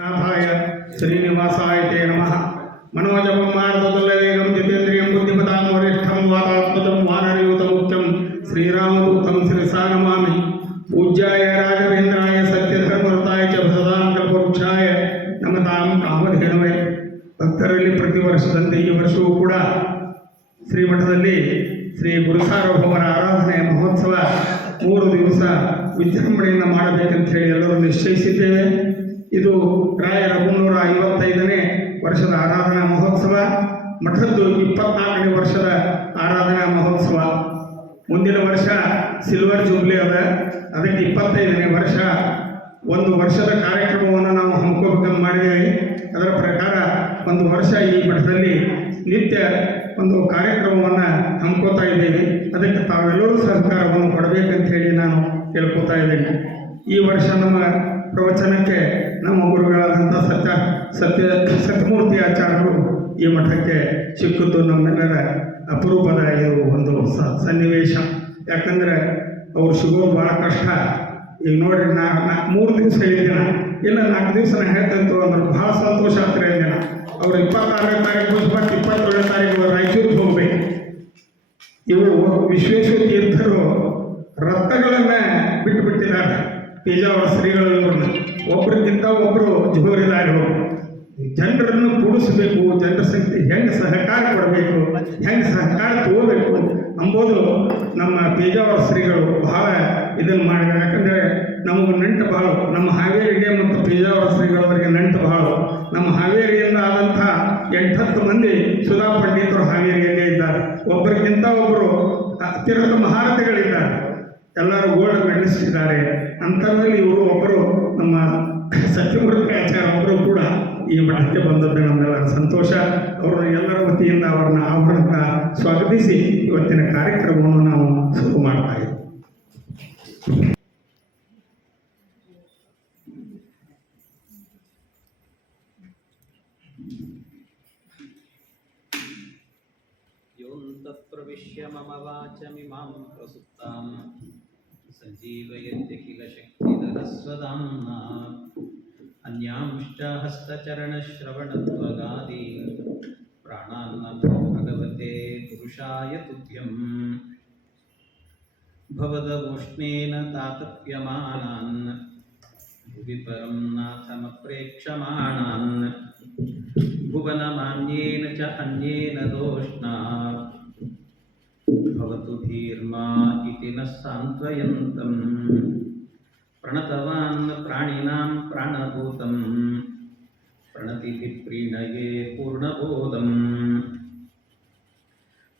नाथाय श्रीनिवासाय ते नमः। मनोजवं मारुततुल्यवेगं जितेन्द्रियं बुद्धिमतां वरिष्ठं वातात्मजं वानरयूतमुख्यं श्रीरामदूतं शिरसा नमामि। पूज्याय राघवेन्द्राय सत्यधर्मरताय च भजतां कल्पवृक्षाय नमतां ಕಾಮಧೇನವೇ. ಭಕ್ತರಲ್ಲಿ ಪ್ರತಿ ವರ್ಷದಂತೆ ಈ ವರ್ಷವೂ ಕೂಡ ಶ್ರೀಮಠದಲ್ಲಿ ಶ್ರೀ ಗುರುಸಾರ್ವಭೌಮರ ಆರಾಧನೆ ಮಹೋತ್ಸವ 3 ದಿವಸ ವಿಜೃಂಭಣೆಯಿಂದ ಮಾಡಬೇಕಂತ ಹೇಳಿ ಎಲ್ಲರೂ ನಿಶ್ಚಯಿಸಿದ್ದೇವೆ. ಇದು ರಾಯರ 355ನೇ ವರ್ಷದ ಆರಾಧನಾ ಮಹೋತ್ಸವ, ಮಠದ್ದು 24ನೇ ವರ್ಷದ ಆರಾಧನಾ ಮಹೋತ್ಸವ. ಮುಂದಿನ ವರ್ಷ ಸಿಲ್ವರ್ ಜೂಬ್ಲಿ ಅದ, ಅದಕ್ಕೆ 25ನೇ ವರ್ಷ. ಒಂದು ವರ್ಷದ ಕಾರ್ಯಕ್ರಮವನ್ನು ನಾವು ಹಮ್ಮಿಕೋಬೇಕಂತ ಮಾಡಿದ್ದೇವೆ. ಅದರ ಪ್ರಕಾರ ಒಂದು ವರ್ಷ ಈ ಮಠದಲ್ಲಿ ನಿತ್ಯ ಒಂದು ಕಾರ್ಯಕ್ರಮವನ್ನು ಹಮ್ಮಿಕೋತಾ ಇದ್ದೇವೆ. ಅದಕ್ಕೆ ತಾವೆಲ್ಲರೂ ಸಹಕಾರವನ್ನು ಕೊಡಬೇಕಂತ ಹೇಳಿ ನಾನು ಕೇಳ್ಕೊತಾ ಇದ್ದೇನೆ. ಈ ವರ್ಷ ನಮ್ಮ ಪ್ರವಚನಕ್ಕೆ ನಮ್ಮ ಗುರುಗಳಾದಂಥ ಸತ್ಯಮೂರ್ತಿ ಆಚಾರ್ಯರು ಈ ಮಠಕ್ಕೆ ಸಿಕ್ಕಿದ್ದು ನಮ್ಮೆಲ್ಲರ ಅಪರೂಪದ ಇದು ಒಂದು ಸನ್ನಿವೇಶ. ಯಾಕಂದರೆ ಅವ್ರು ಸಿಗೋದು ಭಾಳ ಕಷ್ಟ. ಈಗ ನೋಡ್ರಿ, 3 ದಿವಸ ಹೇಳಿದಿನ, ಇಲ್ಲ 4 ದಿವಸ ಹೇಳ್ತಂತು ಅಂದ್ರೆ ಭಾಳ ಸಂತೋಷ ಆಗ್ತಾರೆ. ದಿನ ಅವರು 26ನೇ ತಾರೀಕು ಮತ್ತು 27ನೇ ತಾರೀಕು ರಾಯಚೂರಿಗೆ ಹೋಗ್ಬೇಕು. ಇವು ವಿಶ್ವೇಶ್ವರ ತೀರ್ಥರು ರತ್ನಗಳನ್ನು ಬಿಟ್ಟಿದ್ದಾರೆ. ಪೇಜಾವರ ಶ್ರೀಗಳು ಇವ್ರನ್ನ ಒಬ್ಬರಿಗಿಂತ ಒಬ್ಬರು ಜೋರಿದಾರರು. ಜನರನ್ನು ಕೂಡಿಸಬೇಕು, ಜನರ ಸಂಖ್ಯೆ ಹೆಂಗೆ ಸಹಕಾರ ಕೊಡಬೇಕು, ಹೆಂಗೆ ಸಹಕಾರ ತಗೋಬೇಕು ಅಂಬೋದು ನಮ್ಮ ಪೇಜಾವರ ಶ್ರೀಗಳು ಬಹಳ ಇದನ್ನು ಮಾಡಿದ್ದಾರೆ. ಯಾಕಂದರೆ ನಮಗೆ ನಂಟು ಬಹಳ, ನಮ್ಮ ಹಾವೇರಿಗೆ ಮತ್ತು ಪೇಜಾವರ ಶ್ರೀಗಳವರಿಗೆ ನಂಟು ಬಹಳ. ನಮ್ಮ ಹಾವೇರಿಯಿಂದ ಆದಂಥ 8-10 ಮಂದಿ ಸುಧಾ ಪಂಡಿತರು ಹಾವೇರಿಯಲ್ಲೇ ಇದ್ದಾರೆ. ಒಬ್ಬರಿಗಿಂತ ಒಬ್ಬರು ಅತ್ಯಂತ ಮಹಾರಥಿಗಳಿದ್ದಾರೆ. ಎಲ್ಲರೂ ಗೋಲ್ಡ್ ಮೆಡಲಿಸ್ಟಿದ್ದಾರೆ. ಅಂಥದ್ರಲ್ಲಿ ಇವರು ಒಬ್ಬರು ನಮ್ಮ ಸತ್ಯಮೂರ್ತಿ ಆಚಾರ್ಯ ಒಬ್ಬರು ಕೂಡ ಈ ಮಠಕ್ಕೆ ಬಂದದ್ದು ನಮ್ಮೆಲ್ಲರ ಸಂತೋಷ. ಅವರು ಎಲ್ಲರ ವತಿಯಿಂದ ಅವರನ್ನ ಆಭರಣದ ಸ್ವಾಗತಿಸಿ ಇವತ್ತಿನ ಕಾರ್ಯಕ್ರಮವನ್ನು ನಾವು ಶುರು ಮಾಡ್ತಾ ಇದ್ದೀವಿ. ಯೋಂತತ್ಪ್ರವಿಶ್ಯ ಮಮ ವಾಚಮಿಮಾಂ ಪ್ರಸುಪ್ತಾಂ ಸಂಜೀವಯತ್ಯಖಿಲ ಶಕ್ತಿಧರಸ್ವಧಾಮ್ನಾ ಅನ್ಯಾಂಶ್ಚ ಹಸ್ತಚರಣಶ್ರವಣತ್ವಗಾದೀನ್ ಪ್ರಾಣಾನ್ನಮೋ ಭಗವತೆ ಪುರುಷಾಯ ತುಭ್ಯಂ. ಭವದವೋಷ್ಣೇನ ತಾತಪ್ಯಮಾನಾನ್ ಭುವಿ ಪರಂ ನಾಥಮಪ್ರೇಕ್ಷಮಾಣಾನ್ ಭುವನಮಾನ್ಯೇನ ಚ ಅನ್ಯೇನ ದೋಷ್ಣಾ ಭವತು ಧೀರ್ಮಾ ಇತಿ ನ ಸಾಂತ್ವಯಂತಂ. ಪ್ರಣತವಾನ್ ಪ್ರಾಣಿನಾಂ ಪ್ರಾಣಭೂತಂ ಪ್ರಣತಿಭಿ ಪ್ರೀಣಯೇ ಪೂರ್ಣಬೋಧಂ.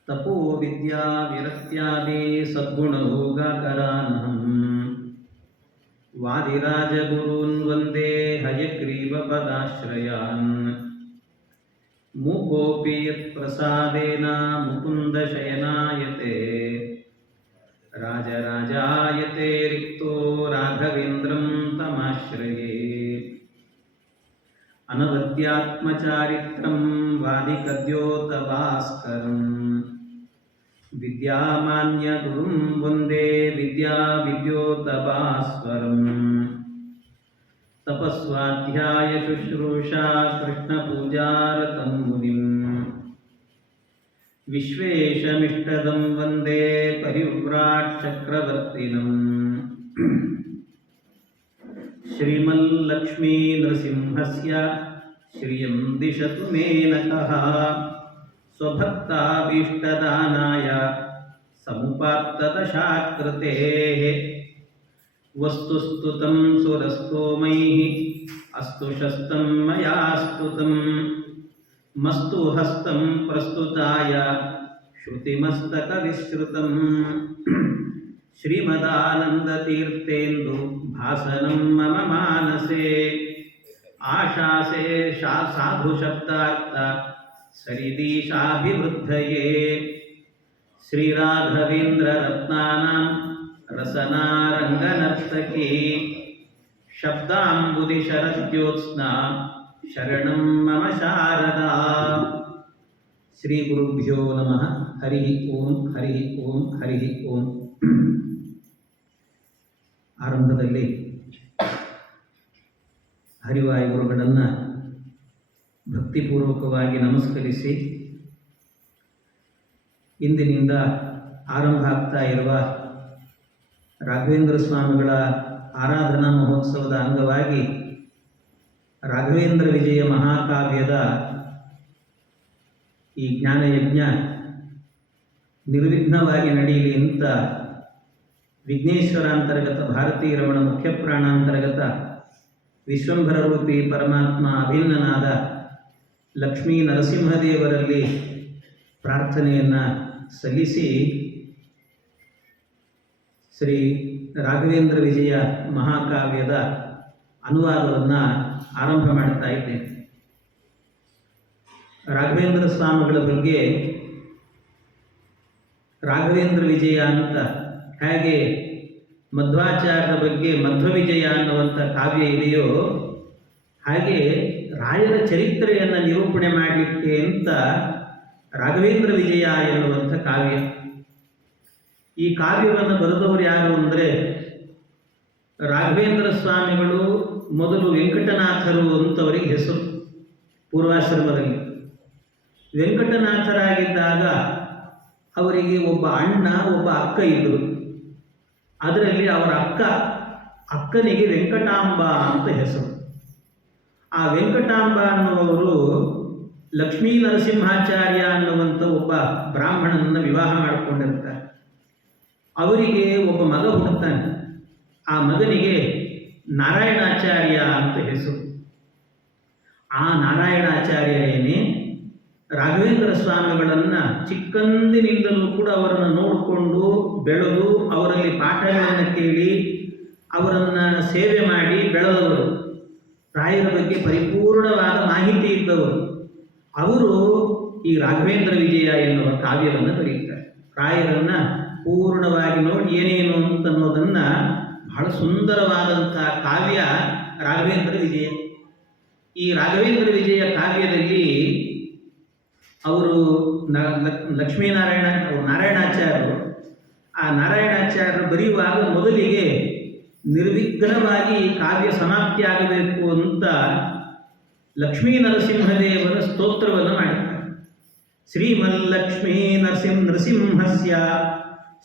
ತಪೋ ವಿದ್ಯಾ ವಿರಕ್ತ್ಯಾದಿ ಸದ್ಗುಣಭೋಗಾಕರಾನಹಂ ವಾದಿರಾಜಗುರೂನ್ ವಂದೇ ಹಯಗ್ರೀವಪದಾಶ್ರಯಾನ್. ಮೂಕೋಪಿ ಯತ್ಪ್ರಸಾದೇನ ಮುಕುಂದಶಯನಾಯತೆ ರಾಜರಾಜಾಯತೆ ರಿಕ್ತೋ ರಾಘವೇಂದ್ರಂ ತಮಾಶ್ರಯೇ. ಅನವದ್ಯಾತ್ಮಚಾರಿತ್ರಂ ವಾದಿಕದ್ಯೋತಭಾಸ್ಕರಂ ವಿದ್ಯಾಮಾನ್ಯ ಗುರುಂ ವಂದೇ ವಿದ್ಯಾವಿದ್ಯೋತಭಾಸ್ವರಂ. ತಪಸ್ವಾಧ್ಯಾಯ ಶುಶ್ರೂಷಾ ಕೃಷ್ಣಪೂಜಾರತಂ ಮುನಿಂ ವಿಶ್ವೇಶಮಿಷ್ಟದಂ ವಂದೇ ಪರಿವ್ರಾಟ್ ಚಕ್ರವರ್ತಿನಂ. ಶ್ರೀಮಲ್ಲಕ್ಷ್ಮೀ ನೃಸಿಂಹಸ್ಯ ಶ್ರಿಯಂ ದಿಶತು ಮೇ ನಃ. ಸ್ವಭಕ್ತಾಭೀಷ್ಟದಾನಾಯ ಸಮುಪಾತ್ತದಶಾಕೃತೇಃ. ವಸ್ತುಸ್ತುತಂ ಸುರಸ್ತೋಮೈಃ ಅಸ್ತು ಶಸ್ತಂ ಮಯಾ ಸ್ತುತಂ. ಮಸ್ತು ಹಸ್ತಂ ಪ್ರಸ್ತುತಾಯ ಶ್ರುತಿಮಸ್ತಕವಿಶ್ರುತಂ. ಶ್ರೀಮದಾನಂದತೀರ್ಥೇಂದು ಭಾಸನಂ ಮಮ ಮಾನಸೇ. ಆಶಾಸೆ ಸಾಧು ಶಬ್ದಾರ್ಥ ಸರಿದೀಶಾಭಿವೃದ್ಧಯೇ. ಶ್ರೀರಾಘವೇಂದ್ರ ರತ್ನಾನಾಂ ರಸನಾರಂಗನರ್ತಕಿ ಶಬ್ದಾಂಬುದಿ ಶರದ್ಯೋತ್ಸ್ನಾ ಶರಣಂ ಮಮ ಶಾರದಾ. ಶ್ರೀ ಗುರುಭ್ಯೋ ನಮಃ. ಹರಿ ಓಂ ಹರಿ ಓಂ ಹರಿ ಓಂ. ಆರಂಭದಲ್ಲಿ ಹರಿವಾಯು ಗುರುಗಳನ್ನು ಭಕ್ತಿಪೂರ್ವಕವಾಗಿ ನಮಸ್ಕರಿಸಿ, ಇಂದಿನಿಂದ ಆರಂಭ ಆಗ್ತಾ ಇರುವ ರಾಘವೇಂದ್ರ ಸ್ವಾಮಿಗಳ ಆರಾಧನಾ ಮಹೋತ್ಸವದ ಅಂಗವಾಗಿ ರಾಘವೇಂದ್ರ ವಿಜಯ ಮಹಾಕಾವ್ಯದ ಈ ಜ್ಞಾನಯಜ್ಞ ನಿರ್ವಿಘ್ನವಾಗಿ ನಡೆಯಲಿ ಅಂತ ವಿಘ್ನೇಶ್ವರಾಂತರ್ಗತ ಭಾರತೀ ರಮಣ ಮುಖ್ಯ ಪ್ರಾಣಾಂತರ್ಗತ ವಿಶ್ವಂಭರ ರೂಪಿ ಪರಮಾತ್ಮ ಅಭಿನ್ನನಾದ ಲಕ್ಷ್ಮೀ ನರಸಿಂಹದೇವರಲ್ಲಿ ಪ್ರಾರ್ಥನೆಯನ್ನು ಸಲ್ಲಿಸಿ ಶ್ರೀ ರಾಘವೇಂದ್ರ ವಿಜಯ ಮಹಾಕಾವ್ಯದ ಅನುವಾದವನ್ನು ಆರಂಭ ಮಾಡ್ತಾ ಇದ್ದೇನೆ. ರಾಘವೇಂದ್ರ ಸ್ವಾಮಿಗಳ ಬಗ್ಗೆ ರಾಘವೇಂದ್ರ ವಿಜಯ ಅಂತ ಹೇಗೆ ಮಧ್ವಾಚಾರ್ಯರ ಬಗ್ಗೆ ಮಧ್ವ ವಿಜಯ ಅನ್ನುವಂಥ ಕಾವ್ಯ ಇದೆಯೋ, ಹಾಗೆ ರಾಯರ ಚರಿತ್ರೆಯನ್ನು ನಿರೂಪಣೆ ಮಾಡಲಿಕ್ಕೆ ಅಂತ ರಾಘವೇಂದ್ರ ವಿಜಯ ಎನ್ನುವಂಥ ಕಾವ್ಯ. ಈ ಕಾವ್ಯವನ್ನು ಬರೆದವರು ಯಾರು ಅಂದರೆ ರಾಘವೇಂದ್ರ ಸ್ವಾಮಿಗಳು ಮೊದಲು ವೆಂಕಟನಾಥರು ಅಂತವರಿಗೆ ಹೆಸರು. ಪೂರ್ವಾಶ್ರಮದಲ್ಲಿ ವೆಂಕಟನಾಥರಾಗಿದ್ದಾಗ ಅವರಿಗೆ ಒಬ್ಬ ಅಣ್ಣ ಒಬ್ಬ ಅಕ್ಕ ಇದ್ದರು. ಅದರಲ್ಲಿ ಅವರ ಅಕ್ಕನಿಗೆ ವೆಂಕಟಾಂಬ ಅಂತ ಹೆಸರು. ಆ ವೆಂಕಟಾಂಬ ಅನ್ನುವರು ಲಕ್ಷ್ಮೀ ನರಸಿಂಹಾಚಾರ್ಯ ಅನ್ನುವಂಥ ಒಬ್ಬ ಬ್ರಾಹ್ಮಣನನ್ನು ವಿವಾಹ ಮಾಡಿಕೊಂಡಿರ್ತಾರೆ. ಅವರಿಗೆ ಒಬ್ಬ ಮಗ ಹುಟ್ಟುತ್ತಾನೆ. ಆ ಮಗನಿಗೆ ನಾರಾಯಣಾಚಾರ್ಯ ಅಂತ ಹೆಸರು. ಆ ನಾರಾಯಣಾಚಾರ್ಯನೇ ರಾಘವೇಂದ್ರ ಸ್ವಾಮಿಗಳನ್ನು ಚಿಕ್ಕಂದಿನಿಂದಲೂ ಕೂಡ ಅವರನ್ನು ನೋಡಿಕೊಂಡು ಬೆಳೆದು ಅವರಲ್ಲಿ ಪಾಠಗಳನ್ನು ಕೇಳಿ ಅವರನ್ನು ಸೇವೆ ಮಾಡಿ ಬೆಳೆದವರು, ರಾಯರ ಬಗ್ಗೆ ಪರಿಪೂರ್ಣವಾದ ಮಾಹಿತಿ ಇದ್ದವರು. ಅವರು ಈ ರಾಘವೇಂದ್ರ ವಿಜಯ ಎನ್ನುವ ಕಾವ್ಯವನ್ನು ಬರೆಯುತ್ತಾರೆ. ರಾಯರನ್ನು ಪೂರ್ಣವಾಗಿ ನೋಡಿ ಏನೇನು ಅಂತನ್ನೋದನ್ನು ಬಹಳ ಸುಂದರವಾದಂಥ ಕಾವ್ಯ ರಾಘವೇಂದ್ರ ವಿಜಯ. ಈ ರಾಘವೇಂದ್ರ ವಿಜಯ ಕಾವ್ಯದಲ್ಲಿ ಅವರು ನಾರಾಯಣಾಚಾರ್ಯರು ಆ ನಾರಾಯಣಾಚಾರ್ಯರು ಬರೆಯುವಾಗ ಮೊದಲಿಗೆ ನಿರ್ವಿಘ್ನವಾಗಿ ಕಾವ್ಯ ಸಮಾಪ್ತಿ ಆಗಬೇಕು ಅಂತ ಲಕ್ಷ್ಮೀ ನರಸಿಂಹದೇವರ ಸ್ತೋತ್ರವನ್ನು ಮಾಡಿದ್ದಾರೆ. ಶ್ರೀಮಲ್ಲಕ್ಷ್ಮೀ ನರಸಿಂಹಸ್ಯ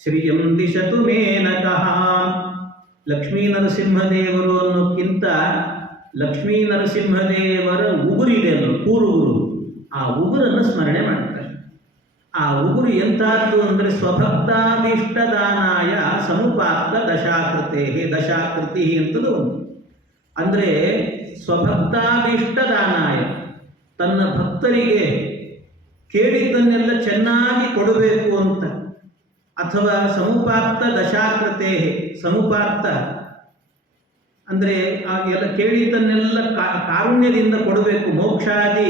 ಶ್ರಿಯಂ ದಿಶತು ಮೇನಕಃ. ಲಕ್ಷ್ಮೀ ನರಸಿಂಹದೇವರು ಅನ್ನೋಕ್ಕಿಂತ ಲಕ್ಷ್ಮೀ ನರಸಿಂಹದೇವರ ಉಗುರಿದೆ ಅನ್ನೋ ಕೂರುಗುರು, ಆ ಉಗುರನ್ನು ಸ್ಮರಣೆ ಮಾಡ್ತಾರೆ. ಆ ಉಗುರು ಎಂಥದ್ದು ಅಂದರೆ ಸ್ವಭಕ್ತಾಭೀಷ್ಟದಾನಾಯ ಸಮುಪಾತ್ತ ದಶಾಕೃತಿ ಅಂತಲೂ ಒಂದು. ಅಂದರೆ ಸ್ವಭಕ್ತಾಭೀಷ್ಟದಾನಾಯ, ತನ್ನ ಭಕ್ತರಿಗೆ ಕೇಳಿದ್ದನ್ನೆಲ್ಲ ಚೆನ್ನಾಗಿ ಕೊಡಬೇಕು ಅಂತ. ಅಥವಾ ಸಮುಪಾತ್ತ ದಶಾಕೃತೆ, ಸಮುಪಾತ್ತ ಅಂದರೆ ಆ ಎಲ್ಲ ಕೇಳಿದ್ದನ್ನೆಲ್ಲ ಕಾರುಣ್ಯದಿಂದ ಕೊಡಬೇಕು, ಮೋಕ್ಷಾದಿ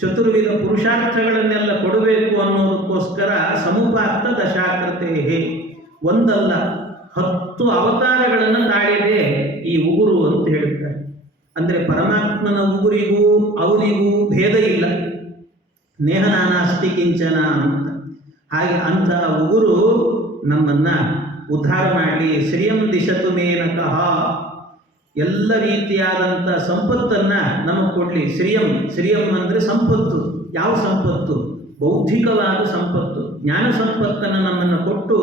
ಚತುರ್ವಿಧ ಪುರುಷಾರ್ಥಗಳನ್ನೆಲ್ಲ ಕೊಡಬೇಕು ಅನ್ನೋದಕ್ಕೋಸ್ಕರ ಸಮುಪಾತ್ತ ದಶಾಕೃತೆ, ಒಂದಲ್ಲ 10 ಅವತಾರಗಳನ್ನು ತಾಳಿದೆ ಈ ಉಗುರು ಅಂತ ಹೇಳ್ತಾರೆ. ಅಂದರೆ ಪರಮಾತ್ಮನ ಉಗುರಿಗೂ ಅವನಿಗೂ ಭೇದ ಇಲ್ಲ, ನೇಹನಾನಾಸ್ತಿ ಕಿಂಚನ ಅಂತ. ಹಾಗೆ ಅಂಥ ಉಗುರು ನಮ್ಮನ್ನು ಉದ್ಧಾರ ಮಾಡಲಿ. ಶ್ರಿಯಂ ದಿಶತು ಮೇನಕಃ, ಎಲ್ಲ ರೀತಿಯಾದಂಥ ಸಂಪತ್ತನ್ನು ನಮಗೆ ಕೊಡಲಿ. ಶ್ರಿಯಂ ಅಂದರೆ ಸಂಪತ್ತು. ಯಾವ ಸಂಪತ್ತು? ಬೌದ್ಧಿಕವಾದ ಸಂಪತ್ತು, ಜ್ಞಾನ ಸಂಪತ್ತನ್ನು ನಮ್ಮನ್ನು ಕೊಟ್ಟು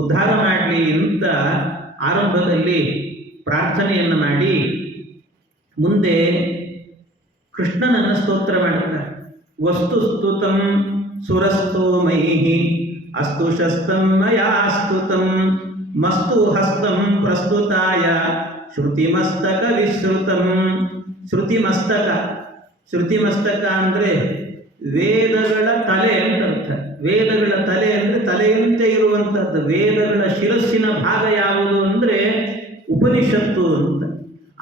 ಉದ್ಧಾರ ಮಾಡಲಿ ಅಂತ ಆರಂಭದಲ್ಲಿ ಪ್ರಾರ್ಥನೆಯನ್ನು ಮಾಡಿ ಮುಂದೆ ಕೃಷ್ಣನನ್ನು ಸ್ತೋತ್ರ ಮಾಡ್ತಾರೆ. ವಸ್ತುಸ್ತುತಂ ಸುರಸ್ತೋ ಮೈಹಿ ಅಸ್ತು ಶಸ್ತಂ ಮಯಾ ಸ್ತುತಂ ಮಸ್ತು ಹಸ್ತಂ ಪ್ರಸ್ತುತಾಯ ಶ್ರುತಿಮಸ್ತಕ ವಿಶ್ರುತಂ. ಶ್ರುತಿಮಸ್ತಕ ಅಂದರೆ ವೇದಗಳ ತಲೆ ಅಂತ ಅರ್ಥ. ವೇದಗಳ ತಲೆ ಅಂದರೆ ತಲೆಯಂತೆ ಇರುವಂಥದ್ದು. ವೇದಗಳ ಶಿರಸ್ಸಿನ ಭಾಗ ಯಾವುದು ಅಂದರೆ ಉಪನಿಷತ್ತು ಅಂತ.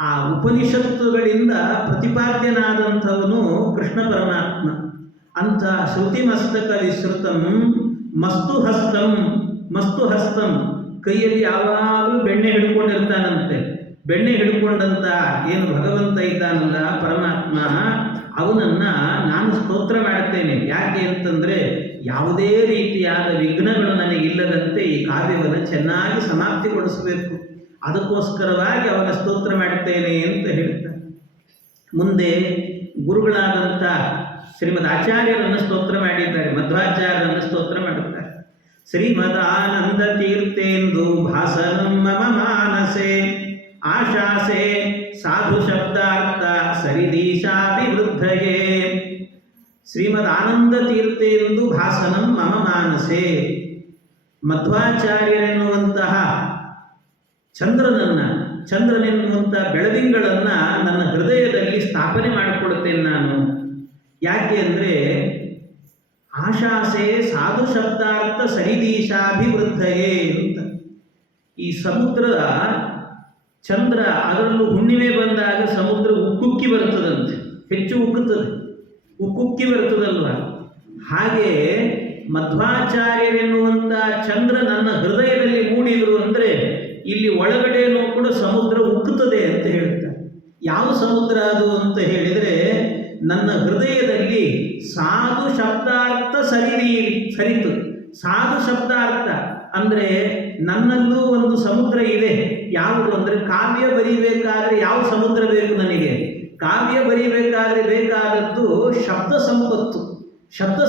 ಆ ಉಪನಿಷತ್ತುಗಳಿಂದ ಪ್ರತಿಪಾದ್ಯನಾದಂಥವನು ಕೃಷ್ಣ ಪರಮಾತ್ಮ. ಅಂಥ ಶ್ರುತಿಮಸ್ತಕ ವಿಶ್ರುತಂ ಮಸ್ತು ಹಸ್ತಂ ಕೈಯಲ್ಲಿ ಯಾವಾಗಲೂ ಬೆಣ್ಣೆ ಹಿಡ್ಕೊಂಡಿರ್ತಾನಂತೆ. ಬೆಣ್ಣೆ ಹಿಡ್ಕೊಂಡಂತ ಏನು ಭಗವಂತ ಇದ್ದಾನಲ್ಲ ಪರಮಾತ್ಮ, ಅವನನ್ನು ನಾನು ಸ್ತೋತ್ರ ಮಾಡುತ್ತೇನೆ. ಯಾಕೆ ಅಂತಂದರೆ ಯಾವುದೇ ರೀತಿಯಾದ ವಿಘ್ನಗಳು ನನಗಿಲ್ಲದಂತೆ ಈ ಕಾವ್ಯವನ್ನು ಚೆನ್ನಾಗಿ ಸಮಾಪ್ತಿಗೊಳಿಸಬೇಕು, ಅದಕ್ಕೋಸ್ಕರವಾಗಿ ಅವನ ಸ್ತೋತ್ರ ಮಾಡುತ್ತೇನೆ ಅಂತ ಹೇಳ್ತಾರೆ. ಮುಂದೆ ಗುರುಗಳಾದಂಥ ಶ್ರೀಮದ್ ಆಚಾರ್ಯರನ್ನು ಸ್ತೋತ್ರ ಮಾಡಿದ್ದಾರೆ, ಮಧ್ವಾಚಾರ್ಯರನ್ನು ಸ್ತೋತ್ರ ಮಾಡುತ್ತಾರೆ. ಶ್ರೀಮದಾನಂದ ತೀರ್ಥೇಂದು ಭಾಸನಂ ಮಮ ಮಾನಸೆ ಆಶಾಸೆ ಸಾಧು ಶಬ್ದಾರ್ಥ ಸರಿದೀಶಾಭಿವೃದ್ಧಯೇ. ಶ್ರೀಮದಾನಂದ ತೀರ್ಥೇಂದು ಭಾಸನಂ ಮಮ ಮಾನಸೆ. ಮಧ್ವಾಚಾರ್ಯರೆನ್ನುವಂತಹ ಚಂದ್ರನೆನ್ನುವಂಥ ಬೆಳದಿಂಗಳನ್ನು ನನ್ನ ಹೃದಯದಲ್ಲಿ ಸ್ಥಾಪನೆ ಮಾಡಿಕೊಡುತ್ತೇನೆ ನಾನು. ಯಾಕೆ ಅಂದರೆ ಆಶಾಸೆ ಸಾಧು ಶಬ್ದಾರ್ಥ ಸರಿದೀಶಾಭಿವೃದ್ಧಯೇ ಅಂತ. ಈ ಸಮುದ್ರದ ಚಂದ್ರ, ಅದರಲ್ಲೂ ಹುಣ್ಣಿಮೆ ಬಂದಾಗ ಸಮುದ್ರ ಉಕ್ಕುಕ್ಕಿ ಬರ್ತದಂತೆ, ಹೆಚ್ಚು ಉಕ್ಕುತ್ತದೆ, ಉಕ್ಕುಕ್ಕಿ ಬರ್ತದಲ್ವ. ಹಾಗೆ ಮಧ್ವಾಚಾರ್ಯರೆನ್ನುವಂಥ ಚಂದ್ರ ನನ್ನ ಹೃದಯದಲ್ಲಿ ಮೂಡಿದರು ಅಂದರೆ ಇಲ್ಲಿ ಒಳಗಡೆನೂ ಕೂಡ ಸಮುದ್ರ ಉಕ್ಕುತ್ತದೆ ಅಂತ ಹೇಳ್ತಾರೆ. ಯಾವ ಸಮುದ್ರ ಅದು ಅಂತ ಹೇಳಿದರೆ ನನ್ನ ಹೃದಯದಲ್ಲಿ ಸಾಧು ಶಬ್ದಾರ್ಥ ಸರಿತು. ಸಾಧು ಶಬ್ದಾರ್ಥ ಅಂದರೆ ನನ್ನಲ್ಲೂ ಒಂದು ಸಮುದ್ರ ಇದೆ. ಯಾವುದು ಅಂದರೆ ಕಾವ್ಯ ಬರೀಬೇಕಾದ್ರೆ ಯಾವ ಸಮುದ್ರ ಬೇಕು ನನಗೆ? ಕಾವ್ಯ ಬರೀಬೇಕಾದ್ರೆ ಬೇಕಾದದ್ದು ಶಬ್ದ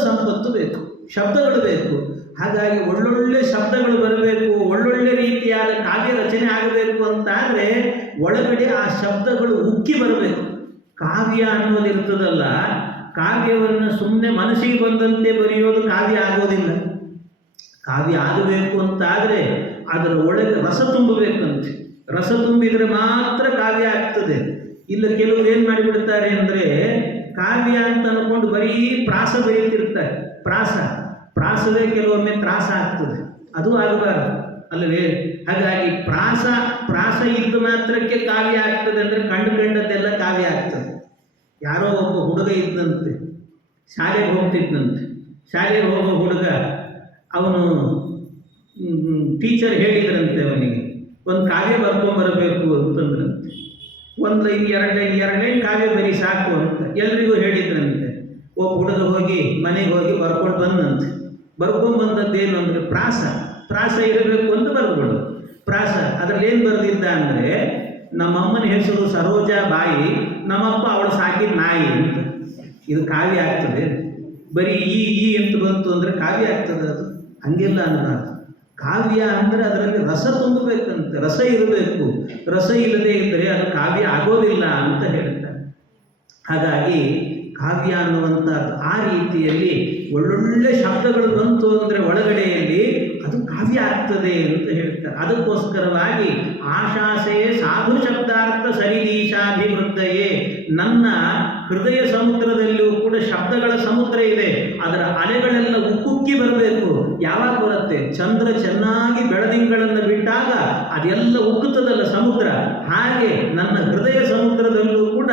ಸಂಪತ್ತು ಬೇಕು, ಶಬ್ದಗಳು ಬೇಕು. ಹಾಗಾಗಿ ಒಳ್ಳೊಳ್ಳೆ ಶಬ್ದಗಳು ಬರಬೇಕು, ಒಳ್ಳೊಳ್ಳೆ ರೀತಿಯಾದ ಕಾವ್ಯ ರಚನೆ ಆಗಬೇಕು ಅಂತಾದರೆ ಒಳಗಡೆ ಆ ಶಬ್ದಗಳು ಉಕ್ಕಿ ಬರಬೇಕು. ಕಾವ್ಯ ಅನ್ನೋದಿರ್ತದಲ್ಲ, ಕಾವ್ಯವನ್ನು ಸುಮ್ಮನೆ ಮನಸ್ಸಿಗೆ ಬಂದಂತೆ ಬರೆಯೋದು ಕಾವ್ಯ ಆಗೋದಿಲ್ಲ. ಕಾವ್ಯ ಆಗಬೇಕು ಅಂತಾದರೆ ಅದರ ಒಳಗೆ ರಸ ತುಂಬಬೇಕಂತೆ. ರಸ ತುಂಬಿದರೆ ಮಾತ್ರ ಕಾವ್ಯ ಆಗ್ತದೆ. ಇಲ್ಲ ಕೆಲವರು ಏನು ಮಾಡಿಬಿಡ್ತಾರೆ ಅಂದರೆ ಕಾವ್ಯ ಅಂತ ಅಂದ್ಕೊಂಡು ಬರೀ ಪ್ರಾಸ ಬರೀತಿರ್ತಾರೆ. ಪ್ರಾಸವೇ ಕೆಲವೊಮ್ಮೆ ತ್ರಾಸ ಆಗ್ತದೆ, ಅದು ಆಗಬಾರದು ಅಲ್ಲವೇ? ಹಾಗಾಗಿ ಪ್ರಾಸ ಇದ್ದ ಮಾತ್ರಕ್ಕೆ ಕಾವ್ಯ ಆಗ್ತದೆ ಅಂದರೆ ಕಂಡದ್ದೆಲ್ಲ ಕಾವ್ಯ ಆಗ್ತದೆ. ಯಾರೋ ಒಬ್ಬ ಹುಡುಗ ಇದ್ದಂತೆ, ಶಾಲೆಗೆ ಹೋಗ್ತಿದ್ದಂತೆ. ಶಾಲೆಗೆ ಹೋಗೋ ಹುಡುಗ, ಅವನು ಟೀಚರ್ ಹೇಳಿದ್ರಂತೆ ಅವನಿಗೆ ಒಂದು ಕಾವ್ಯ ಬರ್ಕೊಂಬರಬೇಕು ಅಂತಂದ್ರಂತೆ. ಒಂದು ಲೈನ್ ಎರಡು ಲೈನ್ ಕಾವ್ಯ ಬರೀ ಸಾಕು ಅಂತ ಎಲ್ರಿಗೂ ಹೇಳಿದ್ರಂತೆ. ಒಬ್ಬ ಹುಡುಗ ಹೋಗಿ ಮನೆಗೆ ಹೋಗಿ ಬರ್ಕೊಂಡು ಬಂದಂತೆ. ಬರ್ಕೊಂಡ್ಬಂದದ್ದೇನು ಅಂದರೆ ಪ್ರಾಸ ಇರಬೇಕು ಅಂತ ಬರ್ಬಿಡು. ಪ್ರಾಸ ಅದರಲ್ಲಿ ಏನು ಬರೆದಿದ್ದ ಅಂದರೆ ನಮ್ಮಮ್ಮನ ಹೆಸರು ಸರೋಜಾ ಬಾಯಿ, ನಮ್ಮಪ್ಪ ಅವಳು ಸಾಕಿದ ನಾಯಿ ಅಂತ. ಇದು ಕಾವ್ಯ ಆಗ್ತದೆ? ಬರೀ ಈ ಅಂತ ಬಂತು ಅಂದರೆ ಕಾವ್ಯ ಆಗ್ತದೆ? ಅದು ಹಂಗೆಲ್ಲ ಅನ್ನಬಾರ್ದು. ಕಾವ್ಯ ಅಂದರೆ ಅದರಲ್ಲಿ ರಸ ತುಂಬಬೇಕಂತೆ, ರಸ ಇರಬೇಕು. ರಸ ಇಲ್ಲದೆ ಇದ್ದರೆ ಅದು ಕಾವ್ಯ ಆಗೋದಿಲ್ಲ ಅಂತ ಹೇಳ್ತಾರೆ. ಹಾಗಾಗಿ ಕಾವ್ಯ ಅನ್ನುವಂಥದ್ದು ಆ ರೀತಿಯಲ್ಲಿ ಒಳ್ಳೊಳ್ಳೆ ಶಬ್ದಗಳು ಬಂತು ಅಂದರೆ ಒಳಗಡೆಯಲ್ಲಿ ಅದು ಕಾವ್ಯ ಆಗ್ತದೆ ಅಂತ ಹೇಳ್ತಾರೆ. ಅದಕ್ಕೋಸ್ಕರವಾಗಿ ಆಶಾಸೆಯೇ ಸಾಧು ಶಬ್ದಾರ್ಥ ಸರಿದೀಶಾಭಿವೃದ್ಧಯೇ. ನನ್ನ ಹೃದಯ ಸಮುದ್ರದಲ್ಲಿಯೂ ಕೂಡ ಶಬ್ದಗಳ ಸಮುದ್ರ ಇದೆ. ಅದರ ಅಲೆಗಳೆಲ್ಲ ಉಕ್ಕುಕ್ಕಿ ಬರಬೇಕು. ಯಾವಾಗ ಬರುತ್ತೆ? ಚಂದ್ರ ಚೆನ್ನಾಗಿ ಬೆಳದಿಂಗಳನ್ನು ಬಿಟ್ಟಾಗ ಅದೆಲ್ಲ ಉಕ್ಕುತ್ತದಲ್ಲ ಸಮುದ್ರ. ಹಾಗೆ ನನ್ನ ಹೃದಯ ಸಮುದ್ರದಲ್ಲೂ ಕೂಡ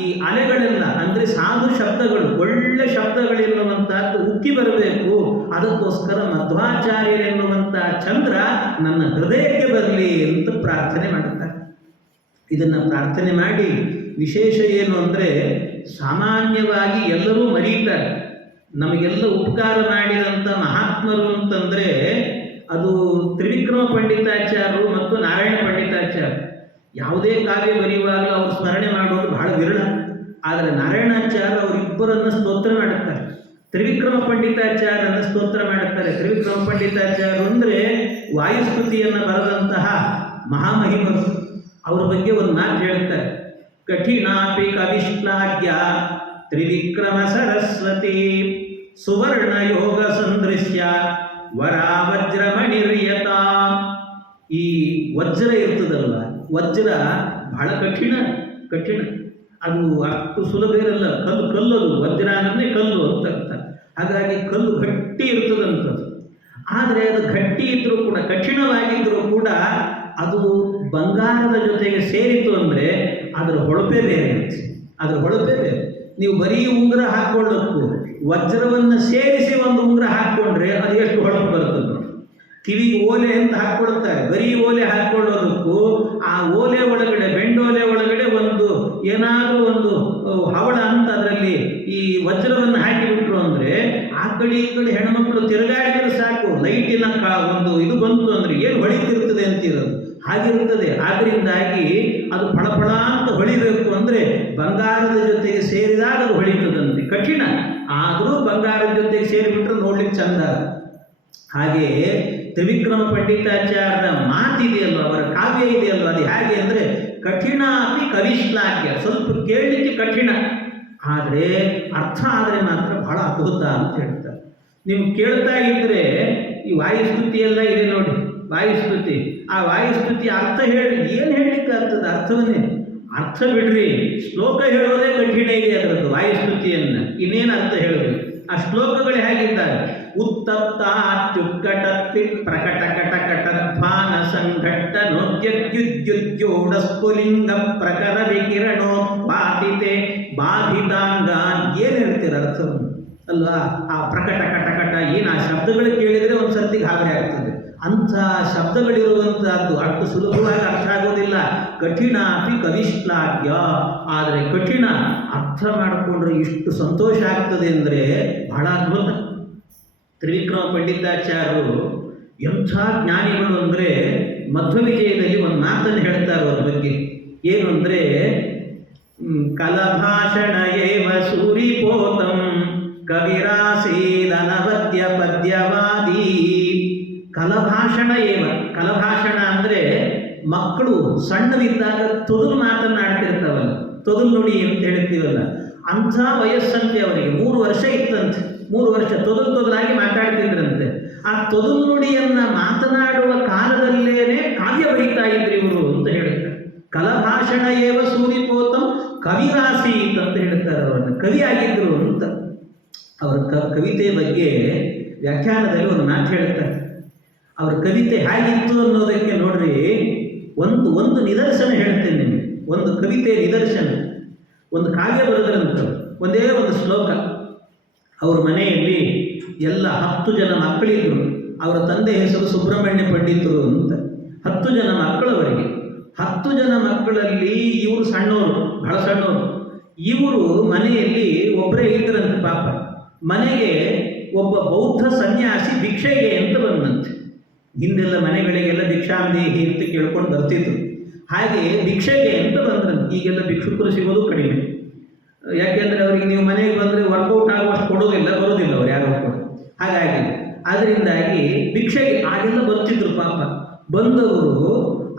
ಈ ಅಲೆಗಳೆಲ್ಲ ಅಂದರೆ ಸಾಧು ಶಬ್ದಗಳು, ಒಳ್ಳೆ ಶಬ್ದಗಳೆನ್ನುವಂಥದ್ದು ಉಕ್ಕಿ ಬರಬೇಕು. ಅದಕ್ಕೋಸ್ಕರ ಮಧ್ವಾಚಾರ್ಯರೆನ್ನುವಂಥ ಚಂದ್ರ ನನ್ನ ಹೃದಯಕ್ಕೆ ಬರಲಿ ಅಂತ ಪ್ರಾರ್ಥನೆ ಮಾಡುತ್ತಾರೆ. ಇದನ್ನು ಪ್ರಾರ್ಥನೆ ಮಾಡಿ ವಿಶೇಷ ಏನು ಅಂದರೆ ಸಾಮಾನ್ಯವಾಗಿ ಎಲ್ಲರೂ ಮರೀತಾರೆ. ನಮಗೆಲ್ಲ ಉಪಕಾರ ಮಾಡಿದಂಥ ಮಹಾತ್ಮರು ಅಂತಂದರೆ ಅದು ತ್ರಿವಿಕ್ರಮ ಪಂಡಿತಾಚಾರ್ಯರು ಮತ್ತು ನಾರಾಯಣ ಪಂಡಿತಾಚಾರ್ಯ. ಯಾವುದೇ ಕಾವ್ಯ ಬರೆಯುವಾಗಲೂ ಅವರು ಸ್ಮರಣೆ ಮಾಡೋದು ಬಹಳ ವಿರಳ. ಆದರೆ ನಾರಾಯಣಾಚಾರ್ಯ ಅವರಿಬ್ಬರನ್ನು ಸ್ತೋತ್ರ ಮಾಡುತ್ತಾರೆ, ತ್ರಿವಿಕ್ರಮ ಪಂಡಿತಾಚಾರ್ಯರನ್ನು ಸ್ತೋತ್ರ ಮಾಡುತ್ತಾರೆ. ತ್ರಿವಿಕ್ರಮ ಪಂಡಿತಾಚಾರ್ಯರು ಅಂದರೆ ವಾಯುಸ್ತುತಿಯನ್ನು ಬರೆದಂತಹ ಮಹಾಮಹಿಮರು. ಅವರ ಬಗ್ಗೆ ಒಂದು ಮಾತು ಹೇಳ್ತಾರೆ. ಕಠಿಣಾಪಿ ಕವಿಶ್ಲಾಘ್ಯ ತ್ರಿವಿಕ್ರಮ ಸರಸ್ವತಿ ಸುವರ್ಣ ಯೋಗ ಸಂದೃಶ್ಯ ವರಾವಜ್ರಮಣಿರ್ಯತ. ಈ ವಜ್ರ ಇರ್ತದಲ್ವ, ವಜ್ರ ಬಹಳ ಕಠಿಣ. ಅದು ಅಷ್ಟು ಸುಲಭ ಇರಲ್ಲ. ಕಲ್ಲದು ವಜ್ರ ಅಂದರೆ ಕಲ್ಲು ಅಂತ ಅರ್ಥ. ಹಾಗಾಗಿ ಕಲ್ಲು ಗಟ್ಟಿ ಇರ್ತದಂಥದ್ದು. ಆದರೆ ಅದು ಗಟ್ಟಿ ಇದ್ದರೂ ಕೂಡ, ಕಠಿಣವಾಗಿದ್ದರೂ ಕೂಡ ಅದು ಬಂಗಾರದ ಜೊತೆಗೆ ಸೇರಿತು ಅಂದರೆ ಅದರ ಹೊಳಪೇ ಬೇರೆ. ಅದರ ಹೊಳಪೇ ಬೇರೆ. ನೀವು ಬರೀ ಉಂಗುರ ಹಾಕ್ಕೊಳ್ಳೋಕ್ಕೂ ವಜ್ರವನ್ನು ಸೇರಿಸಿ ಒಂದು ಉಂಗುರ ಹಾಕ್ಕೊಂಡ್ರೆ ಅದು ಎಷ್ಟು ಹೊಳಪು ಬರ್ತದೆ ನೋಡಿ. ಕಿವಿಗೆ ಓಲೆ ಅಂತ ಹಾಕ್ಕೊಳ್ತಾರೆ, ಬರೀ ಓಲೆ ಹಾಕ್ಕೊಳ್ಳೋದಕ್ಕೂ ಆ ಓಲೆ ಒಳಗಡೆ, ಬೆಂಡೋಲೆ ಒಳಗಡೆ ಒಂದು ಏನಾದರೂ ಒಂದು ಹವಳ ಅಂತ ಅದರಲ್ಲಿ ಈ ವಜ್ರವನ್ನು ಹಾಕಿಬಿಟ್ರು ಅಂದರೆ ಆ ಕಡೆ ಈ ಕಡೆ ಹೆಣ್ಮಕ್ಳು ತಿರುಗಾಡಿದ್ರೆ ಸಾಕು, ಲೈಟಿನ ಒಂದು ಇದು ಬಂತು ಅಂದರೆ ಏನು ಹೊಳಿತಿರ್ತದೆ ಅಂತಿರೋದು. ಹಾಗಿರುತ್ತದೆ. ಆದ್ದರಿಂದಾಗಿ ಅದು ಫಳಫಳ ಅಂತ ಹೊಳಿಬೇಕು ಅಂದರೆ ಬಂಗಾರದ ಜೊತೆಗೆ ಸೇರಿದಾಗ ಅದು ಹೊಳಿತದಂತೆ. ಕಠಿಣ ಆದರೂ ಬಂಗಾರದ ಜೊತೆಗೆ ಸೇರಿಬಿಟ್ರೆ ನೋಡ್ಲಿಕ್ಕೆ ಚಂದ. ಹಾಗೆಯೇ ತ್ರಿವಿಕ್ರಮ ಪಂಡಿತಾಚಾರ್ಯರ ಮಾತಿದೆಯಲ್ವ, ಅವರ ಕಾವ್ಯ ಇದೆಯಲ್ವ, ಅದು ಹೇಗೆ ಅಂದರೆ ಕಠಿಣ ಅತಿ ಕವಿಶ್ಲಾಘ್ಯ. ಸ್ವಲ್ಪ ಕೇಳಲಿಕ್ಕೆ ಕಠಿಣ, ಆದರೆ ಅರ್ಥ ಆದರೆ ಮಾತ್ರ ಬಹಳ ಅದ್ಭುತ ಅಂತ ಹೇಳ್ತಾರೆ. ನೀವು ಕೇಳ್ತಾ ಇದ್ದರೆ ಈ ವಾಯುಸ್ತುತಿ ಎಲ್ಲ ಇದೆ ನೋಡಿ, ವಾಯುಸ್ತುತಿ. ಆ ವಾಯುಸ್ತುತಿ ಅರ್ಥ ಹೇಳಿ ಏನು ಹೇಳಲಿಕ್ಕೆ ಆಗ್ತದೆ? ಅರ್ಥವನ್ನೇ ಅರ್ಥ ಬಿಡ್ರಿ, ಶ್ಲೋಕ ಹೇಳೋದೇ ಕಠಿಣ ಇದೆ ಅದರದ್ದು ವಾಯುಸ್ತುತಿಯನ್ನು. ಇನ್ನೇನು ಅರ್ಥ ಹೇಳೋದು? ಆ ಶ್ಲೋಕಗಳು ಹೇಗಿದ್ದಾರೆ? ಉತ್ತಪ್ತಾತ್ಯುತ್ಕಟತ್ವಿ ಪ್ರಕಟ ಕಟ ಕಟಧ್ವಾನ ಸಂಘಟ್ಟ ನೋದ್ಯುದ್ಯುದ್ಯೋಡ ಸ್ಫುಲಿಂಗ ಪ್ರಕರ ವಿಕಿರಣೋತ್ಪಾದಿತೆ ಬಾಧಿತಾಂಗಾನ್. ಏನು ಹೇಳ್ತೀರ ಅರ್ಥವನ್ನು ಅಲ್ವಾ? ಆ ಪ್ರಕಟ ಕಟಕಟ ಏನು ಆ ಶಬ್ದಗಳು ಕೇಳಿದರೆ ಒಂದು ಸರ್ತಿ ಗಾಬರಿ ಆಗ್ತದೆ. ಅಂಥ ಶಬ್ದಗಳಿರುವಂಥದ್ದು ಅಷ್ಟು ಸುಲಭವಾಗಿ ಅರ್ಥ ಆಗೋದಿಲ್ಲ. ಕಠಿಣ ಅತಿ ಕವಿಶ್ಲಾಘ್ಯ. ಆದರೆ ಕಠಿಣ ಅರ್ಥ ಮಾಡಿಕೊಂಡ್ರೆ ಇಷ್ಟು ಸಂತೋಷ ಆಗ್ತದೆ ಅಂದರೆ ಬಹಳ ಅದ್ಭುತ. ತ್ರಿವಿಕ್ರಮ ಪಂಡಿತಾಚಾರ್ಯರು ಎಂಥ ಜ್ಞಾನಿಗಳು ಅಂದರೆ ಮಧ್ವವಿಜಯದಲ್ಲಿ ಒಂದು ಮಾತನ್ನು ಹೇಳ್ತಾರೆ ಅವ್ರ ಬಗ್ಗೆ. ಏನು ಅಂದರೆ ಕಲಭಾಷಣ ಏವ ಸೂರಿಪೋತಂ ಕವಿರಾಸೀದನವದ್ಯ ಪದ್ಯವಾದಿ. ಕಲಭಾಷಣ ಏವ, ಕಲಭಾಷಣ ಅಂದರೆ ಮಕ್ಕಳು ಸಣ್ಣವಿದ್ದಾಗ ತೊದಲು ಮಾತನ್ನಾಡ್ತಿರ್ತಾವಲ್ಲ, ತೊದಲು ನುಡಿ ಅಂತ ಹೇಳ್ತೀವಲ್ಲ, ಅಂಥ ವಯಸ್ಸಂತೆ ಅವರಿಗೆ 3 ವರ್ಷ ಇತ್ತಂತೆ. 3 ವರ್ಷ ತೊದಲಾಗಿ ಮಾತಾಡ್ತಿದ್ರಂತೆ. ಆ ತೊದಲು ನುಡಿಯನ್ನು ಮಾತನಾಡುವ ಕಾಲದಲ್ಲೇನೆ ಕಾವ್ಯ ಬರೀತಾ ಇದ್ರು ಇವರು ಅಂತ ಹೇಳ್ತಾರೆ. ಕಲಭಾಷಣ ಏವ ಸೂರಿಪೋತಂ ಕವಿರಾಸೀತ್ ಅಂತ ಹೇಳ್ತಾರೆ. ಅವರನ್ನು ಕವಿ ಆಗಿದ್ರು ಅಂತ. ಅವರ ಕವಿತೆ ಬಗ್ಗೆ ವ್ಯಾಖ್ಯಾನದಲ್ಲಿ ಒಂದು ಮಾತು ಹೇಳ್ತಾರೆ. ಅವರ ಕವಿತೆ ಹೇಗಿತ್ತು ಅನ್ನೋದಕ್ಕೆ ನೋಡ್ರಿ, ಒಂದು ನಿದರ್ಶನ ಹೇಳ್ತೇನೆ ನಿಮಗೆ. ಒಂದು ಕವಿತೆ ನಿದರ್ಶನ. ಒಂದು ಕಾವ್ಯ ಬರೆದ್ರಂತ, ಒಂದೇ ಒಂದು ಶ್ಲೋಕ. ಅವ್ರ ಮನೆಯಲ್ಲಿ ಎಲ್ಲ 10 ಜನ ಮಕ್ಕಳಿದ್ರು. ಅವರ ತಂದೆ ಹೆಸರು ಸುಬ್ರಹ್ಮಣ್ಯ ಪಂಡಿತರು ಅಂತ. 10 ಜನ ಮಕ್ಕಳವರಿಗೆ. 10 ಜನ ಮಕ್ಕಳಲ್ಲಿ ಇವರು ಸಣ್ಣವರು, ಬಹಳ ಸಣ್ಣವರು. ಇವರು ಮನೆಯಲ್ಲಿ ಒಬ್ಬರೇ ಇದ್ರಂತೆ ಪಾಪ. ಮನೆಗೆ ಒಬ್ಬ ಬೌದ್ಧ ಸನ್ಯಾಸಿ ಭಿಕ್ಷೆಗೆ ಅಂತ ಬಂದಂತೆ. ಹಿಂದೆಲ್ಲ ಮನೆಗಳಿಗೆಲ್ಲ ಭಿಕ್ಷಾಂದೇಹಿ ಅಂತ ಕೇಳ್ಕೊಂಡು ಬರ್ತಿದ್ರು. ಹಾಗೆ ಭಿಕ್ಷೆಗೆ ಅಂತ ಬಂದ್ರಂತೆ. ಈಗೆಲ್ಲ ಭಿಕ್ಷುಕರು ಸಿಗೋದು ಕಡಿಮೆ. ಯಾಕೆಂದರೆ ಅವರಿಗೆ ನೀವು ಮನೆಗೆ ಬಂದರೆ ವರ್ಕೌಟ್ ಆಗುವಷ್ಟು ಕೊಡೋದಿಲ್ಲ, ಬರೋದಿಲ್ಲ ಅವ್ರು ಯಾರೋ ಕೂಡ. ಹಾಗಾಗಿ ಅದರಿಂದಾಗಿ ಭಿಕ್ಷೆಗೆ ಆಗೆಲ್ಲ ಬರ್ತಿದ್ರು ಪಾಪ. ಬಂದವರು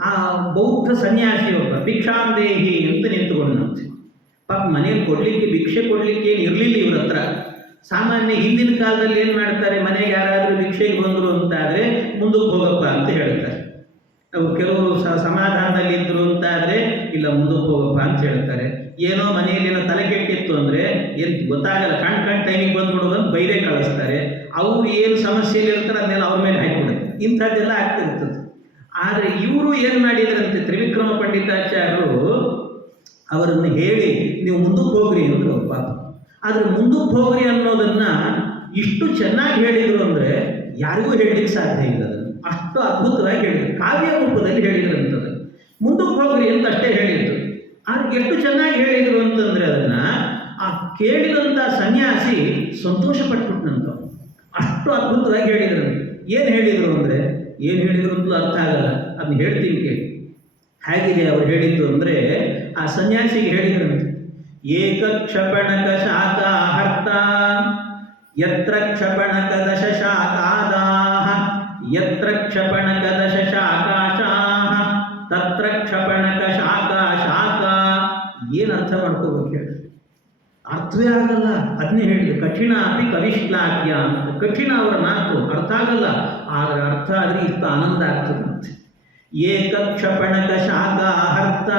ಆ ಬೌದ್ಧ ಸನ್ಯಾಸಿಯೊಬ್ಬ ಭಿಕ್ಷಾಂದೇಹಿ ಅಂತ ನಿಂತುಕೊಂಡಂತೆ. ಪಾಪ ಮನೆಯಲ್ಲಿ ಕೊಡಲಿಕ್ಕೆ ಭಿಕ್ಷೆ ಕೊಡಲಿಕ್ಕೆ ಏನು ಇರಲಿಲ್ಲ ಇವ್ರ ಹತ್ರ. ಸಾಮಾನ್ಯ ಹಿಂದಿನ ಕಾಲದಲ್ಲಿ ಏನು ಮಾಡ್ತಾರೆ, ಮನೆಗೆ ಯಾರಾದರೂ ಭಿಕ್ಷೆಗೆ ಬಂದರು ಅಂತಾದರೆ ಮುಂದಕ್ಕೆ ಹೋಗಪ್ಪ ಅಂತ ಹೇಳ್ತಾರೆ. ಅವು ಕೆಲವರು ಸಮಾಧಾನದಲ್ಲಿ ಇದ್ದರು ಅಂತಾದರೆ ಇಲ್ಲ ಮುಂದಕ್ಕೆ ಹೋಗಪ್ಪ ಅಂತ ಹೇಳ್ತಾರೆ. ಏನೋ ಮನೆಯಲ್ಲಿ ಏನೋ ತಲೆ ಕೆಟ್ಟಿತ್ತು ಅಂದರೆ ಏನು ಗೊತ್ತಾಗಲ್ಲ, ಕಣ್ ಟೈಮಿಗೆ ಬಂದ್ಬಿಡೋದು ಅಂತ ಬೈದೇ ಕಳಿಸ್ತಾರೆ. ಅವ್ರು ಏನು ಸಮಸ್ಯೆಯಲ್ಲಿ ಇರ್ತಾರೆ ಅದನ್ನೆಲ್ಲ ಅವ್ರ ಮೇಲೆ ಹಾಕಿಬಿಡುತ್ತೆ. ಇಂಥದ್ದೆಲ್ಲ ಆಗ್ತಿರ್ತದೆ. ಆದರೆ ಇವರು ಏನು ಮಾಡಿದ್ರಂತೆ, ತ್ರಿವಿಕ್ರಮ ಪಂಡಿತಾಚಾರ್ಯರು ಅವರನ್ನು ಹೇಳಿ ನೀವು ಮುಂದಕ್ಕೆ ಹೋಗ್ರಿ ಅಂದರು ಪಾಪ. ಆದರೆ ಮುಂದಕ್ಕೆ ಹೋಗ್ರಿ ಅನ್ನೋದನ್ನು ಇಷ್ಟು ಚೆನ್ನಾಗಿ ಹೇಳಿದರು ಅಂದರೆ ಯಾರಿಗೂ ಹೇಳಲಿಕ್ಕೆ ಸಾಧ್ಯ ಇಲ್ಲ. ಅದನ್ನು ಅಷ್ಟು ಅದ್ಭುತವಾಗಿ ಹೇಳಿದರು, ಕಾವ್ಯ ರೂಪದಲ್ಲಿ ಹೇಳಿದ್ರಂಥದ್ದು. ಮುಂದಕ್ಕೆ ಹೋಗ್ರಿ ಅಂತ ಅಷ್ಟೇ ಹೇಳಿದ್ರು. ಆದರೆ ಎಷ್ಟು ಚೆನ್ನಾಗಿ ಹೇಳಿದರು ಅಂತಂದರೆ ಅದನ್ನು ಆ ಕೇಳಿದಂಥ ಸನ್ಯಾಸಿ ಸಂತೋಷ ಪಟ್ಬಿಟ್ನಂತ. ಅಷ್ಟು ಅದ್ಭುತವಾಗಿ ಹೇಳಿದರು. ಏನು ಹೇಳಿದರು ಅಂದರೆ ಏನು ಹೇಳಿದರು ಅಂತಲೂ ಅರ್ಥ ಆಗಲ್ಲ, ಅದನ್ನ ಹೇಳ್ತೀನಿ ಕೇಳಿ. ಹೇಗಿದೆ ಅವ್ರು ಹೇಳಿದ್ದು ಅಂದರೆ, ಆ ಸನ್ಯಾಸಿಗೆ ಹೇಳಿದ್ರಂತೆ, ಏಕಕ್ಷಪಣಕ ಶಾಖಾಹರ್ತ ಯತ್ರ ಕ್ಷಪಣಕ ದಶ ಶಾಖಾದಾಹ ಯತ್ರ ಕ್ಷಪಣಕ ದಶ ಶಾಖಾಶಾಹ ತತ್ರ ಕ್ಷಪಣಕ ಶಾಖಾ ಶಾಖಾ. ಏನು ಅರ್ಥ ಮಾಡ್ಕೋಬೇಕು ಹೇಳಿ? ಅರ್ಥವೇ ಆಗಲ್ಲ. ಅದನ್ನೇ ಹೇಳಿದ್ರು, ಕಠಿಣ ಅತಿ ಕವಿಶ್ಲಾಘ್ಯ ಅಂತ. ಕಠಿಣ ಅವರ ಮಾತು ಅರ್ಥ ಆಗಲ್ಲ, ಆದರೆ ಅರ್ಥ ಆದರೆ ಇಷ್ಟು ಆನಂದ ಆಗ್ತದಂತೆ. ಏಕ ಕ್ಷಪಣಕ ಶಾಖಾಹರ್ತ.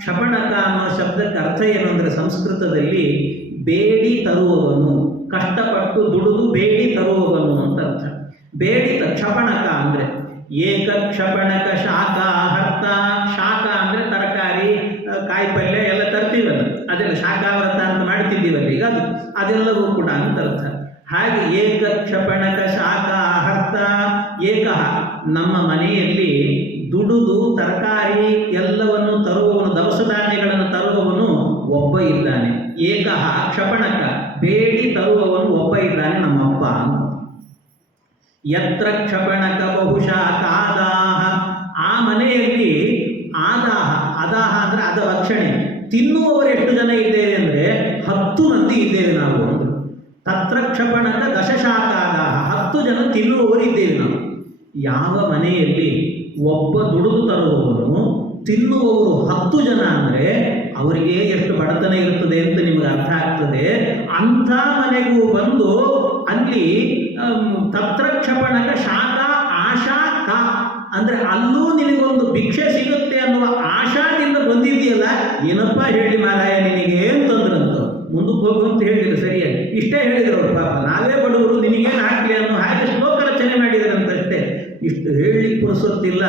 ಕ್ಷಪಣಕ ಅನ್ನೋ ಶಬ್ದಕ್ಕೆ ಅರ್ಥ ಏನು ಅಂದರೆ ಸಂಸ್ಕೃತದಲ್ಲಿ ಬೇಡಿ ತರುವವನು, ಕಷ್ಟಪಟ್ಟು ದುಡಿದು ಬೇಡಿ ತರುವವನು ಅಂತ ಅರ್ಥ. ಬೇಡಿ ಕ್ಷಪಣಕ ಅಂದರೆ ಏಕ ಕ್ಷಪಣಕ ಶಾಖಾಹರ್ತ. ಶಾಖ ಅಂದರೆ ತರಕಾರಿ, ಕಾಯಿಪಲ್ಯ ಎಲ್ಲ ತರ್ತೀವಲ್ಲ, ಅದೆಲ್ಲ ಶಾಖಾವ್ರತ ಅಂತ ಮಾಡ್ತಿದ್ದೀವಲ್ಲ ಈಗ, ಅದೆಲ್ಲವೂ ಕೂಡ ಅಂತ ಅರ್ಥ. ಹಾಗೆ ಏಕ ಕ್ಷಪಣಕ ಶಾಖಾಹರ್ತ. ಏಕಃ ನಮ್ಮ ಮನೆಯಲ್ಲಿ ದುಡಿದು ತರಕಾರಿ ಎಲ್ಲವನ್ನು ತರುವವನು, ದವಸ ಧಾನ್ಯಗಳನ್ನು ತರುವವನು ಒಬ್ಬ ಇದ್ದಾನೆ. ಏಕಃ ಕ್ಷಪಣಕ, ಬೇಡಿ ತರುವವನು ಒಬ್ಬ ಇದ್ದಾನೆ, ನಮ್ಮಪ್ಪ ಅಂತ. ಯತ್ರ ಕ್ಷಪಣಕ ಬಹುಶಃ ಕಾದಾಹ. ಆ ಮನೆಯಲ್ಲಿ ಆದಾಹ, ಅದಾಹ ಅಂದರೆ ಅದವಕ್ಷಣೆ, ತಿನ್ನುವವರು ಎಷ್ಟು ಜನ ಇದ್ದೇವೆ ಅಂದರೆ 10 ಮಂದಿ ಇದ್ದೇವೆ ನಾವು ಅಂದರು. ತತ್ರ ಕ್ಷಪಣಕ ದಶಶಾಖಾದಾಹ, 10 ಜನ ತಿನ್ನುವವರು ಇದ್ದೇವೆ ನಾವು. ಯಾವ ಮನೆಯಲ್ಲಿ ಒಬ್ಬ ದುಡಿದು ತರುವವನು ತಿನ್ನುವವರು 10 ಜನ ಅಂದರೆ ಅವರಿಗೆ ಎಷ್ಟು ಬಡತನ ಇರುತ್ತದೆ ಅಂತ ನಿಮಗೆ ಅರ್ಥ ಆಗ್ತದೆ. ಅಂಥ ಮನೆಗೂ ಬಂದು ಅಲ್ಲಿ ತತ್ರ ಕ್ಷಪಣಕ ಶಾಖ ಆಶಾ ಕ ಅಂದರೆ ಅಲ್ಲೂ ನಿನಗೊಂದು ಭಿಕ್ಷೆ ಸಿಗುತ್ತೆ ಅನ್ನುವ ಆಶಾದಿಂದ ಬಂದಿದೆಯಲ್ಲ, ಏನಪ್ಪ ಹೇಳಿ ಮಾರಾಯ ನಿನಗೆ ಅಂತಂದ್ರಂತ. ಮುಂದಕ್ಕೆ ಹೋಗು ಅಂತ ಹೇಳಿದ್ರು, ಸರಿಯಾಗಿ ಇಷ್ಟೇ ಹೇಳಿದ್ರು ಅವರು. ಪಾಪ ನಾವೇ ಬಡವರು, ನಿನಗೇನು ಹಾಕ್ಲಿ ಅನ್ನೋ ಹಾಗೆ ಶ್ಲೋಕ ರಚನೆ ಮಾಡಿದರಂತಷ್ಟೇ. ಇಷ್ಟು ಹೇಳಲಿಕ್ಕೆ ಪುರುಸೊತ್ತಿಲ್ಲ.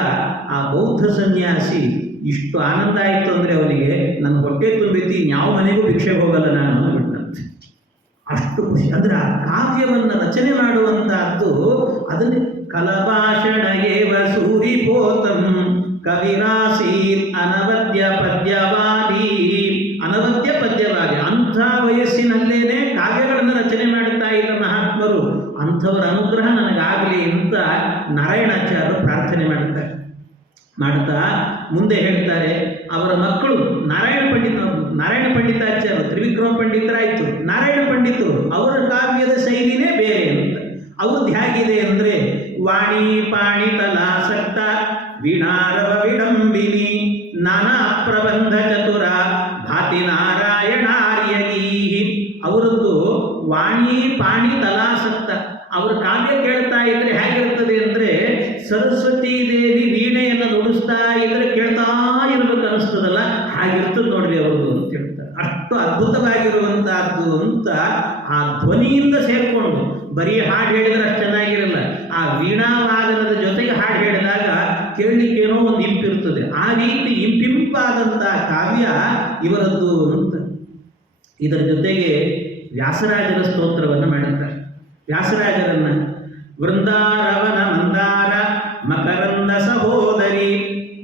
ಆ ಬೌದ್ಧ ಸನ್ಯಾಸಿ ಇಷ್ಟು ಆನಂದ ಆಯಿತು ಅಂದರೆ ಅವನಿಗೆ, ನನ್ನ ಹೊಟ್ಟೆ ತುಂಬಿತಿ, ಯಾವ ಮನೆಗೂ ಭಿಕ್ಷೆ ಹೋಗಲ್ಲ ನಾನು ಅಂದ್ಬಿಟ್ಟಂತೆ. ಅಷ್ಟು ಖುಷಿ. ಅಂದರೆ ಆ ಕಾವ್ಯವನ್ನು ರಚನೆ ಮಾಡುವಂತಹದ್ದು ಅದನ್ನೇ ಕಲಭಾಷಣ ಏವ ಸೂರಿಪೋತಂ ಕವಿರಾಸೀತ್ ಅನವದ್ಯ ಪದ್ಯವಾದಿ. ಅನವದ್ಯ ಪದ್ಯವಾದಿ, ಅಂಥ ವಯಸ್ಸಿನಲ್ಲೇನೆ ಕಾವ್ಯಗಳನ್ನು ರಚನೆ ಮಾಡುತ್ತಾ ಇದ್ದ ಮಹಾತ್ಮರು. ಅಂಥವರ ಅನುಗ್ರಹ ನನಗಾಗಲಿ ಅಂತ ನಾರಾಯಣಾಚಾರ್ಯರು ಪ್ರಾರ್ಥನೆ ಮಾಡುತ್ತಾ ಮುಂದೆ ಹೇಳ್ತಾರೆ. ಅವರ ಮಕ್ಕಳು ನಾರಾಯಣ ಪಂಡಿತಾಚಾರ್ಯರು, ತ್ರಿವಿಕ್ರಮ ಪಂಡಿತರಾಯಿತು, ನಾರಾಯಣ ಪಂಡಿತರು. ಅವರ ಕಾವ್ಯದ ಶೈಲಿನೇ ಬೇರೆ ಅಂತ. ಅವ್ರದ್ದು ಹೇಗಿದೆ ಅಂದರೆ, ವಾಣಿ ಪಾಣಿ ತಲಾಸಕ್ತ ವೀಣಾರವ ವಿಡಂಬಿನಿ ನಾನಾ ಪ್ರಬಂಧ ಚತುರ ಭಾತಿ ನಾರಾಯಣಾರ್ಯಗೀ. ಅವರದ್ದು ವಾಣಿ ಪಾಣಿ ತಲಾಸಕ್ತ. ಅವ್ರ ಕಾವ್ಯ ಕೇಳ್ತಾ ಇದ್ರೆ ಹೇಗಿರ್ತದೆ ಅಂದರೆ, ಸರಸ್ವತೀ ದೇವಿ ವೀಣೆಯನ್ನು ನುಡಿಸ್ತಾ ಇದ್ರೆ ಕೇಳ್ತಾ ಇರಬೇಕು ಅನಿಸ್ತದಲ್ಲ, ಹಾಗಿರ್ತದೆ ನೋಡ್ರಿ ಅವ್ರದ್ದು ಅಂತ ಹೇಳ್ತಾರೆ. ಅಷ್ಟು ಅದ್ಭುತವಾಗಿರುವಂತಹದ್ದು ಅಂತ. ಆ ಧ್ವನಿಯಿಂದ ಸೇರಿಕೊಂಡು ಬರೀ ಹಾಡು ಹೇಳಿದ್ರೆ ಅಷ್ಟು ಚೆನ್ನಾಗಿರಲ್ಲ, ಆ ವೀಣಾವಾದನದ ಜೊತೆಗೆ ಹಾಡು ಹೇಳಿದಾಗ ಕೇಳಲಿಕ್ಕೇನೋ ಒಂದು ಇಂಪಿರ್ತದೆ. ಆ ರೀತಿ ಇಂಪಿಂಪಾದಂತಹ ಕಾವ್ಯ ಇವರದ್ದು ಅಂತ. ಇದರ ಜೊತೆಗೆ ವ್ಯಾಸರಾಜರ ಸ್ತೋತ್ರವನ್ನು ಮಾಡುತ್ತಾರೆ. ವ್ಯಾಸರಾಜರನ್ನ ವೃಂದಾರವನ ಮಂದಾರ ಮಕರಂದ ಸಹೋದರಿ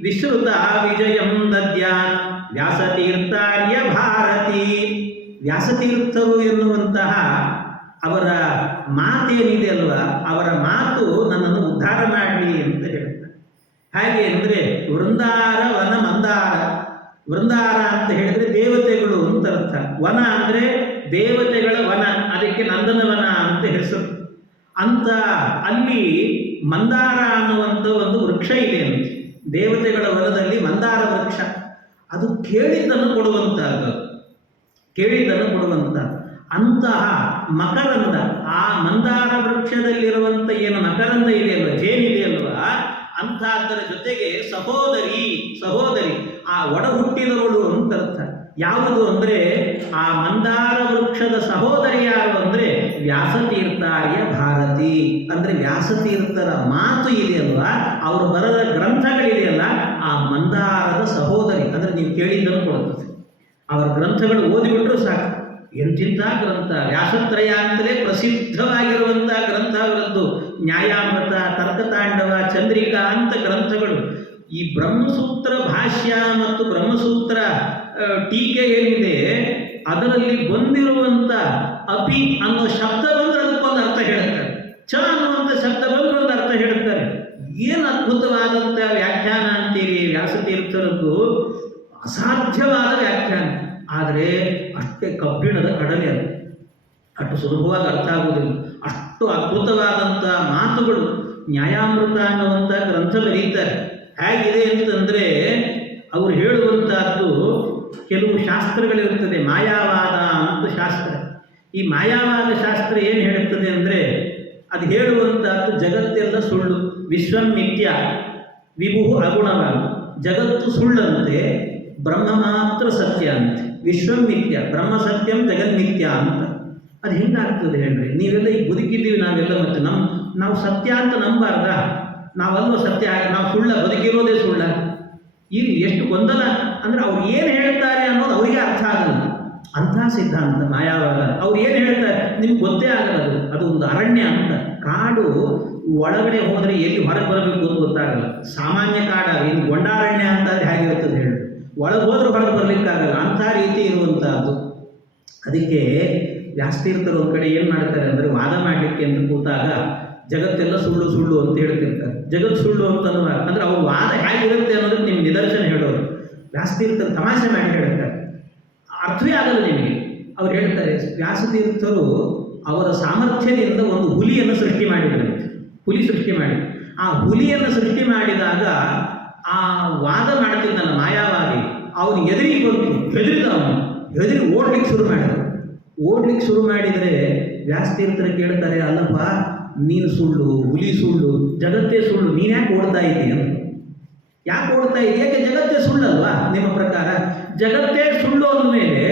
ವಿಶ್ರುತ ವಿಜಯಂ ದದ್ಯಾತ್ ವ್ಯಾಸತೀರ್ಥಾರ್ಯ ಭಾರತಿ. ವ್ಯಾಸತೀರ್ಥರು ಎನ್ನುವಂತಹ ಅವರ ಮಾತೇನಿದೆ ಅಲ್ವಾ, ಅವರ ಮಾತು ನನ್ನನ್ನು ಉದ್ಧಾರ ಮಾಡಲಿ ಅಂತ ಹೇಳ್ತಾರೆ. ಹಾಗೆ ಅಂದರೆ ವೃಂದಾರ ವನ ಮಂದಾರ. ವೃಂದಾರ ಅಂತ ಹೇಳಿದರೆ ದೇವತೆಗಳು ಅಂತ ಅರ್ಥ. ವನ ಅಂದರೆ ದೇವತೆಗಳ ವನ, ಅದಕ್ಕೆ ನಂದನವನ ಅಂತ ಹೆಸರು. ಅಂತ ಅಲ್ಲಿ ಮಂದಾರ ಅನ್ನುವಂಥ ಒಂದು ವೃಕ್ಷ ಇದೆ ಅಂತ. ದೇವತೆಗಳ ವನದಲ್ಲಿ ಮಂದಾರ ವೃಕ್ಷ. ಅದು ಕೇಳಿದ್ದನ್ನು ಕೊಡುವಂತಹದ್ದು, ಕೇಳಿದ್ದನ್ನು ಕೊಡುವಂಥದ್ದು. ಅಂತಹ ಮಕರಂದ, ಆ ಮಂದಾರ ವೃಕ್ಷದಲ್ಲಿರುವಂಥ ಏನು ಮಕರಂದ ಇದೆ ಅಲ್ವ, ಜೇನಿದೆ ಅಲ್ವಾ, ಅಂಥದ್ದರ ಜೊತೆಗೆ ಸಹೋದರಿ ಆ ಒಡ ಹುಟ್ಟಿದವಳು ಅಂತ ಅರ್ಥ. ಯಾವುದು ಅಂದರೆ ಆ ಮಂದಾರ ವೃಕ್ಷದ ಸಹೋದರಿ ಯಾರು ಅಂದರೆ ವ್ಯಾಸತೀರ್ಥಾರ್ಯ ಭಾರತಿ. ಅಂದರೆ ವ್ಯಾಸತೀರ್ಥರ ಮಾತು ಇದೆಯಲ್ವಾ, ಅವರು ಬರೆದ ಗ್ರಂಥಗಳಿದೆಯಲ್ಲ, ಆ ಮಂದಾರದ ಸಹೋದರಿ. ಅಂದರೆ ನೀವು ಕೇಳಿದ್ದನ್ನು ಕೊಡುತ್ತದೆ. ಅವರ ಗ್ರಂಥಗಳು ಓದಿಬಿಟ್ರೂ ಸಾಕು. ಎಂತಿಂಥ ಗ್ರಂಥ! ವ್ಯಾಸತ್ರಯ ಅಂತಲೇ ಪ್ರಸಿದ್ಧವಾಗಿರುವಂಥ ಗ್ರಂಥ ಅವರದ್ದು. ನ್ಯಾಯಾಮೃತ, ತರ್ಕತಾಂಡವ, ಚಂದ್ರಿಕಾ ಅಂತ ಗ್ರಂಥಗಳು. ಈ ಬ್ರಹ್ಮಸೂತ್ರ ಭಾಷ್ಯ ಮತ್ತು ಬ್ರಹ್ಮಸೂತ್ರ ಟೀಕೆ ಏನಿದೆ, ಅದರಲ್ಲಿ ಬಂದಿರುವಂಥ ಅಪಿ ಅನ್ನೋ ಶಬ್ದ ಬಂದರೆ ಅದಕ್ಕೊಂದು ಅರ್ಥ ಹೇಳ್ತಾರೆ, ಚ ಅನ್ನುವಂಥ ಶಬ್ದ ಬಂದರೆ ಒಂದು ಅರ್ಥ ಹೇಳ್ತಾರೆ. ಏನು ಅದ್ಭುತವಾದಂಥ ವ್ಯಾಖ್ಯಾನ ಅಂತೀರಿ ವ್ಯಾಸತೀರ್ಥರದ್ದು! ಅಸಾಧ್ಯವಾದ ವ್ಯಾಖ್ಯಾನ. ಆದರೆ ಅಷ್ಟೇ ಕಬ್ಬಿಣದ ಕಡಲೆ ಅದು, ಅಷ್ಟು ಸುಲಭವಾಗಿ ಅರ್ಥ ಆಗುವುದಿಲ್ಲ. ಅಷ್ಟು ಅದ್ಭುತವಾದಂಥ ಮಾತುಗಳು. ನ್ಯಾಯಾಮೃತ ಅನ್ನುವಂಥ ಗ್ರಂಥ ಬರೀತಾರೆ. ಹೇಗಿದೆ ಅಂತಂದರೆ, ಅವರು ಹೇಳುವಂಥದ್ದು ಕೆಲವು ಶಾಸ್ತ್ರಗಳಿರುತ್ತದೆ. ಮಾಯಾವಾದ ಅಂತ ಶಾಸ್ತ್ರ. ಈ ಮಾಯಾವಾದ ಶಾಸ್ತ್ರ ಏನು ಹೇಳುತ್ತದೆ ಅಂದರೆ, ಅದು ಹೇಳುವಂಥದ್ದು ಜಗತ್ತೆಲ್ಲ ಸುಳ್ಳು, ವಿಶ್ವಂ ಮಿಥ್ಯ ವಿಭು ಅಗುಣವಾದ. ಜಗತ್ತು ಸುಳ್ಳಂತೆ, ಬ್ರಹ್ಮ ಮಾತ್ರ ಸತ್ಯ ಅಂತೆ. ವಿಶ್ವಂ ಮಿಥ್ಯ, ಬ್ರಹ್ಮ ಸತ್ಯಂ ಜಗನ್ಮಿಥ್ಯ ಅಂತ. ಅದು ಹೆಂಗಾಗ್ತದೆ ಹೇಳ್ರಿ? ನೀವೆಲ್ಲ ಈಗ ಬದುಕಿದ್ದೀವಿ ನಾವೆಲ್ಲ, ಮತ್ತೆ ನಾವು ಸತ್ಯ ಅಂತ ನಂಬಾರ್ದ? ನಾವಲ್ವ ಸತ್ಯ, ನಾವು ಸುಳ್ಳ, ಬದುಕಿರೋದೇ ಸುಳ್ಳ? ಈಗ ಎಷ್ಟು ಗೊಂದಲ ಅಂದರೆ, ಅವ್ರು ಏನು ಹೇಳ್ತಾರೆ ಅನ್ನೋದು ಅವರಿಗೆ ಅರ್ಥ ಆಗಲ್ಲ. ಅಂಥ ಸಿದ್ಧಾಂತ ಮಾಯಾವಾದ. ಅವ್ರು ಏನು ಹೇಳ್ತಾರೆ ನಿಮ್ಗೆ ಗೊತ್ತೇ ಆಗಲ್ಲ. ಅದು ಒಂದು ಅರಣ್ಯ ಅಂತ. ಕಾಡು ಒಳಗಡೆ ಹೋದರೆ ಎಲ್ಲಿ ಹೊರಗೆ ಬರಬೇಕು ಅಂತ ಗೊತ್ತಾಗಲ್ಲ. ಸಾಮಾನ್ಯ ಕಾಡ, ಇನ್ನು ಗೊಂಡಾರಣ್ಯ ಅಂತಾದರೆ ಹೇಗಿರ್ತದೆ ಹೇಳಿ? ಒಳಗೆ ಹೋದ್ರೆ ಹೊರಗೆ ಬರಲಿಕ್ಕಾಗಲ್ಲ. ಅಂಥ ರೀತಿ ಇರುವಂಥದ್ದು. ಅದಕ್ಕೆ ವ್ಯಾಸತೀರ್ಥರು ಒಂದು ಕಡೆ ಏನು ಮಾಡ್ತಾರೆ ಅಂದರೆ, ವಾದ ಮಾಡಲಿಕ್ಕೆ ಅಂತ ಕೂತಾಗ ಜಗತ್ತೆಲ್ಲ ಸುಳ್ಳು ಸುಳ್ಳು ಅಂತ ಹೇಳ್ತಿರ್ತಾರೆ. ಜಗತ್ ಸುಳ್ಳು ಅಂತನೂ ಅಂದ್ರೆ ಅವ್ರ ವಾದ ಹೇಗಿರುತ್ತೆ ಅನ್ನೋದಕ್ಕೆ ನಿಮ್ಗೆ ನಿದರ್ಶನ ಹೇಳೋರು. ವ್ಯಾಸತೀರ್ಥರು ತಮಾಷೆ ಮಾಡಿ ಹೇಳ್ತಾರೆ, ಅರ್ಥವೇ ಆಗಲ್ಲ ನಿಮಗೆ. ಅವ್ರು ಹೇಳ್ತಾರೆ, ವ್ಯಾಸತೀರ್ಥರು ಅವರ ಸಾಮರ್ಥ್ಯದಿಂದ ಒಂದು ಹುಲಿಯನ್ನು ಸೃಷ್ಟಿ ಮಾಡಿದ್ರಂತೆ. ಹುಲಿ ಸೃಷ್ಟಿ ಮಾಡಿ, ಆ ಹುಲಿಯನ್ನು ಸೃಷ್ಟಿ ಮಾಡಿದಾಗ ಆ ವಾದ ಮಾಡ್ತಿದ್ದಲ್ಲ ಮಾಯಾವಾದಿ, ಅವನು ಎದುರಿಗೆ ಬಂತು, ಹೆದರಿ ಓಡ್ಲಿಕ್ಕೆ ಶುರು ಮಾಡಿದ್ರು. ಓಡ್ಲಿಕ್ಕೆ ಶುರು ಮಾಡಿದರೆ ವ್ಯಾಸತೀರ್ಥರು ಕೇಳ್ತಾರೆ, ಅಲ್ಲಪ್ಪ ನೀನು ಸುಳ್ಳು, ಹುಲಿ ಸುಳ್ಳು, ಜಗತ್ತೇ ಸುಳ್ಳು, ನೀನು ಯಾಕೆ ಓಡ್ತಾ ಇದ್ದೀಯ ಅಂತ. ಯಾಕೆ ಓಡ್ತಾ ಇದೆಯಾ? ಯಾಕೆ ಜಗತ್ತೇ ಸುಳ್ಳಲ್ವಾ ನಿಮ್ಮ ಪ್ರಕಾರ? ಜಗತ್ತೇ ಸುಳ್ಳು ಅಂದಮೇಲೆ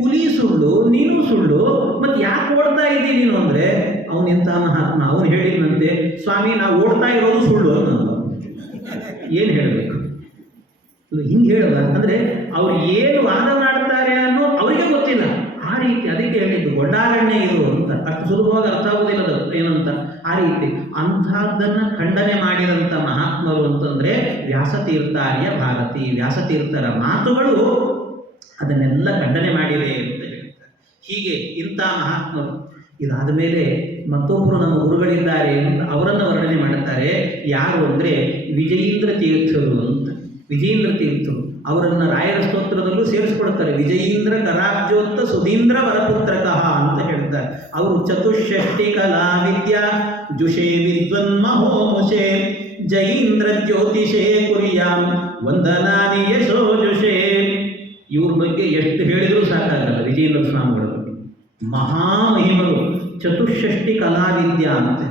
ಹುಲಿ ಸುಳ್ಳು, ನೀನು ಸುಳ್ಳು, ಮತ್ತೆ ಯಾಕೆ ಓಡ್ತಾ ಇದ್ದೀನಿ ನೀನು ಅಂದರೆ, ಅವನು ಎಂಥ ಮಹಾತ್ಮ, ಅವನು ಹೇಳಿದಂತೆ, ಸ್ವಾಮಿ ನಾವು ಓಡ್ತಾ ಇರೋದು ಸುಳ್ಳು ಅಂತ. ಏನು ಹೇಳಬೇಕು? ಹಿಂಗೆ ಹೇಳಲ್ಲ ಅಂದರೆ ಅವ್ರು ಏನು ವಾದ ಮಾಡ್ತಾರೆ ಅನ್ನೋ ಅವರಿಗೆ ಗೊತ್ತಿಲ್ಲ. ಆ ರೀತಿ ಅದಕ್ಕೆ ಹೇಳಿದ್ದು ಗೊಡ್ಡಾರಣ್ಯ ಇದು ಅಂತ, ಅಷ್ಟು ಸುಲಭವಾಗಿ ಅರ್ಥ ಆಗೋದಿಲ್ಲ ಏನಂತ. ಆ ರೀತಿ ಅಂಥದ್ದನ್ನು ಖಂಡನೆ ಮಾಡಿದಂಥ ಮಹಾತ್ಮರು ಅಂತಂದರೆ ವ್ಯಾಸತೀರ್ಥಾರ್ಯ ಭಾರತಿ. ವ್ಯಾಸತೀರ್ಥರ ಮಾತುಗಳು ಅದನ್ನೆಲ್ಲ ಖಂಡನೆ ಮಾಡಿವೆ ಅಂತ ಹೇಳ್ತಾರೆ. ಹೀಗೆ ಇಂಥ ಮಹಾತ್ಮರು. ಇದಾದ ಮೇಲೆ ಮತ್ತೊಬ್ಬರು ನಮ್ಮ ಗುರುಗಳಿದ್ದಾರೆ ಅಂತ ಅವರನ್ನು ವರ್ಣನೆ ಮಾಡುತ್ತಾರೆ. ಯಾರು ಅಂದರೆ ವಿಜಯೀಂದ್ರ ತೀರ್ಥರು ಅಂತ. ವಿಜಯೀಂದ್ರ ತೀರ್ಥರು ಅವರನ್ನು ರಾಯರ ಸ್ತೋತ್ರದಲ್ಲೂ ಸೇರಿಸ್ಕೊಳ್ತಾರೆ. ವಿಜಯೀಂದ್ರ ಕರಾಬ್ಜೋತ್ತ ಸುಧೀಂದ್ರ ವರಪುತ್ರಕಃ ಅಂತ ಹೇಳ್ತಾರೆ. ಅವರು ಚತುಷ್ಷಷ್ಟಿ ಕಲಾ ವಿದ್ಯಾ ಜುಷೇ ವಿದ್ವನ್ ಮಹೋಮುಷೇ ಜಯೀಂದ್ರ ಜ್ಯೋತಿಷೇ ಕುರಿಯಾಂ ವಂದನಾನಿ ಯಶೋಜುಷೇ. ಇವ್ರ ಬಗ್ಗೆ ಎಷ್ಟು ಹೇಳಿದರೂ ಸಾಕಾಗಲ್ಲ. ವಿಜಯೇಂದ್ರ ಸ್ವಾಮಿಗಳ ಬಗ್ಗೆ ಮಹಾಮಹಿಮರು. ಚತುಷ್ಷಷ್ಟಿ ಕಲಾವಿದ್ಯಾ ಅಂತ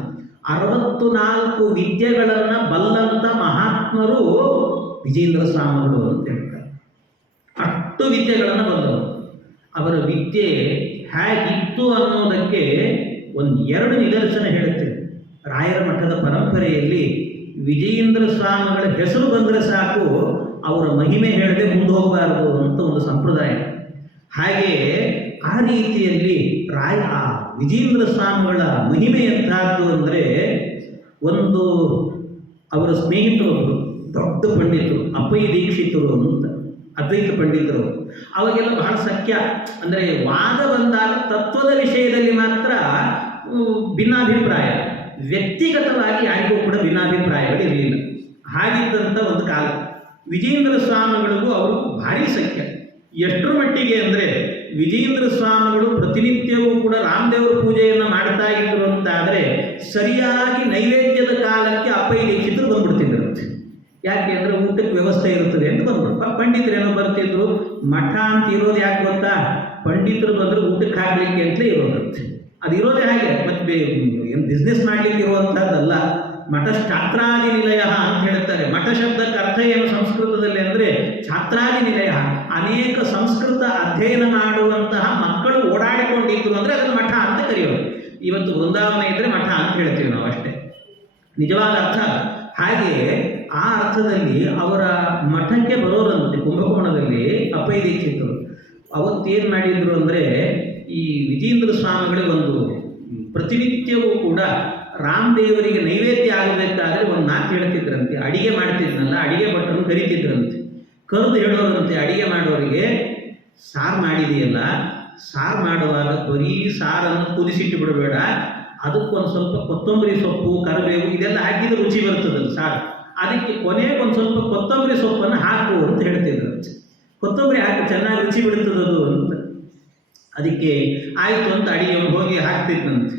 64 ವಿದ್ಯೆಗಳನ್ನು ಬಲ್ಲಂಥ ಮಹಾತ್ಮರು ವಿಜಯೇಂದ್ರ ಸ್ವಾಮಿಗಳು ಅಂತ ಹೇಳ್ತಾರೆ. ಅಷ್ಟು ವಿದ್ಯೆಗಳನ್ನು ಬಲ್ಲವರು. ಅವರ ವಿದ್ಯೆ ಹೇಗಿತ್ತು ಅನ್ನೋದಕ್ಕೆ 2 ನಿದರ್ಶನ ಹೇಳುತ್ತೇವೆ. ರಾಯರ ಮಠದ ಪರಂಪರೆಯಲ್ಲಿ ವಿಜಯೇಂದ್ರ ಸ್ವಾಮಿಗಳ ಹೆಸರು ಬಂದರೆ ಸಾಕು, ಅವರ ಮಹಿಮೆ ಹೇಳದೆ ಮುಂದೆ ಹೋಗಬಾರದು ಅಂತ ಒಂದು ಸಂಪ್ರದಾಯ. ಹಾಗೆ ಆ ರೀತಿಯಲ್ಲಿ ವಿಜಯೇಂದ್ರ ಸ್ವಾಮಿಗಳ ಮಹಿಮೆ ಎಂಥದ್ದು ಅಂದರೆ, ಒಂದು ಅವರ ಸ್ನೇಹಿತರೊಬ್ಬರು ದೊಡ್ಡ ಪಂಡಿತರು ಅಪ್ಪಯ್ಯ ದೀಕ್ಷಿತರು ಅಂತ, ಅದ್ವೈತ ಪಂಡಿತರು. ಅವಾಗೆಲ್ಲ ಬಹಳ ಸಖ್ಯ. ಅಂದರೆ ವಾದ ಬಂದಾಗ ತತ್ವದ ವಿಷಯದಲ್ಲಿ ಮಾತ್ರ ಭಿನ್ನಾಭಿಪ್ರಾಯ, ವ್ಯಕ್ತಿಗತವಾಗಿ ಯಾರಿಗೂ ಕೂಡ ಭಿನ್ನಾಭಿಪ್ರಾಯಗಳಿರಲಿಲ್ಲ. ಹಾಗಿದ್ದಂಥ ಒಂದು ಕಾಲ. ವಿಜಯೇಂದ್ರ ಸ್ವಾಮಿಗಳಿಗೂ ಅವ್ರಿಗೂ ಭಾರಿ ಸಖ್ಯ. ಎಷ್ಟರ ಮಟ್ಟಿಗೆ ಅಂದರೆ, ವಿಜಯೇಂದ್ರ ಸ್ವಾಮಿಗಳು ಪ್ರತಿನಿತ್ಯವೂ ಕೂಡ ರಾಮದೇವರ ಪೂಜೆಯನ್ನು ಮಾಡ್ತಾ ಇದ್ರು ಅಂತಾದರೆ ಸರಿಯಾಗಿ ನೈವೇದ್ಯದ ಕಾಲಕ್ಕೆ ಅಪ್ಪಯ್ಯ ದೀಕ್ಷಿತರು ಬಂದ್ಬಿಡ್ತಿದ್ರಂತೆ. ಯಾಕೆ ಅಂದರೆ ಊಟಕ್ಕೆ ವ್ಯವಸ್ಥೆ ಇರುತ್ತದೆ ಅಂತ ಬಂದ್ಬಿಟ್ಟು. ಪಂಡಿತರು ಏನೋ ಬರ್ತಿದ್ರು. ಮಠ ಅಂತ ಇರೋದು ಯಾಕೆ ಗೊತ್ತಾ? ಪಂಡಿತರು ಬಂದರೆ ಊಟಕ್ಕೆ ಹಾಕಲಿಕ್ಕೆ ಅಂತಲೇ ಇರೋದಂತೆ. ಅದು ಇರೋದೇ ಹಾಗೆ, ಮತ್ತೆ ಏನು ಬಿಸ್ನೆಸ್ ಮಾಡಲಿಕ್ಕೆ ಇರುವಂಥದ್ದಲ್ಲ. ಮಠ ಛಾತ್ರಾದಿ ನಿಲಯ ಅಂತ ಹೇಳ್ತಾರೆ. ಮಠ ಶಬ್ದಕ್ಕೆ ಅರ್ಥ ಏನು ಸಂಸ್ಕೃತದಲ್ಲಿ ಅಂದರೆ ಛಾತ್ರಾದಿ ನಿಲಯ. ಅನೇಕ ಸಂಸ್ಕೃತ ಅಧ್ಯಯನ ಮಾಡುವಂತಹ ಮಕ್ಕಳು ಓಡಾಡಿಕೊಂಡಿದ್ರು ಅಂದರೆ ಅದನ್ನು ಮಠ ಅಂತ ಕರೆಯೋದು. ಇವತ್ತು ವೃಂದಾವನ ಇದ್ದರೆ ಮಠ ಅಂತ ಹೇಳ್ತೀವಿ ನಾವು, ಅಷ್ಟೇ ನಿಜವಾದ ಅರ್ಥ. ಹಾಗೆ ಆ ಅರ್ಥದಲ್ಲಿ ಅವರ ಮಠಕ್ಕೆ ಬರೋರಂತೆ ಕುಂಭಕೋಣದಲ್ಲಿ ಅಪ್ಪಯ್ಯ ದೀಕ್ಷಿತರು. ಅವತ್ತೇನು ಮಾಡಿದ್ರು ಅಂದರೆ, ಈ ವಿಜಯೇಂದ್ರ ಸ್ವಾಮಿಗಳಿಗೆ ಒಂದು ಪ್ರತಿನಿತ್ಯವೂ ಕೂಡ ರಾಮದೇವರಿಗೆ ನೈವೇದ್ಯ ಆಗಬೇಕಾದ್ರೆ ಒಂದು ಮಾತು ಹೇಳ್ತಿದ್ರಂತೆ. ಅಡಿಗೆ ಮಾಡ್ತಿದ್ನಲ್ಲ, ಅಡಿಗೆ ಭಟ್ಟರನ್ನು ಕರಿತಿದ್ರಂತೆ. ಕರೆದು ಹೇಳೋರಂತೆ ಅಡಿಗೆ ಮಾಡೋರಿಗೆ, ಸಾರು ಮಾಡಿದೆಯಲ್ಲ, ಸಾರು ಮಾಡುವಾಗ ಬರೀ ಸಾರನ್ನು ಕುದಿಸಿಟ್ಟು ಬಿಡಬೇಡ, ಅದಕ್ಕೊಂದು ಸ್ವಲ್ಪ ಕೊತ್ತಂಬರಿ ಸೊಪ್ಪು, ಕರಿಬೇವು ಇದೆಲ್ಲ ಹಾಕಿದ್ರೆ ರುಚಿ ಬರ್ತದಲ್ಲ ಸಾರು, ಅದಕ್ಕೆ ಕೊನೆಗೆ ಒಂದು ಸ್ವಲ್ಪ ಕೊತ್ತಂಬರಿ ಸೊಪ್ಪನ್ನು ಹಾಕು ಅಂತ ಹೇಳ್ತಿದ್ರಂತೆ. ಕೊತ್ತಂಬರಿ ಹಾಕಿ ಚೆನ್ನಾಗಿ ರುಚಿ ಬಿಡ್ತದದು ಅಂತ. ಅದಕ್ಕೆ ಆಯಿತು ಅಂತ ಅಡಿಗೆ ಹೋಗಿ ಹಾಕ್ತಿದ್ದಂತೆ.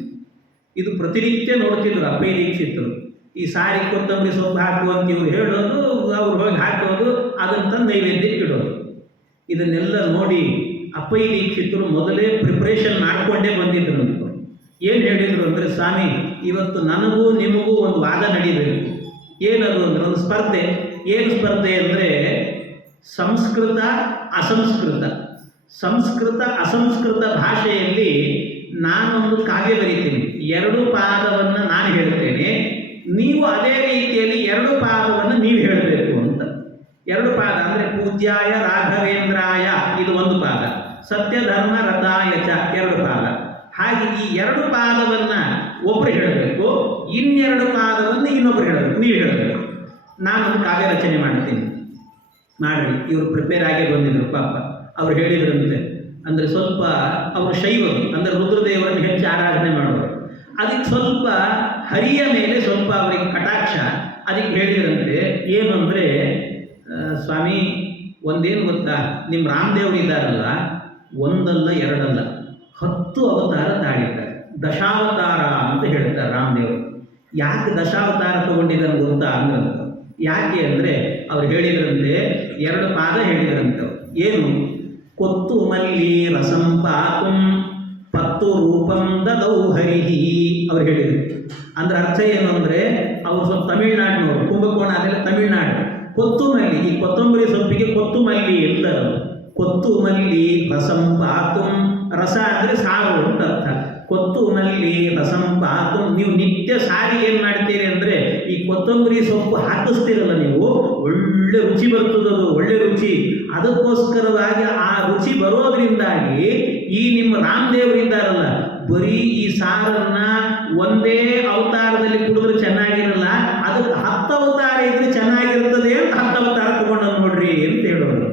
ಇದು ಪ್ರತಿನಿತ್ಯ ನೋಡ್ತಿದ್ರು ಅಪ್ಪಯ್ಯ ದೀಕ್ಷಿತರು. ಈ ಸಾರಿಗೆ ಕೊತ್ತಂಬರಿ ಸೊಪ್ಪು ಹಾಕು ಅಂತ ಇವ್ರು ಹೇಳೋದು, ಅವ್ರು ಹೋಗಿ ಹಾಕೋದು, ಅದನ್ನು ನೈವೇದ್ಯಕ್ಕೆ ಇಡೋದು. ಇದನ್ನೆಲ್ಲ ನೋಡಿ ಅಪ್ಪಯ್ಯ ದೀಕ್ಷಿತರು ಮೊದಲೇ ಪ್ರಿಪ್ರೇಷನ್ ಮಾಡಿಕೊಂಡೇ ಬಂದಿದ್ರು. ಏನು ಹೇಳಿದರು ಅಂದರೆ, ಸ್ವಾಮಿ ಇವತ್ತು ನನಗೂ ನಿಮಗೂ ಒಂದು ವಾದ ನಡೀಬೇಕು. ಏನದು ಅಂದರೆ ಒಂದು ಸ್ಪರ್ಧೆ. ಏನು ಸ್ಪರ್ಧೆ ಅಂದರೆ ಸಂಸ್ಕೃತ ಅಸಂಸ್ಕೃತ. ಸಂಸ್ಕೃತ ಅಸಂಸ್ಕೃತ ಭಾಷೆಯಲ್ಲಿ ನಾನೊಂದು ಕಾವ್ಯ ಬರೀತೀನಿ, 2 ಪಾದವನ್ನು ನಾನು ಹೇಳ್ತೇನೆ, ನೀವು ಅದೇ ರೀತಿಯಲ್ಲಿ 2 ಪಾದವನ್ನು ನೀವು ಹೇಳಬೇಕು ಅಂತ. 2 ಪಾದ ಅಂದರೆ ಪೂಜ್ಯಾಯ ರಾಘವೇಂದ್ರಾಯ ಇದು 1 ಪಾದ, ಸತ್ಯಧರ್ಮ ರಥಾಯ ಚ 2 ಪಾದ. ಹಾಗೆ ಈ 2 ಪಾದವನ್ನು ಒಬ್ಬರು ಹೇಳಬೇಕು, 2 ಪಾದವನ್ನು ಇನ್ನೊಬ್ಬರು ಹೇಳಬೇಕು, ನೀವು ಹೇಳಬೇಕು. ನಾನೊಂದು ಕಾವ್ಯ ರಚನೆ ಮಾಡ್ತೀನಿ, ಮಾಡಿ. ಇವರು ಪ್ರಿಪೇರ್ ಆಗೇ ಬಂದಿದ್ರು ಪಾಪ. ಅವ್ರು ಹೇಳಿದ್ರಂತೆ, ಅಂದರೆ ಸ್ವಲ್ಪ ಅವರು ಶೈವರು, ಅಂದರೆ ರುದ್ರದೇವರನ್ನು ಹೆಚ್ಚು ಆರಾಧನೆ ಮಾಡೋರು. ಅದಕ್ಕೆ ಸ್ವಲ್ಪ ಹರಿಯ ಮೇಲೆ ಸ್ವಲ್ಪ ಅವರಿಗೆ ಕಟಾಕ್ಷ. ಅದಕ್ಕೆ ಹೇಳಿದ್ರಂತೆ ಏನು ಅಂದರೆ, ಸ್ವಾಮಿ ಒಂದೇನು ಗೊತ್ತಾ, ನಿಮ್ಮ ರಾಮದೇವರು ಇದ್ದಾರಲ್ಲ, ಒಂದಲ್ಲ ಎರಡಲ್ಲ 10 ಅವತಾರ ತಾಳಿದ್ದಾರೆ, ದಶಾವತಾರ ಅಂತ ಹೇಳ್ತಾರೆ ರಾಮದೇವರು. ಯಾಕೆ ದಶಾವತಾರ ತಗೊಂಡಿದ್ದಾನೆ ಗೊತ್ತಾ ಅಂದ್ರಂತ. ಯಾಕೆ ಅಂದರೆ ಅವ್ರು ಹೇಳಿದ್ರಂತೆ, 2 ಪಾದ ಹೇಳಿದ್ರಂತೆ. ಏನು? ಕೊತ್ತು ಮಲ್ಲಿ ರಸಂ ಪಾತುಂ ಪತ್ತು ರೂಪಂ ದದೌ ಹರಿಹಿ ಅವ್ರು ಹೇಳಿದರು. ಅಂದ್ರೆ ಅರ್ಥ ಏನು ಅಂದರೆ, ಅವರು ಸ್ವಲ್ಪ ತಮಿಳ್ನಾಡಿನವರು, ಕುಂಭಕೋಣ ಅದೆಲ್ಲ ತಮಿಳ್ನಾಡು. ಕೊತ್ತು ಮಲ್ಲಿ, ಈ ಕೊತ್ತಂಬರಿ ಸೊಪ್ಪಿಗೆ ಕೊತ್ತು ಮಲ್ಲಿ ಅಂತಾರೆ. ಕೊತ್ತು ಮಲ್ಲಿ ರಸಂ ಪಾತುಂ, ರಸ ಅಂದರೆ ಸಾರು ಅಂತ ಅರ್ಥ. ಕೊತ್ತು ಮಲ್ಲಿ ರಸಂ ಪಾತುಂ, ನೀವು ನಿತ್ಯ ಸಾರಿ ಏನು ಮಾಡ್ತೀರಿ ಅಂದರೆ, ಈ ಕೊತ್ತಂಬರಿ ಸೊಪ್ಪು ಹಾಕಿಸ್ತೀರಲ್ಲ ನೀವು, ಒಳ್ಳೆ ರುಚಿ ಬರ್ತದದು, ಒಳ್ಳೆ ರುಚಿ. ಅದಕ್ಕೋಸ್ಕರವಾಗಿ ಆ ರುಚಿ ಬರೋದ್ರಿಂದಾಗಿ ಈ ನಿಮ್ಮ ರಾಮದೇವರಿದ್ದಾರಲ್ಲ, ಬರೀ ಈ ಸಾರನ್ನ ಒಂದೇ ಅವತಾರದಲ್ಲಿ ಕುಡಿದ್ರೆ ಚೆನ್ನಾಗಿರಲ್ಲ, ಅದಕ್ಕೆ 10 ಅವತಾರ ಇದ್ರೆ ಚೆನ್ನಾಗಿರ್ತದೆ ಅಂತ 10 ಅವತಾರ ತಗೊಂಡು ನೋಡ್ರಿ ಅಂತ ಹೇಳೋರು.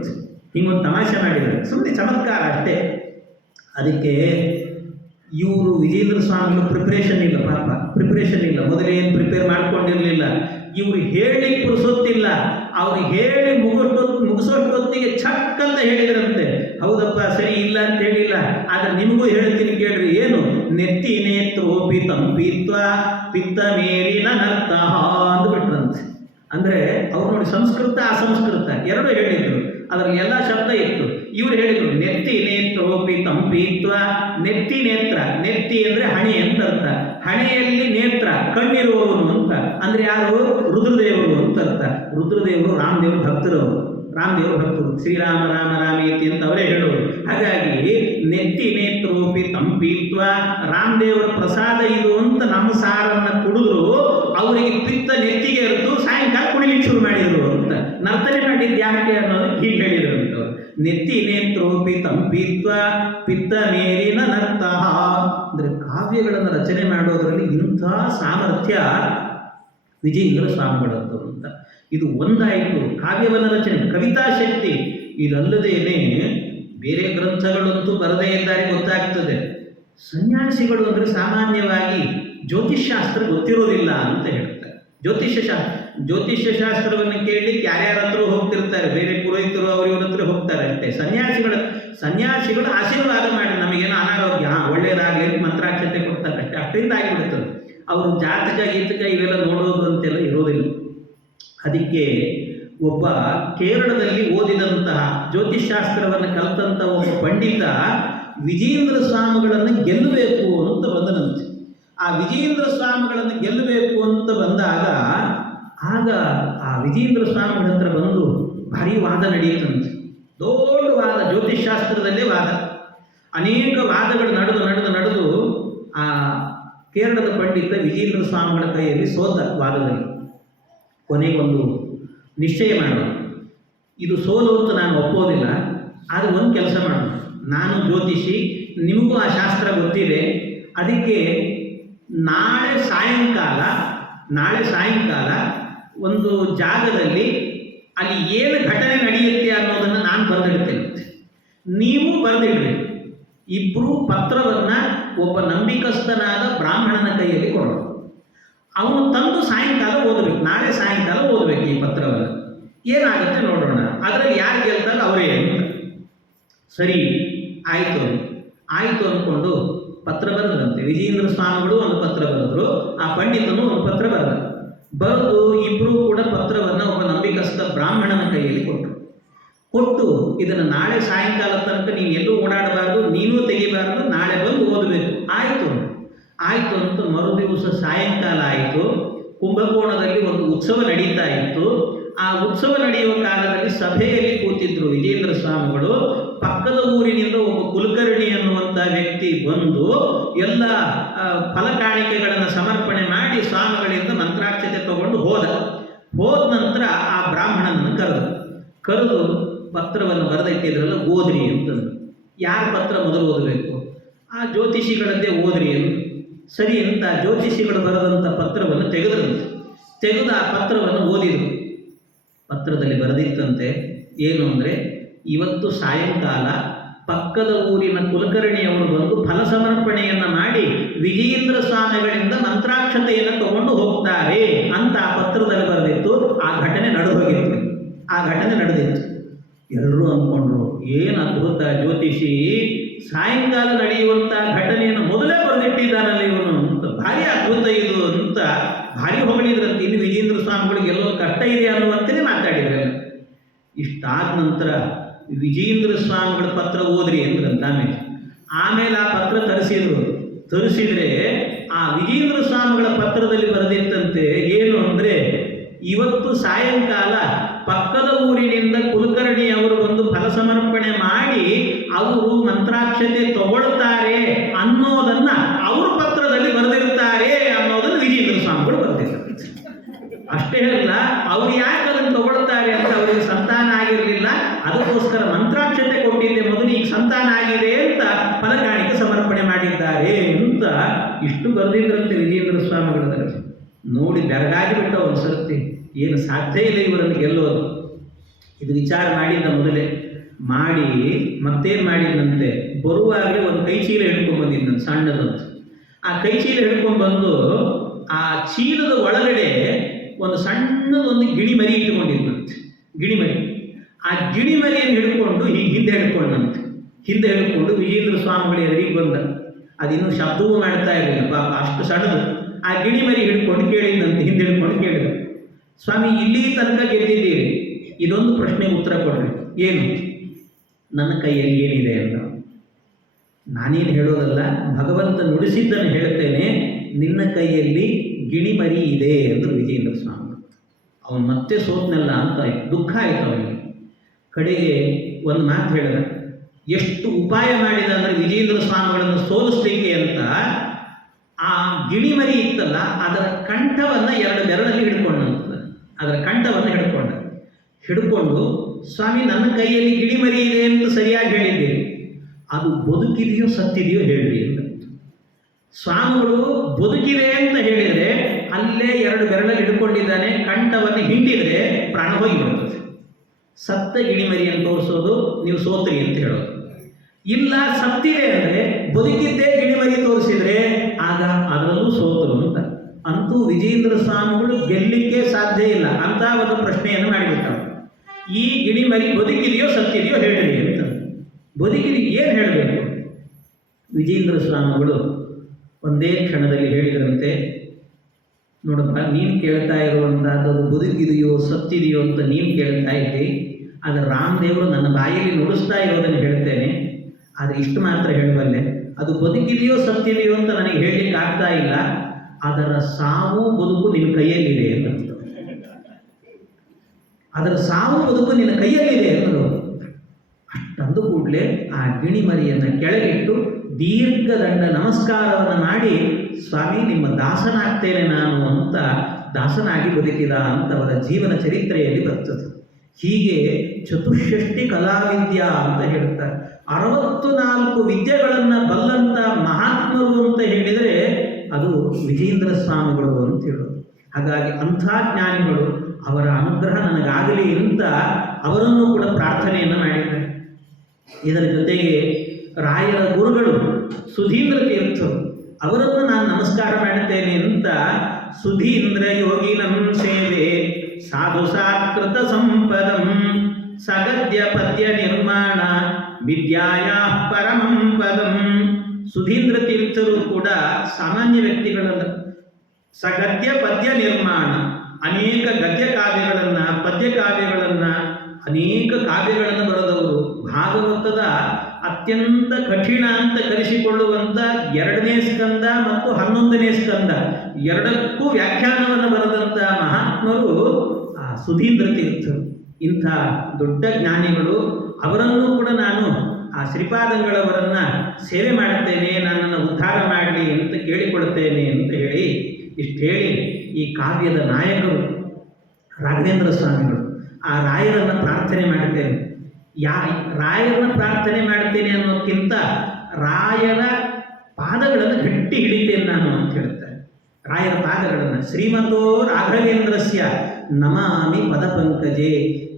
ಹಿಂಗೊಂದು ತಮಾಷೆ ಮಾಡಿದ್ದಾರೆ, ಸುಮ್ಮನೆ ಚಮತ್ಕಾರ ಅಷ್ಟೇ. ಅದಕ್ಕೆ ಇವರು ವಿಜೇಂದ್ರ ಸ್ವಾಮಿಗಳು ಪ್ರಿಪ್ರೇಷನ್ ಇಲ್ಲ, ಪಾಪ ಪ್ರಿಪ್ರೇಷನ್ ಇಲ್ಲ, ಮೊದಲೇನು ಪ್ರಿಪೇರ್ ಮಾಡ್ಕೊಂಡಿರಲಿಲ್ಲ. ಇವರು ಹೇಳಿ ಪುರುಸೊತ್ತಿಲ್ಲ, ಅವ್ರು ಹೇಳಿ ಮುಗಿಸೋಷ್ಟೊತ್ತಿಗೆ ಚಕ್ ಅಂತ ಹೇಳಿದ್ರಂತೆ. ಹೌದಪ್ಪ ಸರಿ ಇಲ್ಲ ಅಂತ ಹೇಳಿಲ್ಲ, ಆದರೆ ನಿಮಗೂ ಹೇಳ್ತೀನಿ ಕೇಳ್ರಿ. ಏನು? ನೆತ್ತಿ ನೇತ್ರೋಪಿ ತಂಪಿತ್ವ ಪಿತ್ತ ಮೇರಿನ ನರ್ತ ಅಂದ್ಬಿಟ್ರಂತೆ. ಅಂದರೆ ಅವ್ರು ನೋಡಿ, ಸಂಸ್ಕೃತ ಅಸಂಸ್ಕೃತ ಎರಡೂ ಹೇಳಿದ್ರು, ಅದರಲ್ಲಿ ಎಲ್ಲ ಶಬ್ದ ಇತ್ತು. ಇವ್ರು ಹೇಳಿದ್ರು ನೆತ್ತಿ ನೇತ್ರೋಪಿ ತಂಪಿತ್ವ. ನೆತ್ತಿ ನೇತ್ರ, ನೆತ್ತಿ ಅಂದರೆ ಹಣೆ ಅಂತ ಅರ್ಥ, ಹಣೆಯಲ್ಲಿ ನೇತ್ರ ಕಣ್ಣಿರುವವನು ಅಂತ. ಅಂದರೆ ಯಾರು? ರುದ್ರದೇವರು ಅಂತ ಅರ್ಥ. ರುದ್ರದೇವರು ರಾಮದೇವರು ಭಕ್ತರವರು, ರಾಮದೇವರು ಭಕ್ತರು, ಶ್ರೀರಾಮ ರಾಮ ರಾಮೇತಿ ಅಂತ ಅವರೇ ಹೇಳೋರು. ಹಾಗಾಗಿ ನೆತ್ತಿ ನೇತ್ರೋಪಿ ತಂಪಿತ್ವ, ರಾಮದೇವರ ಪ್ರಸಾದ ಇದು ಅಂತ ನಮ್ಮ ಸಾರನ್ನು ಕುಡಿದ್ರು ಅವರಿಗೆ ಪಿತ್ತ ನೆತ್ತಿಗೆ ಇರುತ್ತು, ಸಾಯಂಕಾಲ ಕುಡಿಲಿಕ್ಕೆ ಶುರು ಮಾಡಿದರು ಅಂತ. ನರ್ತನೆ ಮಾಡಿದ್ದು ಯಾಕೆ ಅನ್ನೋದು ಹೀಗೆ ಹೇಳಿದರು ಅಂತವ್ರು. ನೆತ್ತಿ ನೇತ್ರೋಪಿ ತಂಪಿತ್ವ ಪಿತ್ತ ಮೇರಿನ ನರ್ತ. ಅಂದರೆ ಕಾವ್ಯಗಳನ್ನು ರಚನೆ ಮಾಡೋದರಲ್ಲಿ ಇಂಥ ಸಾಮರ್ಥ್ಯ ವಿಜೇಂದ್ರ ಸ್ವಾಮಿಗಳದ್ದು ಅಂತ. ಇದು ಒಂದಾಯಿತು ಕಾವ್ಯವನ್ನು ರಚನೆ, ಕವಿತಾ ಶಕ್ತಿ. ಇದಲ್ಲದೇನೆ ಬೇರೆ ಗ್ರಂಥಗಳಂತೂ ಬರದೇ ಇದ್ದಾರೆ ಗೊತ್ತಾಗ್ತದೆ. ಸನ್ಯಾಸಿಗಳು ಅಂದರೆ ಸಾಮಾನ್ಯವಾಗಿ ಜ್ಯೋತಿಷ್ಶಾಸ್ತ್ರ ಗೊತ್ತಿರೋದಿಲ್ಲ ಅಂತ ಹೇಳ್ತಾರೆ. ಜ್ಯೋತಿಷ್ಯ ಶಾಸ್ತ್ರವನ್ನು ಕೇಳಲಿಕ್ಕೆ ಯಾರ್ಯಾರ ಹತ್ರ ಹೋಗ್ತಿರ್ತಾರೆ, ಬೇರೆ ಪುರೋಹಿತರು ಅವ್ರ ಹತ್ರ ಹೋಗ್ತಾರೆ ಅಷ್ಟೇ. ಸನ್ಯಾಸಿಗಳು ಆಶೀರ್ವಾದ ಮಾಡಿ ನಮಗೇನೋ ಅನಾರೋಗ್ಯ ಒಳ್ಳೆಯದಾಗಲಿ ಅಂತ ಮಂತ್ರಾಕ್ಷತೆ ಕೊಡ್ತಾರೆ ಅಷ್ಟೇ, ಅಷ್ಟರಿಂದ ಆಗಿಬಿಡುತ್ತದೆ. ಅವರು ಜಾತಕ ಗೀತಕ ಇವೆಲ್ಲ ನೋಡೋದು ಅಂತೆಲ್ಲ ಇರೋದಿಲ್ಲ. ಅದಕ್ಕೆ ಒಬ್ಬ ಕೇರಳದಲ್ಲಿ ಓದಿದಂತಹ ಜ್ಯೋತಿಷ್ಶಾಸ್ತ್ರವನ್ನು ಕಲಿತಂಥ ಒಬ್ಬ ಪಂಡಿತ ವಿಜೇಂದ್ರ ಸ್ವಾಮಿಗಳನ್ನು ಗೆಲ್ಲಬೇಕು ಅಂತ ಬಂದನಂತೆ. ಆ ವಿಜೇಂದ್ರ ಸ್ವಾಮಿಗಳನ್ನು ಗೆಲ್ಲಬೇಕು ಅಂತ ಬಂದಾಗ ಆಗ ಆ ವಿಜೇಂದ್ರ ಸ್ವಾಮಿಗಳ ಹತ್ರ ಬಂದು ಭಾರಿ ವಾದ ನಡೆಯುತ್ತಂತೆ. ದೊಡ್ಡ ವಾದ, ಜ್ಯೋತಿಷ್ಶಾಸ್ತ್ರದಲ್ಲೇ ವಾದ. ಅನೇಕ ವಾದಗಳು ನಡೆದು ಆ ಕೇರಳದ ಪಂಡಿತ ವಿಜೇಂದ್ರ ಸ್ವಾಮಿಗಳ ಕೈಯಲ್ಲಿ ಸೋತ ವಾದದಲ್ಲಿ. ಕೊನೆಗೊಂದು ನಿಶ್ಚಯ ಮಾಡೋಣ, ಇದು ಸೋಲು ಅಂತ ನಾನು ಒಪ್ಪೋದಿಲ್ಲ, ಆದರೆ ಒಂದು ಕೆಲಸ ಮಾಡೋಣ, ನಾನು ಜ್ಯೋತಿಷಿ, ನಿಮಗೂ ಆ ಶಾಸ್ತ್ರ ಗೊತ್ತಿದೆ, ಅದಕ್ಕೆ ನಾಳೆ ಸಾಯಂಕಾಲ ಒಂದು ಜಾಗದಲ್ಲಿ ಅಲ್ಲಿ ಏನು ಘಟನೆ ನಡೆಯುತ್ತೆ ಅನ್ನೋದನ್ನು ನಾನು ಬರೆದಿಡ್ತೇನೆ, ನೀವು ಬರೆದಿಡ್ರಿ. ಇಬ್ಬರು ಪತ್ರವನ್ನು ಒಬ್ಬ ನಂಬಿಕಸ್ಥನಾದ ಬ್ರಾಹ್ಮಣನ ಕೈಯಲ್ಲಿ ಕೊಡೋಣ, ಅವನು ತಂದು ಸಾಯಂಕಾಲ ಓದಬೇಕು, ನಾಳೆ ಸಾಯಂಕಾಲ ಓದಬೇಕು ಈ ಪತ್ರವನ್ನು. ಏನಾಗುತ್ತೆ ನೋಡೋಣ, ಅದರಲ್ಲಿ ಯಾರು ಗೆಲ್ತಾರೆ ಅವರೇ ಅಂತ. ಸರಿ ಆಯಿತು ಅಂದ್ಕೊಂಡು ಪತ್ರ ಬರೆದ್ರಂತೆ. ವಿಜೇಂದ್ರ ಸ್ವಾಮಿಗಳು ಒಂದು ಪತ್ರ ಬರೆದ್ರು, ಆ ಪಂಡಿತನು ಒಂದು ಪತ್ರ ಬರೆದು ಇಬ್ಬರೂ ಕೂಡ ಪತ್ರವನ್ನು ಒಬ್ಬ ನಂಬಿಕಸ್ಥ ಬ್ರಾಹ್ಮಣನ ಕೈಯಲ್ಲಿ ಕೊಟ್ಟು ಇದನ್ನು ನಾಳೆ ಸಾಯಂಕಾಲ ತನಕ ನೀನು ಎಲ್ಲೂ ಓಡಾಡಬಾರ್ದು, ನೀನೂ ತೆಗಿಬಾರ್ದು, ನಾಳೆ ಬಂದು ಓದಬೇಕು. ಆಯಿತು ಅಂತ ಮರುದಿವಸ ಸಾಯಂಕಾಲ ಆಯಿತು. ಕುಂಭಕೋಣದಲ್ಲಿ ಒಂದು ಉತ್ಸವ ನಡೀತಾ ಇತ್ತು. ಆ ಉತ್ಸವ ನಡೆಯುವ ಕಾಲದಲ್ಲಿ ಸಭೆಯಲ್ಲಿ ಕೂತಿದ್ರು ವಿಜೇಂದ್ರ ಸ್ವಾಮಿಗಳು. ಪಕ್ಕದ ಊರಿನಿಂದ ಒಬ್ಬ ಕುಲಕರ್ಣಿ ಅನ್ನುವಂಥ ವ್ಯಕ್ತಿ ಬಂದು ಎಲ್ಲ ಫಲಕಾಣಿಕೆಗಳನ್ನು ಸಮರ್ಪಣೆ ಮಾಡಿ ಸ್ವಾಮಿಗಳಿಂದ ಮಂತ್ರಾಕ್ಷತೆ ತಗೊಂಡು ಹೋದ ನಂತರ ಆ ಬ್ರಾಹ್ಮಣನನ್ನು ಕರೆದು ಪತ್ರವನ್ನು ಬರೆದಿಟ್ಟಿದ್ರಲ್ಲ, ಓದ್ರಿ ಅಂತಂದು. ಯಾರ ಪತ್ರ ಮೊದಲು ಓದಬೇಕು? ಆ ಜ್ಯೋತಿಷಿಗಳದ್ದೇ ಓದ್ರಿ ಅಂತ. ಸರಿ ಅಂತ ಜ್ಯೋತಿಷಿಗಳು ಬರೆದಂಥ ಪತ್ರವನ್ನು ತೆಗೆದು ಆ ಪತ್ರವನ್ನು ಓದಿದರು. ಪತ್ರದಲ್ಲಿ ಬರೆದಿತ್ತಂತೆ ಏನು ಅಂದರೆ, ಇವತ್ತು ಸಾಯಂಕಾಲ ಪಕ್ಕದ ಊರಿನ ಕುಲಕರ್ಣಿಯವರು ಬಂದು ಫಲ ಸಮರ್ಪಣೆಯನ್ನು ಮಾಡಿ ವಿಜೇಂದ್ರ ಸ್ವಾಮಿಗಳಿಂದ ಮಂತ್ರಾಕ್ಷತೆಯನ್ನು ತಗೊಂಡು ಹೋಗ್ತಾರೆ ಅಂತ ಆ ಪತ್ರದಲ್ಲಿ ಬರೆದಿತ್ತು. ತಪ್ಪಿಸಿ ಸಾಯಂಕಾಲ ನಡೆಯುವಂಥ ಘಟನೆಯನ್ನು ಮೊದಲೇ ಬರೆದಿಟ್ಟಿದ್ದಾನಲ್ಲ ಇವನು ಅಂತ, ಭಾರಿ ಅದ್ಭುತ ಇದು ಅಂತ ಭಾರಿ ಹೊಗಳಿದ್ರಂತೆ. ಇನ್ನು ವಿಜೇಂದ್ರ ಸ್ವಾಮಿಗಳಿಗೆ ಎಲ್ಲೋ ಕಷ್ಟ ಇದೆ ಅನ್ನುವಂತೆಯೇ ಮಾತಾಡಿದ್ರಲ್ಲ. ಇಷ್ಟಾದ ನಂತರ ವಿಜೇಂದ್ರ ಸ್ವಾಮಿಗಳ ಪತ್ರ ಓದ್ರಿ ಅಂದ್ರಂತ. ಆಮೇಲೆ ಆ ಪತ್ರ ತರಿಸಿದ್ರೆ ಆ ವಿಜೇಂದ್ರ ಸ್ವಾಮಿಗಳ ಪತ್ರದಲ್ಲಿ ಬರೆದಿತ್ತಂತೆ ಏನು ಅಂದರೆ, ಇವತ್ತು ಸಾಯಂಕಾಲ ಪಕ್ಕದ ಊರಿನಿಂದ ಕುಲಕರ್ಣಿ ಅವರು ಬಂದು ಫಲ ಸಮರ್ಪಣೆ ಮಾಡಿ ಅವರು ಮಂತ್ರಾಕ್ಷತೆ ತಗೊಳ್ತಾರೆ ಅನ್ನೋದನ್ನ ಅವರು ಪತ್ರದಲ್ಲಿ ಬರೆದಿರ್ತಾರೆ ಅನ್ನೋದನ್ನು ವಿಜೇಂದ್ರ ಸ್ವಾಮಿಗಳು ಬರೆದಿರ್ತಾರೆ. ಅಷ್ಟೇ ಅಲ್ಲ, ಅವ್ರು ಯಾಕೆ ಅದನ್ನು ತಗೊಳ್ತಾರೆ ಅಂತ ಅವರಿಗೆ ಸಂತಾನ ಆಗಿರಲಿಲ್ಲ, ಅದಕ್ಕೋಸ್ಕರ ಮಂತ್ರಾಕ್ಷತೆ ಕೊಟ್ಟಿದ್ದೆ ಮೊದಲು, ಈಗ ಸಂತಾನ ಆಗಿದೆ ಅಂತ ಫಲಕಾಣಿಕೆ ಸಮರ್ಪಣೆ ಮಾಡಿದ್ದಾರೆ ಅಂತ ಇಷ್ಟು ಬರೆದಿದ್ರಂತೆ ವಿಜೇಂದ್ರ ಸ್ವಾಮಿಗಳ. ನೋಡಿ ಬೆರಗಾಗಿ ಬಿಟ್ಟ ಒಂದು ಸರ್ತಿ, ಏನು ಸಾಧ್ಯ ಇಲ್ಲ ಇವರನ್ನು ಗೆಲ್ಲೋದು. ಇದು ವಿಚಾರ ಮಾಡಿದ್ದ ಮೊದಲೇ ಮಾಡಿ ಮತ್ತೇನು ಮಾಡಿದಂತೆ, ಬರುವಾಗಲೇ ಒಂದು ಕೈ ಚೀಲ ಹಿಡ್ಕೊಂಡು ಬಂದಿದ್ದಂತೆ ಸಣ್ಣದಂತ. ಆ ಕೈ ಚೀಲ ಹಿಡ್ಕೊಂಡು ಬಂದು ಆ ಚೀಲದ ಒಳಗಡೆ ಒಂದು ಸಣ್ಣದೊಂದು ಗಿಣಿಮರಿ ಇಟ್ಟುಕೊಂಡಿದ್ದಂತೆ. ಗಿಣಿಮರಿ, ಆ ಗಿಣಿಮರಿಯನ್ನು ಹಿಡ್ಕೊಂಡು ಹೀಗೆ ಹಿಂದೆ ಹಿಡ್ಕೊಂಡು ವಿಜೇಂದ್ರ ಸ್ವಾಮಿಗಳ ಎದುರಿಗೆ ಬಂದ. ಅದಿನ್ನೂ ಶಬ್ದವೂ ಮಾಡ್ತಾ ಇರಲಿಲ್ಲ ಪಾಪ, ಅಷ್ಟು ಸಣ್ಣದು. ಆ ಗಿಣಿಮರಿ ಹಿಡ್ಕೊಂಡು ಕೇಳಿದಂತೆ, ಹಿಂದೆ ಹಿಡ್ಕೊಂಡು ಕೇಳಿದ, ಸ್ವಾಮಿ ಇಲ್ಲಿ ತನಕ ಗೆದ್ದಿದ್ದೀರಿ, ಇದೊಂದು ಪ್ರಶ್ನೆ ಉತ್ತರ ಕೊಡ್ರಿ, ಏನು ನನ್ನ ಕೈಯಲ್ಲಿ ಏನಿದೆ ಅಂತ. ನಾನೇನು ಹೇಳೋದಲ್ಲ, ಭಗವಂತ ನುಡಿಸಿದ್ದನ್ನು ಹೇಳ್ತೇನೆ, ನಿನ್ನ ಕೈಯಲ್ಲಿ ಗಿಣಿಮರಿ ಇದೆ ಎಂದು ವಿಜೇಂದ್ರ ಸ್ವಾಮಿ. ಅವನು ಮತ್ತೆ ಸೋತ್ನಲ್ಲ ಅಂತ ದುಃಖ ಆಯಿತು ಅವನಿಗೆ. ಕಡೆಗೆ ಒಂದು ಮಾತು ಹೇಳಿದ, ಎಷ್ಟು ಉಪಾಯ ಮಾಡಿದ ಅಂದರೆ ವಿಜೇಂದ್ರ ಸ್ವಾಮಿಗಳನ್ನು ಸೋಲಿಸ್ಲಿಕ್ಕೆ ಅಂತ, ಆ ಗಿಣಿಮರಿ ಇತ್ತಲ್ಲ ಅದರ ಕಂಠವನ್ನು 2 ಬೆರಳಲ್ಲಿ ಅದರ ಕಂಠವನ್ನು ಹಿಡ್ಕೊಂಡು ಸ್ವಾಮಿ ನನ್ನ ಕೈಯಲ್ಲಿ ಗಿಣಿಮರಿ ಇದೆ ಅಂತ ಸರಿಯಾಗಿ ಹೇಳಿದ್ದೀರಿ, ಅದು ಬದುಕಿದೆಯೋ ಸತ್ತಿದೆಯೋ ಹೇಳ್ರಿ ಅಂತ. ಸ್ವಾಮಿಗಳು ಬದುಕಿದೆ ಅಂತ ಹೇಳಿದರೆ ಅಲ್ಲೇ 2 ಬೆರಳಲ್ಲಿ ಹಿಡ್ಕೊಂಡಿದ್ದಾನೆ, ಕಂಠವನ್ನು ಹಿಂಡಿದರೆ ಪ್ರಾಣ ಹೋಗಿಬಿಡ್ತದೆ. ಸತ್ತ ಗಿಣಿಮರಿಯನ್ನು ತೋರಿಸೋದು ನೀವು ಸೋತ್ರಿ ಅಂತ ಹೇಳೋದು. ಇಲ್ಲ ಸತ್ತಿದೆ ಅಂದರೆ ಬದುಕಿದ್ದೇ ಗಿಣಿಮರಿ ತೋರಿಸಿದ್ರೆ ಆಗ ಅದರಲ್ಲೂ ಸೋತರು ಅಂತ. ಅಂತೂ ವಿಜೇಂದ್ರ ಸ್ವಾಮಿಗಳು ಗೆಲ್ಲಲಿಕ್ಕೆ ಸಾಧ್ಯ ಇಲ್ಲ ಅಂತ ಒಂದು ಪ್ರಶ್ನೆಯನ್ನು ಮಾಡಿಬಿಟ್ಟರು. ಈ ಗಿಣಿಮರಿ ಬದುಕಿದೆಯೋ ಸತ್ತಿದೆಯೋ ಹೇಳ್ರಿ ಅಂತ. ಬದುಕಿದೆ ಏನು ಹೇಳಬೇಕು? ವಿಜೇಂದ್ರ ಸ್ವಾಮಿಗಳು ಒಂದೇ ಕ್ಷಣದಲ್ಲಿ ಹೇಳಿದ್ರಂತೆ, ನೋಡಪ್ಪ, ನೀನು ಕೇಳ್ತಾ ಇರುವಂಥದ್ದು ಬದುಕಿದೆಯೋ ಸತ್ತಿದೆಯೋ ಅಂತ ನೀನು ಕೇಳ್ತಾ ಇದ್ದಿ, ಆದರೆ ರಾಮದೇವರು ನನ್ನ ಬಾಯಲ್ಲಿ ನುಡಿಸ್ತಾ ಇರೋದನ್ನು ಹೇಳ್ತೇನೆ, ಆದರೆ ಇಷ್ಟು ಮಾತ್ರ ಹೇಳಬಲ್ಲೆ, ಅದು ಬದುಕಿದೆಯೋ ಸತ್ತಿದೆಯೋ ಅಂತ ನನಗೆ ಹೇಳಲಿಕ್ಕೆ ಆಗ್ತಾ ಇಲ್ಲ, ಅದರ ಸಾವು ಬದುಕು ನಿನ್ನ ಕೈಯಲ್ಲಿದೆ ಅಂತ. ಅದರ ಸಾವು ಬದುಕು ನಿನ್ನ ಕೈಯಲ್ಲಿದೆ ಅನ್ನೋದು. ಅಷ್ಟಂದು ಕೂಡಲೇ ಆ ಗಿಣಿಮರಿಯನ್ನು ಕೆಳಗಿಟ್ಟು ದೀರ್ಘದಂಡ ನಮಸ್ಕಾರವನ್ನು ಮಾಡಿ, ಸ್ವಾಮಿ ನಿಮ್ಮ ದಾಸನಾಗ್ತೇನೆ ನಾನು ಅಂತ ದಾಸನಾಗಿ ಬದುಕಿದ ಅಂತ ಅವರ ಜೀವನ ಚರಿತ್ರೆಯಲ್ಲಿ ಬರ್ತದೆ. ಹೀಗೆ ಚತುಷ್ಷಷ್ಟಿ ಕಲಾವಿದ್ಯಾ ಅಂತ ಹೇಳ್ತಾರೆ. 64 ವಿದ್ಯೆಗಳನ್ನು ಬಲ್ಲಂಥ ಮಹಾತ್ಮರು ಅಂತ ಹೇಳಿದರೆ ಅದು ವಿಜೇಂದ್ರ ಸ್ವಾಮಿಗಳು ಅಂತ ಹೇಳೋದು. ಹಾಗಾಗಿ ಅಂಥ ಜ್ಞಾನಿಗಳು, ಅವರ ಅನುಗ್ರಹ ನನಗಾಗಲಿ ಅಂತ ಅವರನ್ನು ಕೂಡ ಪ್ರಾರ್ಥನೆಯನ್ನು ಮಾಡಿದ್ದಾರೆ. ಇದರ ಜೊತೆಗೆ ರಾಯರ ಗುರುಗಳು ಸುಧೀಂದ್ರ ತೀರ್ಥರು, ಅವರನ್ನು ನಾನು ನಮಸ್ಕಾರ ಮಾಡುತ್ತೇನೆ ಅಂತ, ಸುಧೀಂದ್ರ ಯೋಗಿನಂ ಸೇವೆ ಸಾಧು ಸಾಕೃತ ಸಂಪದಂ ಸಗದ್ಯ ಪದ್ಯ ನಿರ್ಮಾಣ ವಿದ್ಯಾಯ ಪರಮಂ ಪದಂ. ಸುಧೀಂದ್ರ ತೀರ್ಥರು ಕೂಡ ಸಾಮಾನ್ಯ ವ್ಯಕ್ತಿಗಳಲ್ಲ. ಸಗದ್ಯ ಪದ್ಯ ನಿರ್ಮಾಣ, ಅನೇಕ ಗದ್ಯ ಕಾವ್ಯಗಳನ್ನು, ಪದ್ಯ ಕಾವ್ಯಗಳನ್ನು, ಅನೇಕ ಕಾವ್ಯಗಳನ್ನು ಬರೆದವರು. ಭಾಗವತದ ಅತ್ಯಂತ ಕಠಿಣ ಅಂತ ಕರೆಸಿಕೊಳ್ಳುವಂಥ 2ನೇ ಸ್ಕಂದ ಮತ್ತು 11ನೇ ಸ್ಕಂದ ಎರಡಕ್ಕೂ ವ್ಯಾಖ್ಯಾನವನ್ನು ಬರೆದಂಥ ಮಹಾತ್ಮರು ಆ ಸುಧೀಂದ್ರ ತೀರ್ಥರು. ಇಂಥ ದೊಡ್ಡ ಜ್ಞಾನಿಗಳು, ಅವರನ್ನು ಕೂಡ ನಾನು ಆ ಶ್ರೀಪಾದಂಗಳವರನ್ನು ಸೇವೆ ಮಾಡುತ್ತೇನೆ, ನನ್ನನ್ನು ಉದ್ಧಾರ ಮಾಡಲಿ ಅಂತ ಕೇಳಿಕೊಳ್ತೇನೆ ಅಂತ ಹೇಳಿ ಇಷ್ಟು ಹೇಳಿ, ಈ ಕಾವ್ಯದ ನಾಯಕರು ರಾಘವೇಂದ್ರ ಸ್ವಾಮಿಗಳು, ಆ ರಾಯರನ್ನು ಪ್ರಾರ್ಥನೆ ಮಾಡುತ್ತೇನೆ. ರಾಯರನ್ನು ಪ್ರಾರ್ಥನೆ ಮಾಡ್ತೇನೆ ಅನ್ನೋದಕ್ಕಿಂತ ರಾಯರ ಪಾದಗಳನ್ನು ಗಟ್ಟಿ ಹಿಡಿತೇನೆ ನಾನು ಅಂತ ಹೇಳ್ತಾರೆ. ರಾಯರ ಪಾದಗಳನ್ನು ಶ್ರೀಮತೋ ರಾಘವೇಂದ್ರಸ್ಯ ನಮಾಮಿ ಪದಪಂಕಜೆ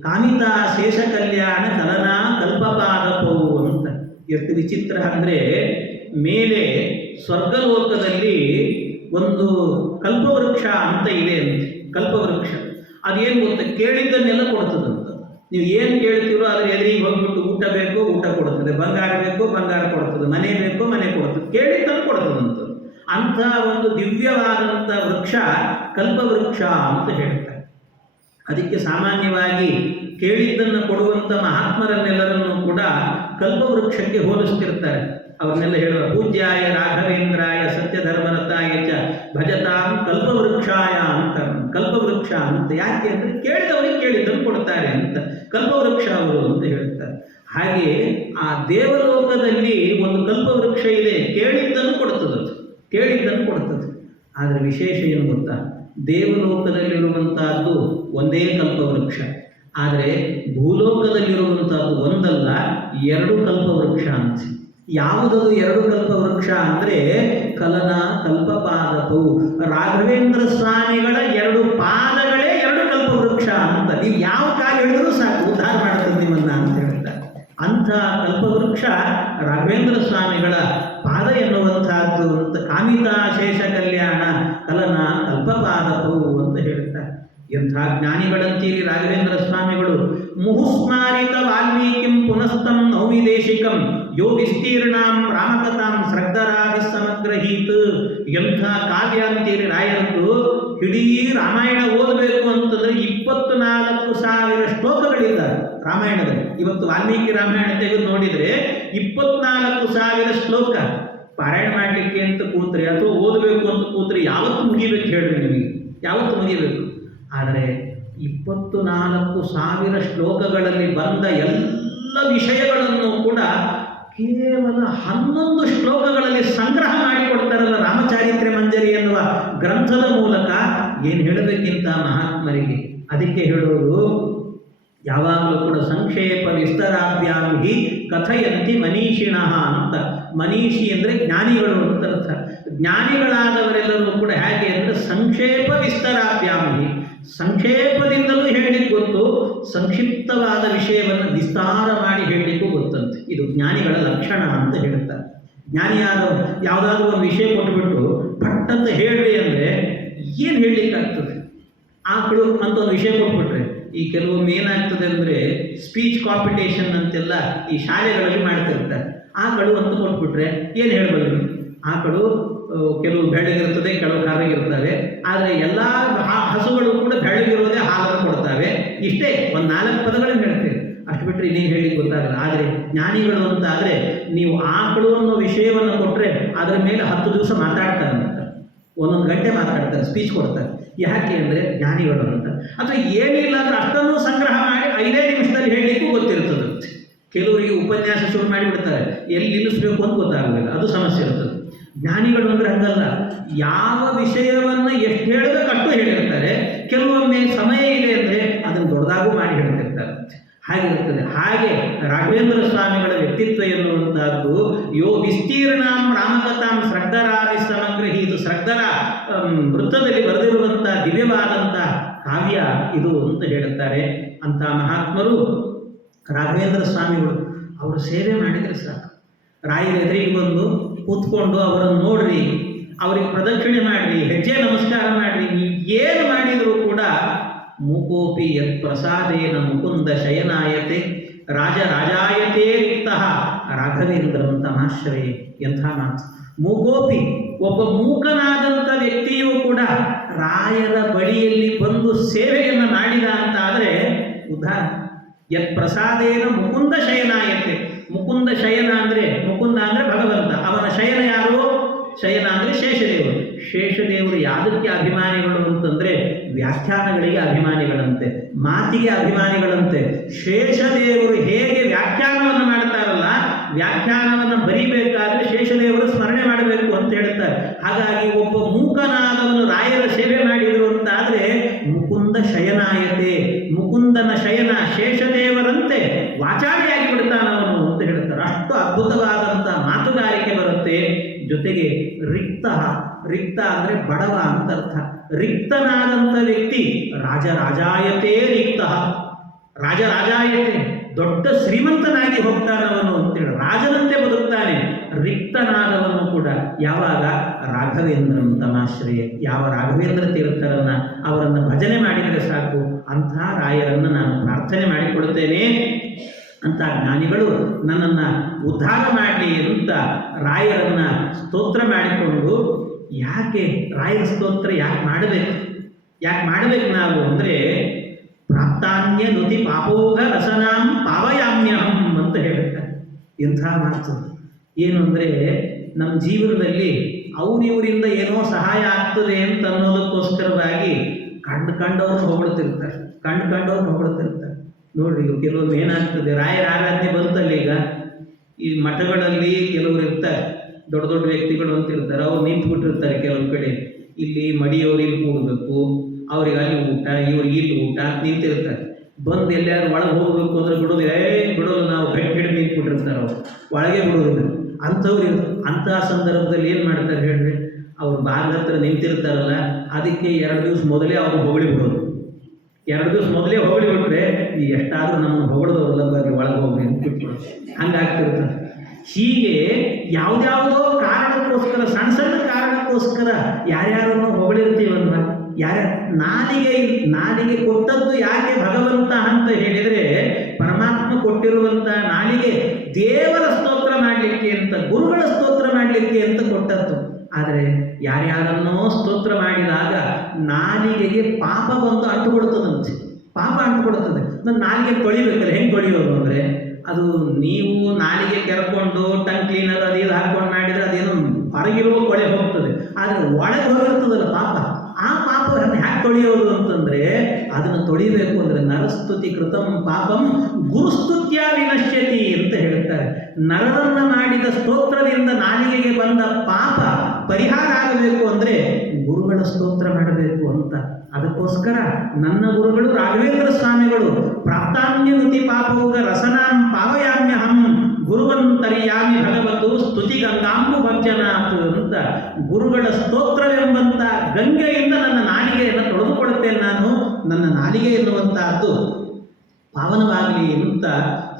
ಕಾಮಿತಾ ಶೇಷ ಕಲ್ಯಾಣ ಕಲನಾ ಕಲ್ಪಪಾದಪವು ಅಂತ. ಎಷ್ಟು ವಿಚಿತ್ರ ಅಂದರೆ, ಮೇಲೆ ಸ್ವರ್ಗಲೋಕದಲ್ಲಿ ಒಂದು ಕಲ್ಪವೃಕ್ಷ ಅಂತ ಇದೆ ಅಂತ. ಕಲ್ಪವೃಕ್ಷ ಅದೇನು ಗೊತ್ತ, ಕೇಳಿದ್ದನ್ನೆಲ್ಲ ಕೊಡ್ತದಂತ. ನೀವು ಏನು ಕೇಳ್ತೀರೋ ಅದ್ರ ಎದುರಿಗೆ ಹೋಗ್ಬಿಟ್ಟು ಊಟ ಬೇಕು ಊಟ ಕೊಡ್ತದೆ, ಬಂಗಾರ ಬೇಕು ಬಂಗಾರ ಕೊಡ್ತದೆ, ಮನೆ ಬೇಕು ಮನೆ ಕೊಡ್ತದೆ, ಕೇಳಿದ್ದನ್ನು ಕೊಡ್ತದಂತ. ಅಂಥ ಒಂದು ದಿವ್ಯವಾದಂಥ ವೃಕ್ಷ ಕಲ್ಪವೃಕ್ಷ ಅಂತ ಹೇಳ್ತಾರೆ. ಅದಕ್ಕೆ ಸಾಮಾನ್ಯವಾಗಿ ಕೇಳಿದ್ದನ್ನು ಕೊಡುವಂಥ ಮಹಾತ್ಮರನ್ನೆಲ್ಲರನ್ನೂ ಕೂಡ ಕಲ್ಪವೃಕ್ಷಕ್ಕೆ ಹೋಲಿಸ್ತಿರ್ತಾರೆ. ಅವ್ರನ್ನೆಲ್ಲ ಹೇಳುವ ಪೂಜ್ಯಾಯ ರಾಘವೇಂದ್ರಾಯ ಸತ್ಯಧರ್ಮರತಾಯ ಚ ಭಜತಾಂ ಕಲ್ಪವೃಕ್ಷಾಯ ಅಂತ. ಕಲ್ಪವೃಕ್ಷ ಅಂತ ಯಾಕೆ ಅಂದರೆ ಕೇಳಿದವರಿಗೆ ಕೇಳಿದ್ದನ್ನು ಕೊಡ್ತಾರೆ ಅಂತ, ಕಲ್ಪವೃಕ್ಷ ಅವರು ಅಂತ ಹೇಳ್ತಾರೆ. ಹಾಗೆ ಆ ದೇವಲೋಕದಲ್ಲಿ ಒಂದು ಕಲ್ಪವೃಕ್ಷ ಇದೆ, ಕೇಳಿದ್ದನ್ನು ಕೊಡ್ತದೆ, ಕೇಳಿದ್ದನ್ನು ಕೊಡ್ತದೆ. ಆದರೆ ವಿಶೇಷ ಏನು ಗೊತ್ತಾ, ದೇವಲೋಕದಲ್ಲಿರುವಂತಹದ್ದು ಒಂದೇ ಕಲ್ಪವೃಕ್ಷ, ಆದರೆ ಭೂಲೋಕದಲ್ಲಿರುವಂತಹದ್ದು ಒಂದಲ್ಲ 2 ಕಲ್ಪವೃಕ್ಷ ಅಂತ. ಯಾವುದದು 2 ಕಲ್ಪವೃಕ್ಷ ಅಂದರೆ ಕಲನ ಕಲ್ಪಪಾದವು, ರಾಘವೇಂದ್ರ ಸ್ವಾಮಿಗಳ 2 ಪಾದಗಳೇ 2 ಕಲ್ಪವೃಕ್ಷ ಅಂತ. ನೀವು ಯಾವ ಕಾಲ ಹೇಳಿದ್ರೂ ಸಾಕು ಉದ್ಧಾರ ಮಾಡ್ತದೆ ನಿಮ್ಮನ್ನ ಅಂತ ಹೇಳ್ತಾರೆ. ಅಂಥ ಕಲ್ಪವೃಕ್ಷ ರಾಘವೇಂದ್ರ ಸ್ವಾಮಿಗಳ ಪಾದ ಎನ್ನುವಂತಹದ್ದು ಅಂತ. ಕಾಮಿತಾಶೇಷ ಕಲ್ಯಾಣ ಕಲನ ಕಲ್ಪಪಾದವು ಅಂತ ಹೇಳ್ತಾರೆ. ಎಂಥ ಜ್ಞಾನಿಗಳಂತೀರಿ ರಾಘವೇಂದ್ರ ಸ್ವಾಮಿಗಳು. ಮುಹುಸ್ಮಾರಿತ ವಾಲ್ಮೀಕಿಂ ಪುನಸ್ತಂ ನೌಮಿದೇಶಿಕಂ ಯೋ ವಿಸ್ತೀರ್ಣಾಂ ರಾಮಕಥಾಂ ಶ್ರದ್ಧರಾದಿ ಸಮಗ್ರಹೀತ್. ಎಂಥ ಕಾವ್ಯ ಅಂತೀರಿ ರಾಯರದ್ದು. ಇಡೀ ರಾಮಾಯಣ ಓದಬೇಕು ಅಂತಂದ್ರೆ 24,000 ಶ್ಲೋಕಗಳಿದ್ದಾರೆ ರಾಮಾಯಣದಲ್ಲಿ. ಇವತ್ತು ವಾಲ್ಮೀಕಿ ರಾಮಾಯಣ ತೆಗೆದು ನೋಡಿದರೆ 24,000 ಶ್ಲೋಕ. ಪಾರಾಯಣ ಮಾಡಲಿಕ್ಕೆ ಅಂತ ಕೂತ್ರೆ ಅಥವಾ ಓದಬೇಕು ಅಂತ ಕೂತ್ರೆ ಯಾವತ್ತು ಮುಗಿಬೇಕು ಹೇಳ್ರಿ ನಿಮಗೆ, ಯಾವತ್ತು ಮುಗಿಬೇಕು. ಆದರೆ 24,000 ಶ್ಲೋಕಗಳಲ್ಲಿ ಬಂದ ಎಲ್ಲ ವಿಷಯಗಳನ್ನು ಕೂಡ ಕೇವಲ 11 ಶ್ಲೋಕಗಳಲ್ಲಿ ಸಂಗ್ರಹ ಮಾಡಿಕೊಡ್ತಾರಲ್ಲ ರಾಮಚಾರಿತ್ರ್ಯ ಮಂಜರಿ ಎನ್ನುವ ಗ್ರಂಥದ ಮೂಲಕ. ಏನು ಹೇಳಬೇಕಿಂತ ಮಹಾತ್ಮರಿಗೆ. ಅದಕ್ಕೆ ಹೇಳೋದು ಯಾವಾಗಲೂ ಕೂಡ ಸಂಕ್ಷೇಪ ವಿಸ್ತರಾಭ್ಯಾಂ ಹಿ ಕಥಯಂತಿ ಮನೀಷಿಣಃ ಅಂತ. ಮನೀಷಿ ಅಂದರೆ ಜ್ಞಾನಿಗಳು ಅಂತ ಅರ್ಥ. ಜ್ಞಾನಿಗಳಾದವರೆಲ್ಲರೂ ಕೂಡ ಹೇಗೆ ಅಂದರೆ ಸಂಕ್ಷೇಪ ವಿಸ್ತರಾಭ್ಯಾಂ ಹಿ, ಸಂಕ್ಷೇಪದಿಂದಲೂ ಹೇಳಲಿಕ್ಕೆ ಗೊತ್ತು, ಸಂಕ್ಷಿಪ್ತವಾದ ವಿಷಯವನ್ನು ವಿಸ್ತಾರ ಮಾಡಿ ಹೇಳಲಿಕ್ಕೂ ಗೊತ್ತಂತೆ. ಇದು ಜ್ಞಾನಿಗಳ ಲಕ್ಷಣ ಅಂತ ಹೇಳ್ತಾರೆ. ಜ್ಞಾನಿಯಾದವರು ಯಾವುದಾದ್ರೂ ಒಂದು ವಿಷಯ ಕೊಟ್ಟುಬಿಟ್ಟು ಪಟ್ ಅಂತ ಹೇಳ್ರಿ ಅಂದರೆ ಏನು ಹೇಳಲಿಕ್ಕಾಗ್ತದೆ. ಆಕಳು ಅಂತ ಒಂದು ವಿಷಯ ಕೊಟ್ಬಿಟ್ರೆ, ಈ ಕೆಲವೊಮ್ಮೆ ಏನಾಗ್ತದೆ ಅಂದರೆ ಸ್ಪೀಚ್ ಕಾಂಪಿಟೇಷನ್ ಅಂತೆಲ್ಲ ಈ ಶಾಲೆಗಳಲ್ಲಿ ಮಾಡ್ತಿರ್ತಾರೆ. ಆಕಳು ಅಂತ ಕೊಟ್ಬಿಟ್ರೆ ಏನು ಹೇಳ್ಬೋದು. ಆಕಳು ಕೆಲವು ಬೆಳಗಿರ್ತದೆ, ಕೆಲವು ಕರಗಿರ್ತವೆ. ಆದರೆ ಎಲ್ಲ ಹಸುಗಳು ಕೂಡ ಬೆಳಗಿರೋದೇ ಹಾಲನ್ನು ಕೊಡ್ತವೆ. ಇಷ್ಟೇ ಒಂದು 4 ಪದಗಳನ್ನು ಹೇಳ್ತೇವೆ, ಅಷ್ಟು ಬಿಟ್ಟರೆ ಇನ್ನೇನು ಹೇಳಲಿಕ್ಕೆ ಗೊತ್ತಾಗಲ್ಲ. ಆದರೆ ಜ್ಞಾನಿಗಳು ಅಂತ ಆದರೆ ನೀವು ಆಕಳು ಅನ್ನೋ ವಿಷಯವನ್ನು ಕೊಟ್ಟರೆ ಅದರ ಮೇಲೆ 10 ದಿವಸ ಮಾತಾಡ್ತಾರೆ ಅಂತ, 1 ಗಂಟೆ ಮಾತಾಡ್ತಾರೆ, ಸ್ಪೀಚ್ ಕೊಡ್ತಾರೆ. ಯಾಕೆ ಅಂದರೆ ಜ್ಞಾನಿಗಳು ಅಂತ. ಅಥವಾ ಏನಿಲ್ಲ ಅಂದರೆ ಅಷ್ಟನ್ನು ಸಂಗ್ರಹ ಮಾಡಿ 5 ನಿಮಿಷದಲ್ಲಿ ಹೇಳಲಿಕ್ಕೂ ಗೊತ್ತಿರ್ತದೆ. ಕೆಲವರಿಗೆ ಉಪನ್ಯಾಸ ಶುರು ಮಾಡಿಬಿಡ್ತಾರೆ, ಎಲ್ಲಿ ನಿಲ್ಲಿಸಬೇಕು ಅಂತ ಗೊತ್ತಾಗಲಿಲ್ಲ, ಅದು ಸಮಸ್ಯೆ ಇರ್ತದೆ. ಜ್ಞಾನಿಗಳು ಅಂದರೆ ಹಂಗಲ್ಲ, ಯಾವ ವಿಷಯವನ್ನು ಎಷ್ಟು ಹೇಳಬೇಕು ಅಷ್ಟು ಹೇಳಿರ್ತಾರೆ. ಕೆಲವೊಮ್ಮೆ ಸಮಯ ಇದೆ ಅಂದರೆ ಅದನ್ನು ದೊಡ್ಡದಾಗೂ ಮಾಡಿ ಹೇಳ್ತಿರ್ತಾರೆ. ಹಾಗಿರ್ತದೆ. ಹಾಗೆ ರಾಘವೇಂದ್ರ ಸ್ವಾಮಿಗಳ ವ್ಯಕ್ತಿತ್ವ ಎನ್ನುವಂತಹದ್ದು ಯೋ ವಿಸ್ತೀರ್ಣಾಂ ರಾಮಕಥಾಂ ಶ್ರದ್ಧರಾದಿ ಸಮಗ್ರಹೀತು. ಶ್ರದ್ಧರ ವೃತ್ತದಲ್ಲಿ ಬರೆದಿರುವಂಥ ದಿವ್ಯವಾದಂಥ ಕಾವ್ಯ ಇದು ಅಂತ ಹೇಳುತ್ತಾರೆ. ಅಂಥ ಮಹಾತ್ಮರು ರಾಘವೇಂದ್ರ ಸ್ವಾಮಿಗಳು. ಅವರು ಸೇವೆ ಮಾಡಿದರೆ ಸಾಕು. ರಾಯರ ಎದುರಿಗೆ ಬಂದು ಕೂತ್ಕೊಂಡು ಅವರನ್ನು ನೋಡ್ರಿ, ಅವ್ರಿಗೆ ಪ್ರದಕ್ಷಿಣೆ ಮಾಡಿರಿ, ಹೆಜ್ಜೆ ನಮಸ್ಕಾರ ಮಾಡಿರಿ. ನೀವು ಏನು ಮಾಡಿದರೂ ಕೂಡ ಮೂಕೋಪಿ ಯತ್ ಪ್ರಸಾದೇನ ಮುಕುಂದ ಶಯನಾಯತೆ ರಾಜರಾಜಾಯತೆ ರಿಕ್ತಃ ರಾಘವೇಂದ್ರಂ ತಮಾಶ್ರಯೇ. ಎಂಥ ಮಾತು. ಮೂಕೋಪಿ, ಒಬ್ಬ ಮೂಕನಾದಂಥ ವ್ಯಕ್ತಿಯೂ ಕೂಡ ರಾಯರ ಬಳಿಯಲ್ಲಿ ಬಂದು ಸೇವೆಯನ್ನು ಮಾಡಿದ ಅಂತ ಆದರೆ ಉದಾಹರಣೆ. ಯತ್ ಪ್ರಸಾದೇನ ಮುಕುಂದ ಶಯನಾಯತೆ. ಮುಕುಂದ ಶಯನ ಅಂದರೆ, ಮುಕುಂದ ಅಂದರೆ ಭಗವಂತ, ಅವನ ಶಯನ ಯಾರು? ಶಯನ ಅಂದರೆ ಶೇಷದೇವರು. ಶೇಷದೇವರು ಯಾವುದಕ್ಕೆ ಅಭಿಮಾನಿಗಳು ಅಂತಂದರೆ ವ್ಯಾಖ್ಯಾನಗಳಿಗೆ ಅಭಿಮಾನಿಗಳಂತೆ, ಮಾತಿಗೆ ಅಭಿಮಾನಿಗಳಂತೆ. ಶೇಷದೇವರು ಹೇಗೆ ವ್ಯಾಖ್ಯಾನವನ್ನು ಮಾಡ್ತಾರಲ್ಲ, ವ್ಯಾಖ್ಯಾನವನ್ನು ಬರೀಬೇಕಾದ್ರೆ ಶೇಷದೇವರು ಸ್ಮರಣೆ ಮಾಡಬೇಕು ಅಂತ ಹೇಳ್ತಾರೆ. ಹಾಗಾಗಿ ಒಬ್ಬ ಮೂಕನಾದವನು ರಾಯರ ಸೇವೆ ಮಾಡಿದರು ಅಂತಾದರೆ ಮುಕುಂದ ಶಯನಾಯತೆ, ಮುಕುಂದನ ಶಯನ ಶೇಷದೇವರಂತೆ ವಾಚಾಳಿಯಾಗಿ ಬಿಡ್ತಾನವನು ಅಂತ ಹೇಳ್ತಾರೆ. ಅಷ್ಟು ಅದ್ಭುತವಾದಂಥ ಮಾತುಗಾರಿಕೆ ಬರುತ್ತೆ. ಜೊತೆಗೆ ರಿಕ್ತ, ರಿಕ್ತ ಅಂದರೆ ಬಡವ ಅಂತ ಅರ್ಥ. ರಿಕ್ತನಾದಂಥ ವ್ಯಕ್ತಿ ರಾಜರಾಜಾಯತೆ ರಿಕ್ತ, ರಾಜರಾಜಾಯತೆ ದೊಡ್ಡ ಶ್ರೀಮಂತನಾಗಿ ಹೋಗ್ತಾನವನು ಅಂತೇಳಿ ರಾಜನಂತೆ ಬದುಕ್ತಾನೆ. ರಿಕ್ತನಾದವನು ಕೂಡ ಯಾವಾಗ ರಾಘವೇಂದ್ರಂ ತಮಾಶ್ರಯ, ಯಾವ ರಾಘವೇಂದ್ರ ತೀರ್ಥರನ್ನು ಅವರನ್ನು ಭಜನೆ ಮಾಡಿದರೆ ಸಾಕು, ಅಂಥ ರಾಯರನ್ನು ನಾನು ಪ್ರಾರ್ಥನೆ ಮಾಡಿಕೊಡುತ್ತೇನೆ ಅಂತ ಜ್ಞಾನಿಗಳು ನನ್ನನ್ನು ಉದ್ಧಾರ ಮಾಡಲಿ ಅಂತ ರಾಯರನ್ನು ಸ್ತೋತ್ರ ಮಾಡಿಕೊಂಡು, ಯಾಕೆ ರಾಯರ ಸ್ತೋತ್ರ ಯಾಕೆ ಮಾಡಬೇಕು ನಾವು ಅಂದರೆ, ಪ್ರಾಪ್ತಾನ್ಯ ನುತಿ ಪಾಪೋಗ ರಸನಾಂ ಪಾವಯಾಮ್ಯಹಂ ಅಂತ ಹೇಳ್ತಾರೆ. ಇಂಥ ಮಾತು ಏನು ಅಂದರೆ, ನಮ್ಮ ಜೀವನದಲ್ಲಿ ಅವರಿವರಿಂದ ಏನೋ ಸಹಾಯ ಆಗ್ತದೆ ಅಂತ ಅನ್ನೋದಕ್ಕೋಸ್ಕರವಾಗಿ ಕಂಡವ್ರು ಹೊಗಳ್ತಿರ್ತಾರೆ. ನೋಡ್ರಿ, ಕೆಲವೊಮ್ಮೆ ಏನಾಗ್ತದೆ, ರಾಯರ ಆರಾಧನೆ ಬಂತಲ್ಲ ಈಗ, ಈ ಮಠಗಳಲ್ಲಿ ಕೆಲವರು ಇರ್ತಾರೆ, ದೊಡ್ಡ ದೊಡ್ಡ ವ್ಯಕ್ತಿಗಳು ಅಂತ ಇರ್ತಾರೆ, ಅವ್ರು ನಿಂತ್ಬಿಟ್ಟಿರ್ತಾರೆ ಕೆಲವು ಕಡೆ. ಇಲ್ಲಿ ಮಡಿಯವ್ರು ಇಲ್ಲಿ ಕೂಡಬೇಕು, ಅವ್ರಿಗೆ ಅಲ್ಲಿ ಊಟ, ಇವ್ರಿಗೆ ಇಲ್ಲಿ ಊಟ ಅಂತ ನಿಂತಿರ್ತಾರೆ. ಬಂದು ಎಲ್ಲಾರು ಒಳಗೆ ಹೋಗಬೇಕು ಅಂದ್ರೆ ಬಿಡೋದು ನಾವು ಗಟ್ಟಿ ಹಿಡಿದು ನಿಂತ್ಬಿಟ್ಟಿರ್ತಾರೆ. ಅವ್ರು ಒಳಗೆ ಬಿಡೋದಿಲ್ಲ. ಅಂಥವ್ರು ಅಂಥ ಸಂದರ್ಭದಲ್ಲಿ ಏನು ಮಾಡ್ತಾರೆ ಹೇಳ್ರಿ, ಅವ್ರು ಬಾಗಿಲ ಹತ್ರ ನಿಂತಿರ್ತಾರಲ್ಲ, ಅದಕ್ಕೆ 2 ದಿವಸ ಮೊದಲೇ ಅವ್ರು ಹೊಗಳಿ ಬಿಡೋದು. 2 ದಿವಸ ಮೊದಲೇ ಹೊಗಳಿ ಬಿಟ್ರೆ ಎಷ್ಟಾದರೂ ನಮ್ಮನ್ನು ಹೊಗಳದವ್ರಲ್ಲ, ಬಗ್ಗೆ ಒಳಗೆ ಹೋಗ್ರಿ ಅಂತ ಬಿಟ್ಬಿಡೋದು. ಹಂಗಾಗ್ತಿರ್ತಾರೆ. ಹೀಗೆ ಯಾವುದ್ಯಾವುದೋ ಕಾರಣಕ್ಕೋಸ್ಕರ, ಸಣ್ಣ ಸಣ್ಣ ಕಾರಣಕ್ಕೋಸ್ಕರ ಯಾರ್ಯಾರನ್ನು ಹೊಗಳಿರ್ತೀವಲ್ವ. ನಾಲಿಗೆ ಕೊಟ್ಟದ್ದು ಯಾಕೆ ಭಗವಂತ ಅಂತ ಹೇಳಿದರೆ, ಪರಮಾತ್ಮ ಕೊಟ್ಟಿರುವಂಥ ನಾಲಿಗೆ ದೇವರ ಸ್ತೋತ್ರ ಮಾಡಲಿಕ್ಕೆ ಅಂತ, ಗುರುಗಳ ಸ್ತೋತ್ರ ಮಾಡಲಿಕ್ಕೆ ಅಂತ ಕೊಟ್ಟದ್ದು. ಆದರೆ ಯಾರ್ಯಾರನ್ನೋ ಸ್ತೋತ್ರ ಮಾಡಿದಾಗ ನಾಲಿಗೆಗೆ ಪಾಪ ಬಂದು ಅಂಟುಕೊಡ್ತದಂತೆ. ನನ್ನ ನಾಲಿಗೆ ತೊಳಿಬೇಕಲ್ಲ, ಹೆಂಗೆ ತೊಳಿಯೋದು ಅಂದರೆ, ಅದು ನೀವು ನಾಲಿಗೆ ಕೆರ್ಕೊಂಡು ಟಂಗ್ ಕ್ಲೀನರ್ ಅದು ಇದು ಹಾಕ್ಕೊಂಡು ಮಾಡಿದರೆ ಅದೇನೋ ಹೊರಗಿರುವ ಕೊಳೆ ಹೋಗ್ತದೆ. ಆದರೆ ಒಳಗೆ ಹೋಗಿರ್ತದಲ್ಲ ಪಾಪ, ಆ ಪಾಪವನ್ನು ಹ್ಯಾಕೆ ತೊಳೆಯೋದು ಅಂತಂದರೆ, ಅದನ್ನು ತೊಳಿಬೇಕು ಅಂದರೆ ನರಸ್ತುತಿ ಕೃತಂ ಪಾಪಂ ಗುರುಸ್ತುತ್ಯ ವಿನಶ್ಯತಿ ಅಂತ ಹೇಳ್ತಾರೆ. ನರರನ್ನು ಮಾಡಿದ ಸ್ತೋತ್ರದಿಂದ ನಾಲಿಗೆಗೆ ಬಂದ ಪಾಪ ಪರಿಹಾರ ಆಗಬೇಕು ಅಂದರೆ ಗುರುಗಳ ಸ್ತೋತ್ರ ಮಾಡಬೇಕು ಅಂತ. ಅದಕ್ಕೋಸ್ಕರ ನನ್ನ ಗುರುಗಳು ರಾಘವೇಂದ್ರ ಸ್ವಾಮಿಗಳು ಪ್ರಾಪ್ತಾನ್ಯನುತಿ ಪಾಪೌಗ ರಸನಾಂ ಪಾವಯಾಮ್ಯಹಂ ಗುರುವಂತರ್ಯಾಮಿ ಭಗವತು ಸ್ತುತಿ ಗಂಗಾಂಬು ಭಜನಾತ್ ಅಂತ ಗುರುಗಳ ಸ್ತೋತ್ರವೆಂಬಂಥ ಗಂಗೆಯಿಂದ ನನ್ನ ನಾಲಿಗೆಯನ್ನು ತೊಳೆದುಕೊಳ್ಳುತ್ತೇನೆ ನಾನು. ನನ್ನ ನಾಲಿಗೆ ಎನ್ನುವಂತಹದ್ದು ಪಾವನವಾಗಲಿ ಅಂತ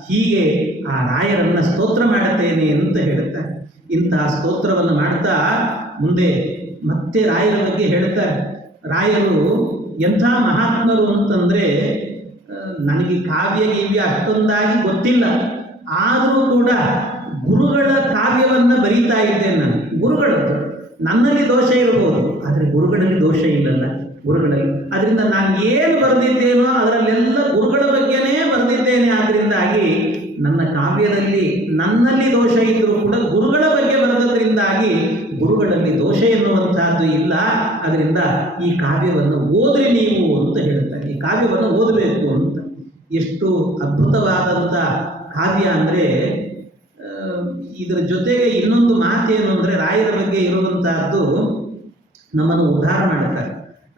ಹೀಗೆ ಆ ರಾಯರನ್ನು ಸ್ತೋತ್ರ ಮಾಡುತ್ತೇನೆ ಅಂತ ಹೇಳುತ್ತಾರೆ. ಇಂತಹ ಸ್ತೋತ್ರವನ್ನು ಮಾಡ್ತಾ ಮುಂದೆ ಮತ್ತೆ ರಾಯರ ಬಗ್ಗೆ ಹೇಳ್ತಾರೆ. ರಾಯರು ಎಂಥ ಮಹಾತ್ಮರು ಅಂತಂದರೆ, ನನಗೆ ಕಾವ್ಯ ಅಷ್ಟೊಂದಾಗಿ ಗೊತ್ತಿಲ್ಲ, ಆದರೂ ಕೂಡ ಗುರುಗಳ ಕಾವ್ಯವನ್ನು ಬರೀತಾ ಇದ್ದೇನೆ ನಾನು. ಗುರುಗಳದ್ದು ನನ್ನಲ್ಲಿ ದೋಷ ಇರಬಹುದು, ಆದರೆ ಗುರುಗಳಲ್ಲಿ ದೋಷ ಇಲ್ಲಲ್ಲ. ಅದರಿಂದ ನಾನು ಏನು ಬರೆದಿದ್ದೇನೋ ಅದರಲ್ಲೆಲ್ಲ ಗುರುಗಳ ಬಗ್ಗೆನೇ ಬರೆದಿದ್ದೇನೆ. ಆದ್ದರಿಂದಾಗಿ ನನ್ನ ಕಾವ್ಯದಲ್ಲಿ ನನ್ನಲ್ಲಿ ದೋಷ ಇದ್ದರೂ ಕೂಡ ಗುರುಗಳ ಬಗ್ಗೆ ಬರೆದದ್ರಿಂದಾಗಿ ಗುರುಗಳಲ್ಲಿ ದೋಷ ಎನ್ನುವಂತಹದ್ದು ಇಲ್ಲ. ಅದರಿಂದ ಈ ಕಾವ್ಯವನ್ನು ಓದ್ರಿ ನೀವು ಅಂತ ಹೇಳ್ತಾರೆ. ಈ ಕಾವ್ಯವನ್ನು ಓದಬೇಕು ಅಂತ. ಎಷ್ಟು ಅದ್ಭುತವಾದಂಥ ಕಾವ್ಯ ಅಂದರೆ, ಇದರ ಜೊತೆಗೆ ಇನ್ನೊಂದು ಮಾತೇನು ಅಂದರೆ, ರಾಯರ ಬಗ್ಗೆ ಇರುವಂತಹದ್ದು ನಮ್ಮನ್ನು ಉದ್ಧಾರ ಮಾಡುತ್ತಾರೆ.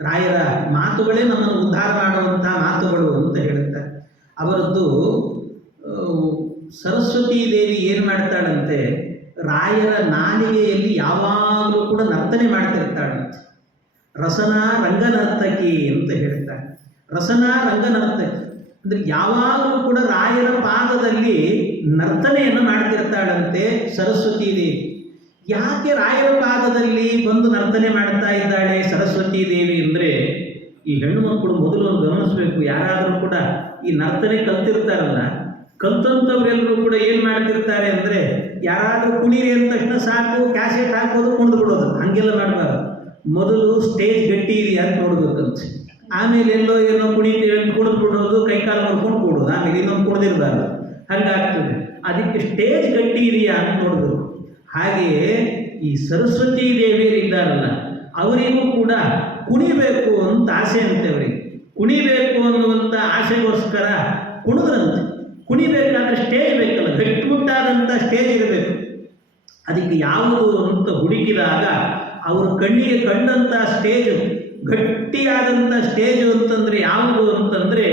ರಾಯರ ಮಾತುಗಳೇ ನಮ್ಮನ್ನು ಉದ್ಧಾರ ಮಾಡುವಂಥ ಮಾತುಗಳು ಅಂತ ಹೇಳುತ್ತಾರೆ. ಅವರದ್ದು ಸರಸ್ವತೀ ದೇವಿ ಏನು ಮಾಡ್ತಾಳಂತೆ, ರಾಯರ ನಾಲಿಗೆಯಲ್ಲಿ ಯಾವಾಗಲೂ ಕೂಡ ನರ್ತನೆ ಮಾಡ್ತಿರ್ತಾಳಂತೆ. ರಸನಾ ರಂಗನರ್ತಕಿ ಅಂತ ಹೇಳ್ತಾರೆ. ರಸನಾ ರಂಗನರ್ತಕಿ ಅಂದರೆ ಯಾವಾಗಲೂ ಕೂಡ ರಾಯರ ಪಾದದಲ್ಲಿ ನರ್ತನೆಯನ್ನು ಮಾಡ್ತಿರ್ತಾಳಂತೆ ಸರಸ್ವತೀ ದೇವಿ. ಯಾಕೆ ರಾಯರ ಪಾದದಲ್ಲಿ ಬಂದು ನರ್ತನೆ ಮಾಡ್ತಾ ಇದ್ದಾಳೆ ಸರಸ್ವತೀ ದೇವಿ ಅಂದರೆ, ಈ ಹೆಣ್ಣು ಮಕ್ಕಳು ಮೊದಲು ಗಮನಿಸಬೇಕು. ಯಾರಾದರೂ ಕೂಡ ಈ ನರ್ತನೆ ಕಲ್ತಿರ್ತಾರಲ್ಲ, ಕಲ್ತಂಥವ್ರೆಲ್ಲರೂ ಕೂಡ ಏನು ಮಾಡ್ತಿರ್ತಾರೆ ಅಂದರೆ, ಯಾರಾದರೂ ಕುಣಿರಿ ಅಂದ ತಕ್ಷಣ ಸಾಕು ಕ್ಯಾಸೆಟ್ ಹಾಕೋದು, ಕುಣಿದು ಬಿಡೋದು. ಹಾಗೆಲ್ಲ ಮಾಡಬಾರ್ದು. ಮೊದಲು ಸ್ಟೇಜ್ ಗಟ್ಟಿ ಇದೆಯಾ ಅಂತ ನೋಡ್ಬೇಕಂತ, ಆಮೇಲೆ ಎಲ್ಲೋ ಏನೋ ಕುಣಿತೀವಿ ಅಂತ ಕುಣಿದು ಬಿಡೋದು, ಕೈಕಾಲು ಮಾಡ್ಕೊಂಡು ಕೊಡೋದು, ಆಮೇಲೆ ಇನ್ನೊಂದು ಕುಣಿದಿರ್ಬಾರ್ದು. ಹಾಗಾಗ್ತದೆ. ಅದಕ್ಕೆ ಸ್ಟೇಜ್ ಗಟ್ಟಿ ಇದೆಯಾ ಅಂತ ನೋಡಬೇಕು. ಹಾಗೆಯೇ ಈ ಸರಸ್ವತೀ ದೇವಿಯರಿದ್ದಾರಲ್ಲ, ಅವರಿಗೂ ಕೂಡ ಕುಣಿಬೇಕು ಅಂತ ಆಸೆ ಅಂತೆ. ಅವರಿಗೆ ಕುಣಿಬೇಕು ಅನ್ನುವಂಥ ಆಸೆಗೋಸ್ಕರ ಕುಣಿದ್ರಂತೆ. ಕುಣಿಬೇಕಾದ್ರೆ ಸ್ಟೇಜ್ ಬೇಕಲ್ಲ, ಗಟ್ಟಿಮುಟ್ಟಾದಂಥ ಸ್ಟೇಜ್ ಇರಬೇಕು. ಅದಕ್ಕೆ ಯಾವುದು ಅಂತ ಹುಡುಕಿದಾಗ ಅವರು ಕಣ್ಣಿಗೆ ಕಂಡಂಥ ಸ್ಟೇಜು, ಗಟ್ಟಿಯಾದಂಥ ಸ್ಟೇಜು ಅಂತಂದರೆ ಯಾವುದು ಅಂತಂದರೆ,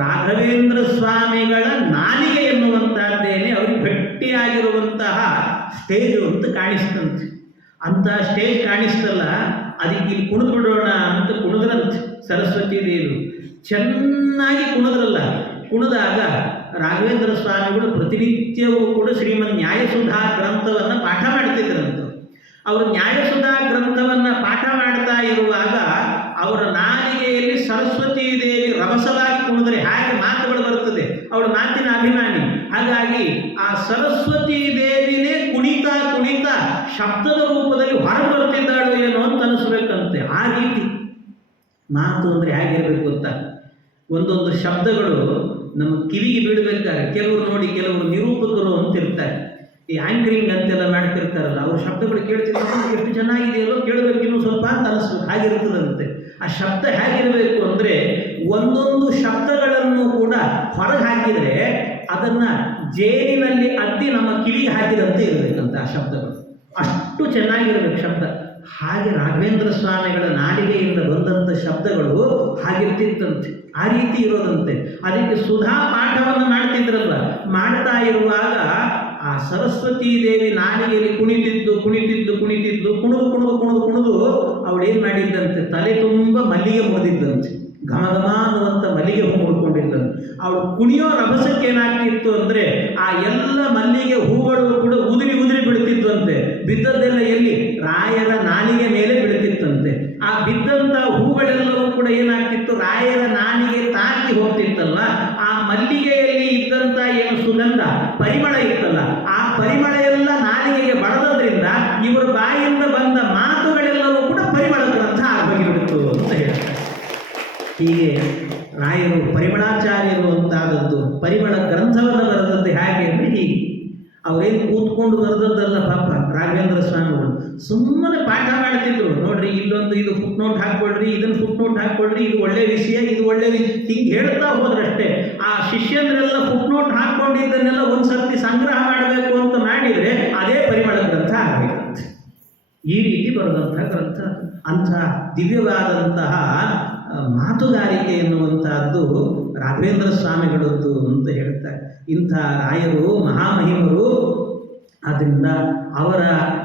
ರಾಘವೇಂದ್ರ ಸ್ವಾಮಿಗಳ ನಾಲಿಗೆ ಎನ್ನುವಂಥದ್ದೇನೆ ಅವ್ರಿಗೆ ಗಟ್ಟಿಯಾಗಿರುವಂತಹ ಸ್ಟೇಜು ಅಂತ ಕಾಣಿಸ್ತಂತೆ. ಅಂಥ ಸ್ಟೇಜ್ ಕಾಣಿಸ್ತಲ್ಲ, ಅದಕ್ಕೆ ಇಲ್ಲಿ ಕುಣಿದು ಬಿಡೋಣ ಅಂತ ಕುಣಿದ್ರಂತೆ ಸರಸ್ವತೀ ದೇವಿ. ಚೆನ್ನಾಗಿ ಕುಣಿದ್ರಲ್ಲ, ಕುಣಿದಾಗ ರಾಘವೇಂದ್ರ ಸ್ವಾಮಿಗಳು ಪ್ರತಿನಿತ್ಯವೂ ಕೂಡ ಶ್ರೀಮನ್ ನ್ಯಾಯಸುಧಾ ಗ್ರಂಥವನ್ನು ಪಾಠ ಮಾಡ್ತಿದ್ರಂತ. ಅವರು ನ್ಯಾಯಸುಧಾ ಗ್ರಂಥವನ್ನು ಪಾಠ ಮಾಡ್ತಾ ಇರುವಾಗ ಅವರ ನಾಲಿಗೆಯಲ್ಲಿ ಸರಸ್ವತೀ ದೇವಿ ರಭಸವಾಗಿ ಕುಣಿದರೆ ಹಾಗೆ ಮಾತುಗಳು ಬರುತ್ತದೆ, ಅವಳ ಮಾತಿನ ಅಭಿಮಾನಿ. ಹಾಗಾಗಿ ಆ ಸರಸ್ವತೀ ದೇವಿನೇ ಕುಣಿತಾ ಕುಣಿತಾ ಶಬ್ದದ ರೂಪದಲ್ಲಿ ಹೊರಗೆ ಬರ್ತಿದ್ದಾಳು ಏನೋ ಅಂತ ಅನಿಸ್ಬೇಕಂತೆ. ಆ ರೀತಿ ಮಾತು ಅಂದರೆ ಹೇಗಿರಬೇಕು ಅಂತ ಒಂದೊಂದು ಶಬ್ದಗಳು ನಮ್ಮ ಕಿವಿಗೆ ಬೀಳಬೇಕಾದ್ರೆ ಕೆಲವರು ನೋಡಿ, ಕೆಲವರು ನಿರೂಪಕರು ಅಂತಿರ್ತಾರೆ, ಈ ಆ್ಯಂಕರಿಂಗ್ ಅಂತೆಲ್ಲ ಮಾಡ್ತಿರ್ತಾರಲ್ಲ, ಅವ್ರ ಶಬ್ದಗಳು ಕೇಳ್ತಿರ್ತಾರೆ, ಎಷ್ಟು ಚೆನ್ನಾಗಿದೆಯಲ್ಲೋ ಕೇಳಬೇಕು ಇನ್ನೂ ಸ್ವಲ್ಪ ಅಂತ ಅನಿಸ್ಬೇಕು, ಹಾಗಿರ್ತದಂತೆ. ಆ ಶಬ್ದ ಹೇಗಿರಬೇಕು ಅಂದರೆ ಒಂದೊಂದು ಶಬ್ದಗಳನ್ನು ಕೂಡ ಹೊರಗೆ ಹಾಕಿದರೆ ಅದನ್ನು ಜೇನಿನಲ್ಲಿ ಅದ್ದಿ ನಮ್ಮ ಕಿವಿಗೆ ಹಾಕಿದಂತೆ ಇರಬೇಕಂತ ಆ ಶಬ್ದಗಳು, ಅಷ್ಟು ಚೆನ್ನಾಗಿರ್ಬೇಕು ಶಬ್ದ. ಹಾಗೆ ರಾಘವೇಂದ್ರ ಸ್ವಾಮಿಗಳ ನಾಲಿಗೆಯಿಂದ ಬಂದಂಥ ಶಬ್ದಗಳು ಹಾಗಿರ್ತಿತ್ತಂತೆ, ಆ ರೀತಿ ಇರೋದಂತೆ. ಅದಕ್ಕೆ ಸುಧಾ ಪಾಠವನ್ನು ಮಾಡ್ತಿದ್ರಲ್ವ, ಮಾಡ್ತಾ ಇರುವಾಗ ಆ ಸರಸ್ವತೀ ದೇವಿ ನಾಲಿಗೆಯಲ್ಲಿ ಕುಣಿತಿದ್ದು ಕುಣಿತಿದ್ದು ಕುಣಿತಿದ್ದು ಕುಣಿದು ಕುಣಿದು ಕುಣಿದು ಕುಣಿದು ಅವಳೇನು ಮಾಡಿದ್ದಂತೆ, ತಲೆ ತುಂಬ ಮಲ್ಲಿಗೆ ಮುಡಿದಿದ್ದಂತೆ, ಘಮ ಘಮ ಅನ್ನುವಂಥ ಮಲ್ಲಿಗೆ ಹೂ ಮುಡ್ಕೊಂಡಿದ್ದಂತೆ. ಅವಳು ಕುಣಿಯೋ ರಭಸಕ್ಕೆ ಏನಾಗ್ತಿತ್ತು ಅಂದರೆ ಆ ಎಲ್ಲ ಮಲ್ಲಿಗೆ ಹೂಗಳು ಕೂಡ ಉದುರಿ ಉದುರಿ ಬಿಡ್ತಿದ್ವಂತೆ. ಬಿದ್ದದ್ದೆಲ್ಲ ಎಲ್ಲಿ? ರಾಯರ ನಾಲಿಗೆ ಮೇಲೆ ಬೀಳ್ತಿತ್ತಂತೆ. ಆ ಬಿದ್ದಂಥ ಹೂಗಳೆಲ್ಲವೂ ಕೂಡ ಏನಾಗ್ತಿತ್ತು, ರಾಯರ ನಾಲಿಗೆ ತಾಕಿ ಹೋಗ್ತಿತ್ತಲ್ಲ, ಆ ಮಲ್ಲಿಗೆಯಲ್ಲಿ ಇದ್ದಂಥ ಏನು ಸುಗಂಧ ಪರಿಮಳ ಇತ್ತಲ್ಲ, ಆ ಪರಿಮಳ ಎಲ್ಲ ನಾಲಿಗೆಗೆ ಬಡದ್ರಿಂದ ಇವರ ಬಾಯಿಂದ ಬಂದ ಮಾತುಗಳೆಲ್ಲವೂ ಕೂಡ ಪರಿಮಳ ಗ್ರಂಥ ಆಗೋಗಿಬಿಡ್ತು ಅಂತ ಹೇಳ್ತಾರೆ. ಹೀಗೆ ರಾಯರು ಪರಿಮಳಾಚಾರ್ಯರು ಅಂತಾದದ್ದು, ಪರಿಮಳ ಗ್ರಂಥವನ್ನು ಬರೆದದ್ದು ಹೇಗೆ ಅಂದರೆ ಹೀಗೆ. ಅವರೇನು ಕೂತ್ಕೊಂಡು ಬರೆದದ್ದಲ್ಲ ಪಾಪ ರಾಘವೇಂದ್ರ ಸ್ವಾಮಿಗಳು, ಸುಮ್ಮನೆ ಪಾಠ ಮಾಡ್ತಿದ್ರು. ನೋಡ್ರಿ ಇಲ್ಲೊಂದು ಇದು ಫುಟ್ ನೋಟ್ ಹಾಕ್ಕೊಳ್ರಿ, ಇದನ್ನು ಫುಟ್ ನೋಟ್ ಹಾಕ್ಕೊಳ್ರಿ, ಇದು ಒಳ್ಳೆ ವಿಷಯ, ಇದು ಒಳ್ಳೆ ಹಿಂಗೆ ಹೇಳ್ತಾ ಹೋದ್ರಷ್ಟೇ. ಆ ಶಿಷ್ಯಂದ್ರೆಲ್ಲ ಫುಟ್ ನೋಟ್ ಹಾಕ್ಕೊಂಡಿದ್ದನ್ನೆಲ್ಲ ಒಂದು ಸರ್ತಿ ಸಂಗ್ರಹ ಮಾಡಬೇಕು ಅಂತ ಮಾಡಿದರೆ ಅದೇ ಪರಿಮಳ ಗ್ರಂಥ ಆಗಬೇಕಂತೆ. ಈ ರೀತಿ ಬರೆದಂಥ ಗ್ರಂಥ. ಅಂಥ ದಿವ್ಯವಾದಂತಹ ಮಾತುಗಾರಿಕೆ ಎನ್ನುವಂತಹದ್ದು ರಾಘವೇಂದ್ರ ಸ್ವಾಮಿಗಳದ್ದು ಅಂತ ಹೇಳ್ತಾರೆ. ಇಂಥ ರಾಯರು ಮಹಾಮಹಿಮರು. ಆದ್ದರಿಂದ ಅವರ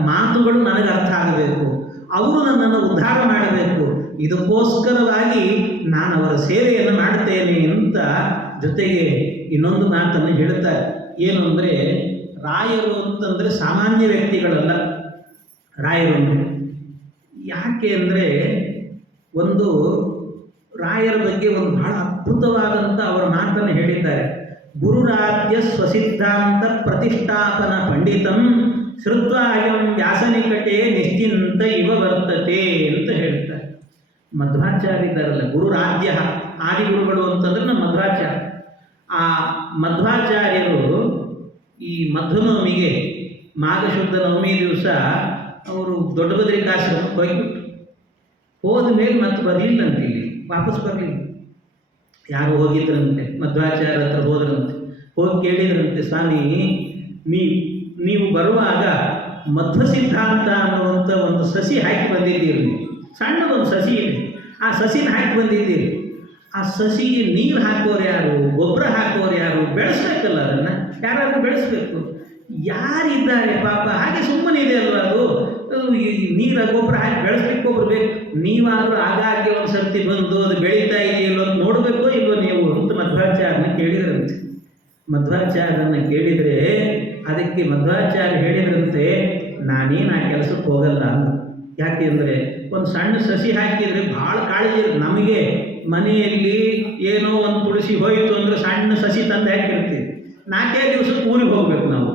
ಮಾತುಗಳು ನನಗೆ ಅರ್ಥ ಆಗಬೇಕು, ಅವರು ನನ್ನನ್ನು ಉದ್ಧಾರ ಮಾಡಬೇಕು, ಇದಕ್ಕೋಸ್ಕರವಾಗಿ ನಾನು ಅವರ ಸೇವೆಯನ್ನು ಮಾಡ್ತೇನೆ ಅಂತ. ಜೊತೆಗೆ ಇನ್ನೊಂದು ಮಾತನ್ನು ಹೇಳ್ತಾರೆ, ಏನು ಅಂದರೆ ರಾಯರು ಅಂತಂದರೆ ಸಾಮಾನ್ಯ ವ್ಯಕ್ತಿಗಳಲ್ಲ ರಾಯರು ಅಂದರೆ. ಯಾಕೆ ಅಂದರೆ ಒಂದು ರಾಯರ ಬಗ್ಗೆ ಒಂದು ಬಹಳ ಅದ್ಭುತವಾದಂಥ ಅವರ ಮಾತನ್ನು ಹೇಳಿದ್ದಾರೆ. ಗುರುರಾಧ್ಯ ಸ್ವಸಿದ್ಧಾಂತ ಪ್ರತಿಷ್ಠಾಪನ ಪಂಡಿತಂ ಶ್ರುತ್ವಾಯಂ ವ್ಯಾಸನಿಕಟೆ ನಿಶ್ಚಿಂತ ಇವ ವರ್ತತೆ ಅಂತ ಹೇಳ್ತಾರೆ. ಮಧ್ವಾಚಾರ್ಯ ಇದ್ದಾರಲ್ಲ, ಗುರುರಾಧ್ಯ ಆದಿಗುರುಗಳು ಅಂತಂದ್ರೆ ನಮ್ಮ ಮಧ್ವಾಚಾರ್ಯ. ಆ ಮಧ್ವಾಚಾರ್ಯರು ಈ ಮಧ್ವನವಮಿಗೆ ಮಾಘಶುದ್ಧ ನವಮಿ ದಿವಸ ಅವರು ದೊಡ್ಡ ಬದರಿಕಾಶ್ರಮಕ್ಕೆ ಹೋಗಿಬಿಟ್ರು. ಹೋದ ಮೇಲೆ ಮತ್ತೆ ಬರಲಿಲ್ಲಂತೆ, ಇಲ್ಲಿ ವಾಪಸ್ ಬರಲಿಲ್ಲ. ಯಾರು ಹೋಗಿದ್ರಂತೆ, ಮಧ್ವಾಚಾರ್ಯ ಹತ್ರ ಹೋದ್ರಂತೆ. ಹೋಗಿ ಕೇಳಿದ್ರಂತೆ, ಸ್ವಾಮಿ ನೀವು ಬರುವಾಗ ಮಧ್ವ ಸಿದ್ಧಾಂತ ಅನ್ನುವಂಥ ಒಂದು ಸಸಿ ಹಾಕಿ ಬಂದಿದ್ದೀರಿ, ಸಣ್ಣದೊಂದು ಸಸಿ ಇದೆ, ಆ ಸಸಿನ ಹಾಕಿ ಬಂದಿದ್ದೀರಿ. ಆ ಸಸಿಗೆ ನೀರು ಹಾಕೋರು ಯಾರು, ಗೊಬ್ಬರ ಹಾಕೋರು ಯಾರು, ಬೆಳೆಸ್ಬೇಕಲ್ಲ ಅದನ್ನು, ಯಾರಾದರೂ ಬೆಳೆಸ್ಬೇಕು. ಯಾರಿದ್ದಾರೆ ಪಾಪ, ಹಾಗೆ ಸುಮ್ಮನೆ ಇದೆ ಅಲ್ವ ಅದು, ನೀರು ಗೊಬ್ಬರ ಹಾಕಿ ಬೆಳೆಸ್ಲಿಕ್ಕೆ ಒಬ್ರು ಬೇಕು. ನೀವಾದರೂ ಆಗಾಗ್ಗೆ ಒಂದು ಸರ್ತಿ ಬಂದು ಅದು ಬೆಳೀತಾ ಇದೆಯಲ್ಲೋ ಅಂತ ನೋಡಬೇಕು ಇಲ್ಲೋ ನೀವು ಅಂತ ಮಧ್ವಾಚಾರ್ಯನ ಕೇಳಿದ್ರಂತೆ. ಮಧ್ವಾಚಾರ್ಯನ ಕೇಳಿದರೆ ಅದಕ್ಕೆ ಮಧ್ವಾಚಾರ್ಯ ಹೇಳಿದ್ರಂತೆ, ನಾನೇನು ಆ ಕೆಲಸಕ್ಕೆ ಹೋಗಲ್ಲ ಅಂತ. ಯಾಕೆ ಅಂದರೆ ಒಂದು ಸಣ್ಣ ಸಸಿ ಹಾಕಿದರೆ ಭಾಳ ಕಾಳಜಿ ಇರುತ್ತೆ. ನಮಗೆ ಮನೆಯಲ್ಲಿ ಏನೋ ಒಂದು ತುಳಸಿ ಹೋಯಿತು ಅಂದರೆ ಸಣ್ಣ ಸಸಿ ತಂದು ಹಾಕಿರ್ತೀವಿ, 4 ದಿವಸಕ್ಕೆ ಊರಿಗೆ ಹೋಗ್ಬೇಕು ನಾವು.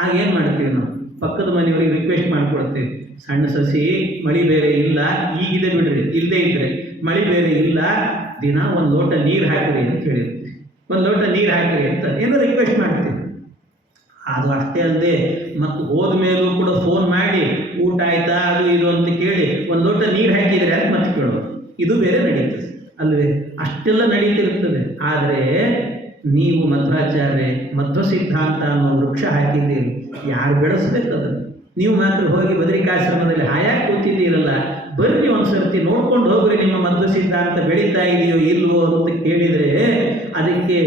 ಆಗ ಏನು ಮಾಡ್ತೀವಿ ನಾವು, ಪಕ್ಕದ ಮನೆಯವರಿಗೆ ರಿಕ್ವೆಸ್ಟ್ ಮಾಡಿಕೊಡ್ತೀವಿ, ಸಣ್ಣ ಸಸಿ ಮಳೆ ಬೇರೆ ಇಲ್ಲ, ಈಗಿದೆ ಬಿಡ್ರಿ, ಇಲ್ಲದೇ ಇದ್ದರೆ ಮಳೆ ಬೇರೆ ಇಲ್ಲ, ದಿನ ಒಂದು ಲೋಟ ನೀರು ಹಾಕಿರಿ ಅಂತ ಹೇಳಿರ್ತೀವಿ, ಒಂದು ಲೋಟ ನೀರು ಹಾಕಿರಿ ಅಂತ ಏನೋ ರಿಕ್ವೆಸ್ಟ್ ಮಾಡ್ತೀವಿ. ಅದು ಅಷ್ಟೇ ಅಲ್ಲದೆ ಮತ್ತು ಹೋದ ಮೇಲೂ ಕೂಡ ಫೋನ್ ಮಾಡಿ ಊಟ ಆಯ್ತಾ ಅದು ಇದು ಅಂತ ಕೇಳಿ ಒಂದು ಲೋಟ ನೀರು ಹಾಕಿದರೆ ಅಂತ ಮತ್ತೆ ಕೇಳೋದು, ಇದು ಬೇರೆ ನಡೀತದೆ ಅಲ್ವೇ? ಅಷ್ಟೆಲ್ಲ ನಡೀತಿರ್ತದೆ. ಆದರೆ ನೀವು ಮಧ್ವಾಚಾರ್ಯ ಮಧ್ವ ಸಿದ್ಧಾಂತ ಅನ್ನೋ ವೃಕ್ಷ ಹಾಕಿದ್ದೀರಿ, ಯಾರು ಬೆಳೆಸ್ಬೇಕು ಅದನ್ನು? ನೀವು ಮಾತ್ರ ಹೋಗಿ ಬದರಿಕಾಶ್ರಮದಲ್ಲಿ ಹಾಯಾಗಿ ಕೂತಿದ್ದೀರಲ್ಲ, ಬರ್ರಿ ಒಂದು ಸರ್ತಿ ನೋಡ್ಕೊಂಡು ಹೋಗ್ರಿ ನಿಮ್ಮ ಮಧ್ವ ಸಿದ್ಧಾಂತ ಬೆಳೀತಾ ಇದೆಯೋ ಇಲ್ವೋ ಅಂತ ಕೇಳಿದರೆ ಅದಕ್ಕೆ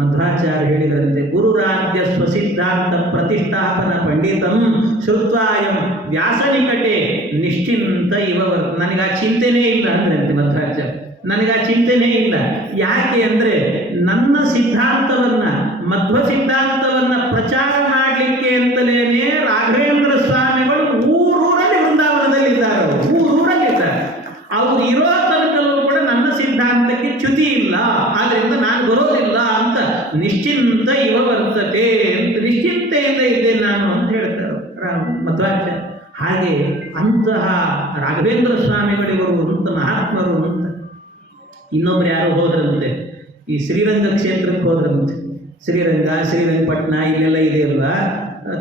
ಮಧ್ವಾಚಾರ್ಯ ಹೇಳಿದ್ರಂತೆ, ಗುರುರಾಧ್ಯ ಸ್ವಸಿದ್ಧಾಂತ ಪ್ರತಿಷ್ಠಾಪನ ಪಂಡಿತಂ ಶ್ರುತ್ವಾಯಂ ವ್ಯಾಸನಿಕಟೆ ನಿಶ್ಚಿಂತ ಇವ. ನನಗೆ ಆ ಚಿಂತೆನೇ ಇಲ್ಲ ಅಂದ್ರಂತೆ ಮಧ್ವಾಚಾರ್ಯ, ನನಗೆ ಆ ಚಿಂತೆನೇ ಇಲ್ಲ. ಯಾಕೆ ಅಂದರೆ ನನ್ನ ಸಿದ್ಧಾಂತವನ್ನು ಮಧ್ವ ಸಿದ್ಧಾಂತವನ್ನು ಪ್ರಚಾರ ಮಾಡಲಿಕ್ಕೆ ಅಂತಲೇ ರಾಘವೇಂದ್ರ ಸ್ವಾಮಿಗಳು ಊರೂರಲ್ಲಿ ಅಂತಹ ರಾಘವೇಂದ್ರ ಸ್ವಾಮಿಗಳಿವರು ಅಂತ ಮಹಾತ್ಮರು ಅಂತ. ಇನ್ನೊಬ್ರು ಯಾರು ಹೋದ್ರಂತೆ, ಈ ಶ್ರೀರಂಗ ಕ್ಷೇತ್ರಕ್ಕೆ ಹೋದ್ರಂತೆ. ಶ್ರೀರಂಗಪಟ್ಟಣ ಇಲ್ಲೆಲ್ಲ ಇದೆ ಅಲ್ವಾ,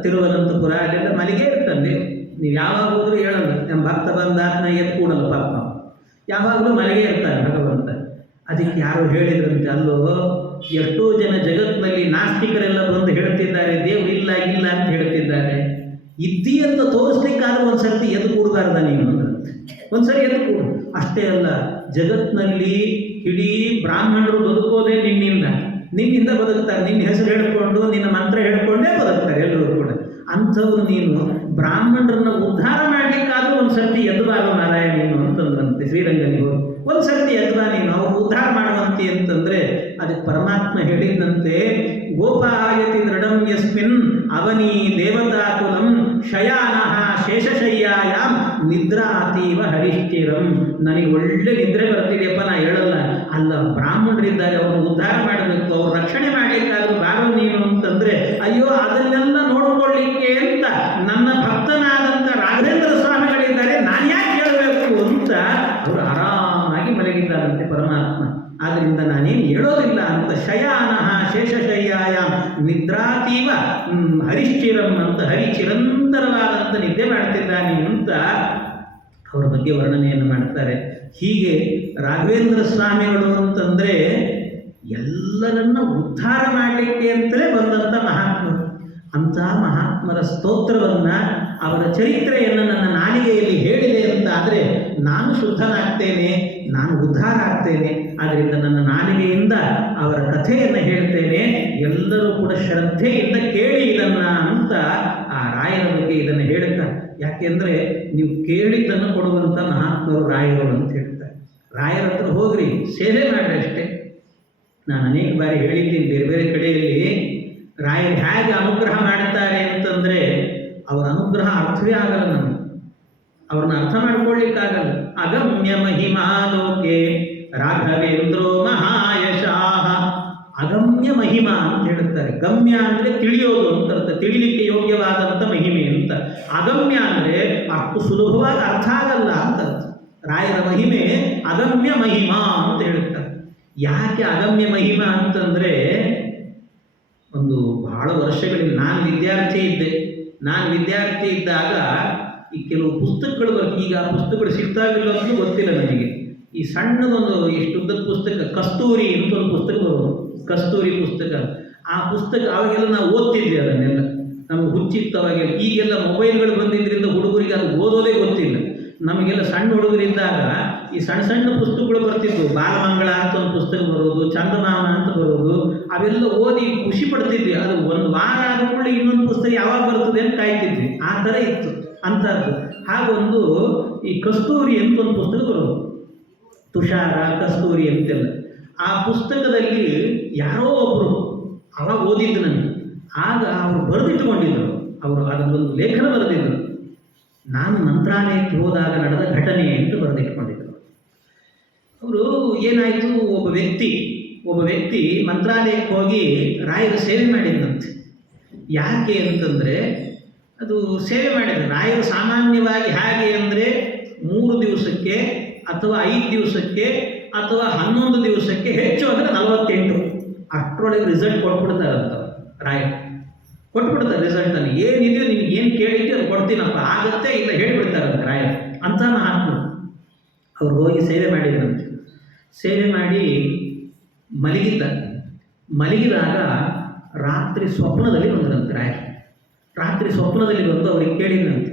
ತಿರುವನಂತಪುರ ಅಲ್ಲೆಲ್ಲ ಮನೆಗೆ ಇರ್ತಾನೆ. ನೀವು ಯಾವಾಗ ಹೋದ್ರೂ ಹೇಳಲ್ಲ, ನಮ್ಮ ಭಕ್ತ ಬಂದಾತ್ನ ಎದ್ದು ಕೂಡಲ್ಲ ಪಾಪ, ಯಾವಾಗಲೂ ಮನೆಗೆ ಇರ್ತಾರೆ ಭಗವಂತ. ಅದಕ್ಕೆ ಯಾರು ಹೇಳಿದ್ರಂತೆ, ಅಲ್ಲೋ ಎಷ್ಟೋ ಜನ ಜಗತ್ತಿನಲ್ಲಿ ನಾಸ್ತಿಕರೆಲ್ಲ ಬಂದು ಹೇಳ್ತಿದ್ದಾರೆ ದೇವ್ರು ಇಲ್ಲ ಇಲ್ಲ ಅಂತ ಹೇಳ್ತಿದ್ದಾರೆ, ಇದ್ದಿ ಅಂತ ತೋರಿಸ್ಲಿಕ್ಕಾದ್ರೂ ಒಂದ್ಸರ್ತಿ ಎದ್ದು ಕೂಡಬಾರ್ದ ನೀನು ಅಂದ್ರಂತೆ. ಒಂದ್ಸರಿ ಎದ್ದು ಕೂಡು. ಅಷ್ಟೇ ಅಲ್ಲ, ಜಗತ್ತಿನಲ್ಲಿ ಇಡೀ ಬ್ರಾಹ್ಮಣರು ಬದುಕೋದೇ ನಿನ್ನಿಂದ ಬದುಕ್ತಾರೆ. ನಿನ್ನ ಹೆಸರು ಹೇಳ್ಕೊಂಡು ನಿನ್ನ ಮಂತ್ರ ಹೇಳ್ಕೊಂಡೇ ಬದುಕ್ತಾರೆ ಎಲ್ಲರೂ ಕೂಡ. ಅಂಥವ್ರು ನೀನು ಬ್ರಾಹ್ಮಣರನ್ನ ಉದ್ಧಾರ ಮಾಡಲಿಕ್ಕಾದ್ರೂ ಒಂದ್ಸರ್ತಿ ಎದ್ಬಾರು ನಾರಾಯಣ ನೀನು ಅಂತಂದ್ರಂತೆ ಶ್ರೀರಂಗನಿಗೆ ಹೋಗಿ. ಒಂದ್ಸರ್ತಿ ಎದ್ಬಾ ನೀನು, ಅವ್ರು ಉದ್ಧಾರ ಮಾಡುವಂತೆ ಅಂತಂದ್ರೆ ಅದಕ್ಕೆ ಪರಮಾತ್ಮ ಹೇಳಿದಂತೆ, ಗೋಪಾಯತಿ ದೃಢಂ ಯಸ್ಮಿನ್ ಅವನಿ ದೇವತಾಕುಲಂ ಶಯಾನಃ ಶೇಷಶಯ್ಯಾಯಾಮ್ ನಿದ್ರಾತೀವ ಹರಿಶ್ಚಿರಂ. ನನಗೆ ಒಳ್ಳೆ ನಿದ್ರೆ ಬರ್ತಿದೆಯಪ್ಪ, ನಾ ಹೇಳಲ್ಲ. ಅಲ್ಲ, ಬ್ರಾಹ್ಮಣರಿದ್ದಾರೆ, ಅವ್ರನ್ನ ಉದ್ಧಾರ ಮಾಡಬೇಕು, ಅವ್ರ ರಕ್ಷಣೆ ಮಾಡಲಿಕ್ಕಾದ್ರೂ ಬಾರೋ ನೀನು ಅಂತಂದ್ರೆ, ಅಯ್ಯೋ ಅದನ್ನೆಲ್ಲ ನೋಡ್ಕೊಳ್ಳಿಕ್ಕೆ ಅಂತ ನನ್ನ ಭಕ್ತನಾದಂಥ ರಾಘವೇಂದ್ರ ಸ್ವಾಮಿಗಳಿದ್ದಾರೆ, ನಾನು ಯಾಕೆ ಹೇಳಬೇಕು ಅಂತ ಅವರು ಆರಾಮಾಗಿ ಮಲಗಿದ್ದಾರಂತೆ ಪರಮಾತ್ಮ. ಆದ್ದರಿಂದ ನಾನೇನು ಹೇಳೋದಿಲ್ಲ ಅಂತ ಶಯಾನಃ ಶೇಷಶಯ್ಯಾಯ ನಿದ್ರಾತೀವ ಹರಿಶ್ಚಿರಂ ಅಂತ, ಹರಿ ಚಿರಂತರವಾದಂಥ ನಿದ್ದೆ ಮಾಡ್ತಿದ್ದಾನೆ ಅಂತ ಅವರ ಬಗ್ಗೆ ವರ್ಣನೆಯನ್ನು ಮಾಡ್ತಾರೆ. ಹೀಗೆ ರಾಘವೇಂದ್ರ ಸ್ವಾಮಿಗಳು ಅಂತಂದರೆ ಎಲ್ಲರನ್ನ ಉದ್ಧಾರ ಮಾಡಲಿಕ್ಕೆ ಅಂತಲೇ ಬಂದಂಥ ಮಹಾತ್ಮರು. ಅಂಥ ಮಹಾತ್ಮರ ಸ್ತೋತ್ರವನ್ನು, ಅವರ ಚರಿತ್ರೆಯನ್ನು ನನ್ನ ನಾಲಿಗೆಯಲ್ಲಿ ಹೇಳಿದೆ ಅಂತ ಆದರೆ ನಾನು ಶುದ್ಧನಾಗ್ತೇನೆ, ನಾನು ಉದ್ಧಾರ ಆಗ್ತೇನೆ. ಆದ್ದರಿಂದ ನನ್ನ ನಾಲಿಗೆಯಿಂದ ಅವರ ಕಥೆಯನ್ನು ಹೇಳ್ತೇನೆ, ಎಲ್ಲರೂ ಕೂಡ ಶ್ರದ್ಧೆಯಿಂದ ಕೇಳಿ ಇದನ್ನು ಅಂತ ಆ ರಾಯರ ಬಗ್ಗೆ ಇದನ್ನು ಹೇಳ್ತಾರೆ. ಯಾಕೆಂದರೆ ನೀವು ಕೇಳಿದ್ದನ್ನು ಕೊಡುವಂಥ ಮಹಾತ್ಮರು ರಾಯರು ಅಂತ ಹೇಳ್ತಾರೆ. ರಾಯರ ಹತ್ರ ಹೋಗ್ರಿ, ಸೇವೆ ಮಾಡ್ರಿ ಅಷ್ಟೇ. ನಾನು ಅನೇಕ ಬಾರಿ ಹೇಳಿದ್ದೀನಿ ಬೇರೆ ಬೇರೆ ಕಡೆಯಲ್ಲಿ, ರಾಯರು ಹೇಗೆ ಅನುಗ್ರಹ ಮಾಡ್ತಾರೆ ಅಂತಂದರೆ ಅವರ ಅನುಗ್ರಹ ಅರ್ಥವೇ ಆಗಲ್ಲ, ನಮಗೆ ಅವ್ರನ್ನ ಅರ್ಥ ಮಾಡ್ಕೊಳ್ಳಿಕ್ಕಾಗಲ್ಲ. ಅಗಮ್ಯ ಮಹಿಮಾಲೋಕೆ ರಾಘವೇಂದ್ರೋ ಮಹಾಯಶಾಹ. ಅಗಮ್ಯ ಮಹಿಮಾ ಅಂತ ಹೇಳುತ್ತಾರೆ. ಗಮ್ಯ ಅಂದರೆ ತಿಳಿಯೋದು ಅಂತ ಅರ್ಥ, ತಿಳಿಲಿಕ್ಕೆ ಯೋಗ್ಯವಾದಂಥ ಮಹಿಮೆ ಅಂತ. ಅಗಮ್ಯ ಅಂದರೆ ಅಷ್ಟು ಸುಲಭವಾಗಿ ಅರ್ಥ ಆಗಲ್ಲ ಅಂತ ಅರ್ಥ. ರಾಯರ ಮಹಿಮೆ ಅಗಮ್ಯ ಮಹಿಮಾ ಅಂತ ಹೇಳುತ್ತಾರೆ. ಯಾಕೆ ಅಗಮ್ಯ ಮಹಿಮಾ ಅಂತಂದರೆ, ಒಂದು ಬಹಳ ವರ್ಷಗಳಿಂದ ನಾನು ವಿದ್ಯಾರ್ಥಿ ಇದ್ದಾಗ ಈ ಕೆಲವು ಪುಸ್ತಕಗಳು ಈಗ ಆ ಪುಸ್ತಕಗಳು ಸಿಗ್ತಾವಿಲ್ಲ ಅಂತ ಗೊತ್ತಿಲ್ಲ ನನಗೆ. ಈ ಸಣ್ಣದೊಂದು ಇಷ್ಟುದ್ದದ ಪುಸ್ತಕ ಕಸ್ತೂರಿ ಅಂತ ಒಂದು ಪುಸ್ತಕ ಬರೋದು, ಕಸ್ತೂರಿ ಪುಸ್ತಕ. ಆ ಪುಸ್ತಕ ಅವಾಗೆಲ್ಲ ನಾವು ಓದ್ತಿದ್ವಿ, ಅದನ್ನೆಲ್ಲ ನಮಗೆ ಹುಚ್ಚಿತ್ತು ಅವಾಗೆಲ್ಲ. ಈಗೆಲ್ಲ ಮೊಬೈಲ್ಗಳು ಬಂದಿದ್ದರಿಂದ ಹುಡುಗರಿಗೆ ಅದು ಓದೋದೇ ಗೊತ್ತಿಲ್ಲ. ನಮಗೆಲ್ಲ ಸಣ್ಣ ಹುಡುಗರಿದ್ದಾಗ ಈ ಸಣ್ಣ ಪುಸ್ತಕಗಳು ಬರ್ತಿದ್ವು. ಬಾಲಮಂಗಳ ಅಂತ ಒಂದು ಪುಸ್ತಕ ಬರೋದು, ಚಂದಮಾಮ ಅಂತ ಬರೋದು, ಅವೆಲ್ಲ ಓದಿ ಖುಷಿ ಪಡ್ತಿದ್ವಿ. ಅದು ಒಂದು ವಾರ ಆದ ಕೂಡಲೇ ಇನ್ನೊಂದು ಪುಸ್ತಕ ಯಾವಾಗ ಬರ್ತದೆ ಅಂತ ಕಾಯ್ತಿದ್ವಿ. ಆ ಥರ ಇತ್ತು ಅಂಥದ್ದು. ಹಾಗೊಂದು ಈ ಕಸ್ತೂರಿ ಅಂತ ಒಂದು ಪುಸ್ತಕ ಬರೋದು, ತುಷಾರ ಕಸ್ತೂರಿ ಅಂತೆಲ್ಲ. ಆ ಪುಸ್ತಕದಲ್ಲಿ ಯಾರೋ ಒಬ್ಬರು ಅವಾಗ ಓದಿದ್ದು ನನಗೆ, ಆಗ ಅವರು ಬರೆದಿಟ್ಟುಕೊಂಡಿದ್ದರು, ಅವರು ಅದೊಂದು ಲೇಖನ ಬರೆದಿದ್ದರು. ನಾನು ಮಂತ್ರಾಲಯಕ್ಕೆ ಹೋದಾಗ ನಡೆದ ಘಟನೆ ಅಂತ ಬರೆದಿಟ್ಕೊಂಡಿದ್ದರು. ಅವರು ಏನಾಯಿತು, ಒಬ್ಬ ವ್ಯಕ್ತಿ ಮಂತ್ರಾಲಯಕ್ಕೆ ಹೋಗಿ ರಾಯರ ಸೇವೆ ಮಾಡಿದ್ದಂತೆ. ಯಾಕೆ ಅಂತಂದರೆ, ಅದು ಸೇವೆ ಮಾಡಿದ್ರು ರಾಯರು ಸಾಮಾನ್ಯವಾಗಿ ಹೇಗೆ ಅಂದರೆ 3 ದಿವಸಕ್ಕೆ ಅಥವಾ 5 ದಿವಸಕ್ಕೆ ಅಥವಾ 11 ದಿವಸಕ್ಕೆ, ಹೆಚ್ಚು ಅಂದರೆ 48 ಅಷ್ಟರೊಳಗೆ ರಿಸಲ್ಟ್ ಕೊಟ್ಬಿಡ್ತಾರಂತ ರಾಯರು. ಕೊಟ್ಬಿಡ್ತಾರೆ ರಿಸಲ್ಟನ್ನು. ಏನಿದೆಯೋ ನಿನಗೆ ಏನು ಕೇಳಿದ್ಯೋ ಅದು ಕೊಡ್ತೀನಪ್ಪ, ಆಗತ್ತೆ ಇಲ್ಲ ಹೇಳಿಬಿಡ್ತಾರಂತೆ ರಾಯರು. ಅಂಥ ಮಹಾತ್ಮರು. ಅವ್ರು ಹೋಗಿ ಸೇವೆ ಮಾಡಿದ್ರಂತೆ. ಸೇವೆ ಮಾಡಿ ಮಲಗಿದಾಗ ರಾತ್ರಿ ಸ್ವಪ್ನದಲ್ಲಿ ಬಂದ್ರಂತೆ ರಾಯರು. ರಾತ್ರಿ ಸ್ವಪ್ನದಲ್ಲಿ ಬಂದು ಅವ್ರಿಗೆ ಕೇಳಿದ್ರಂತೆ,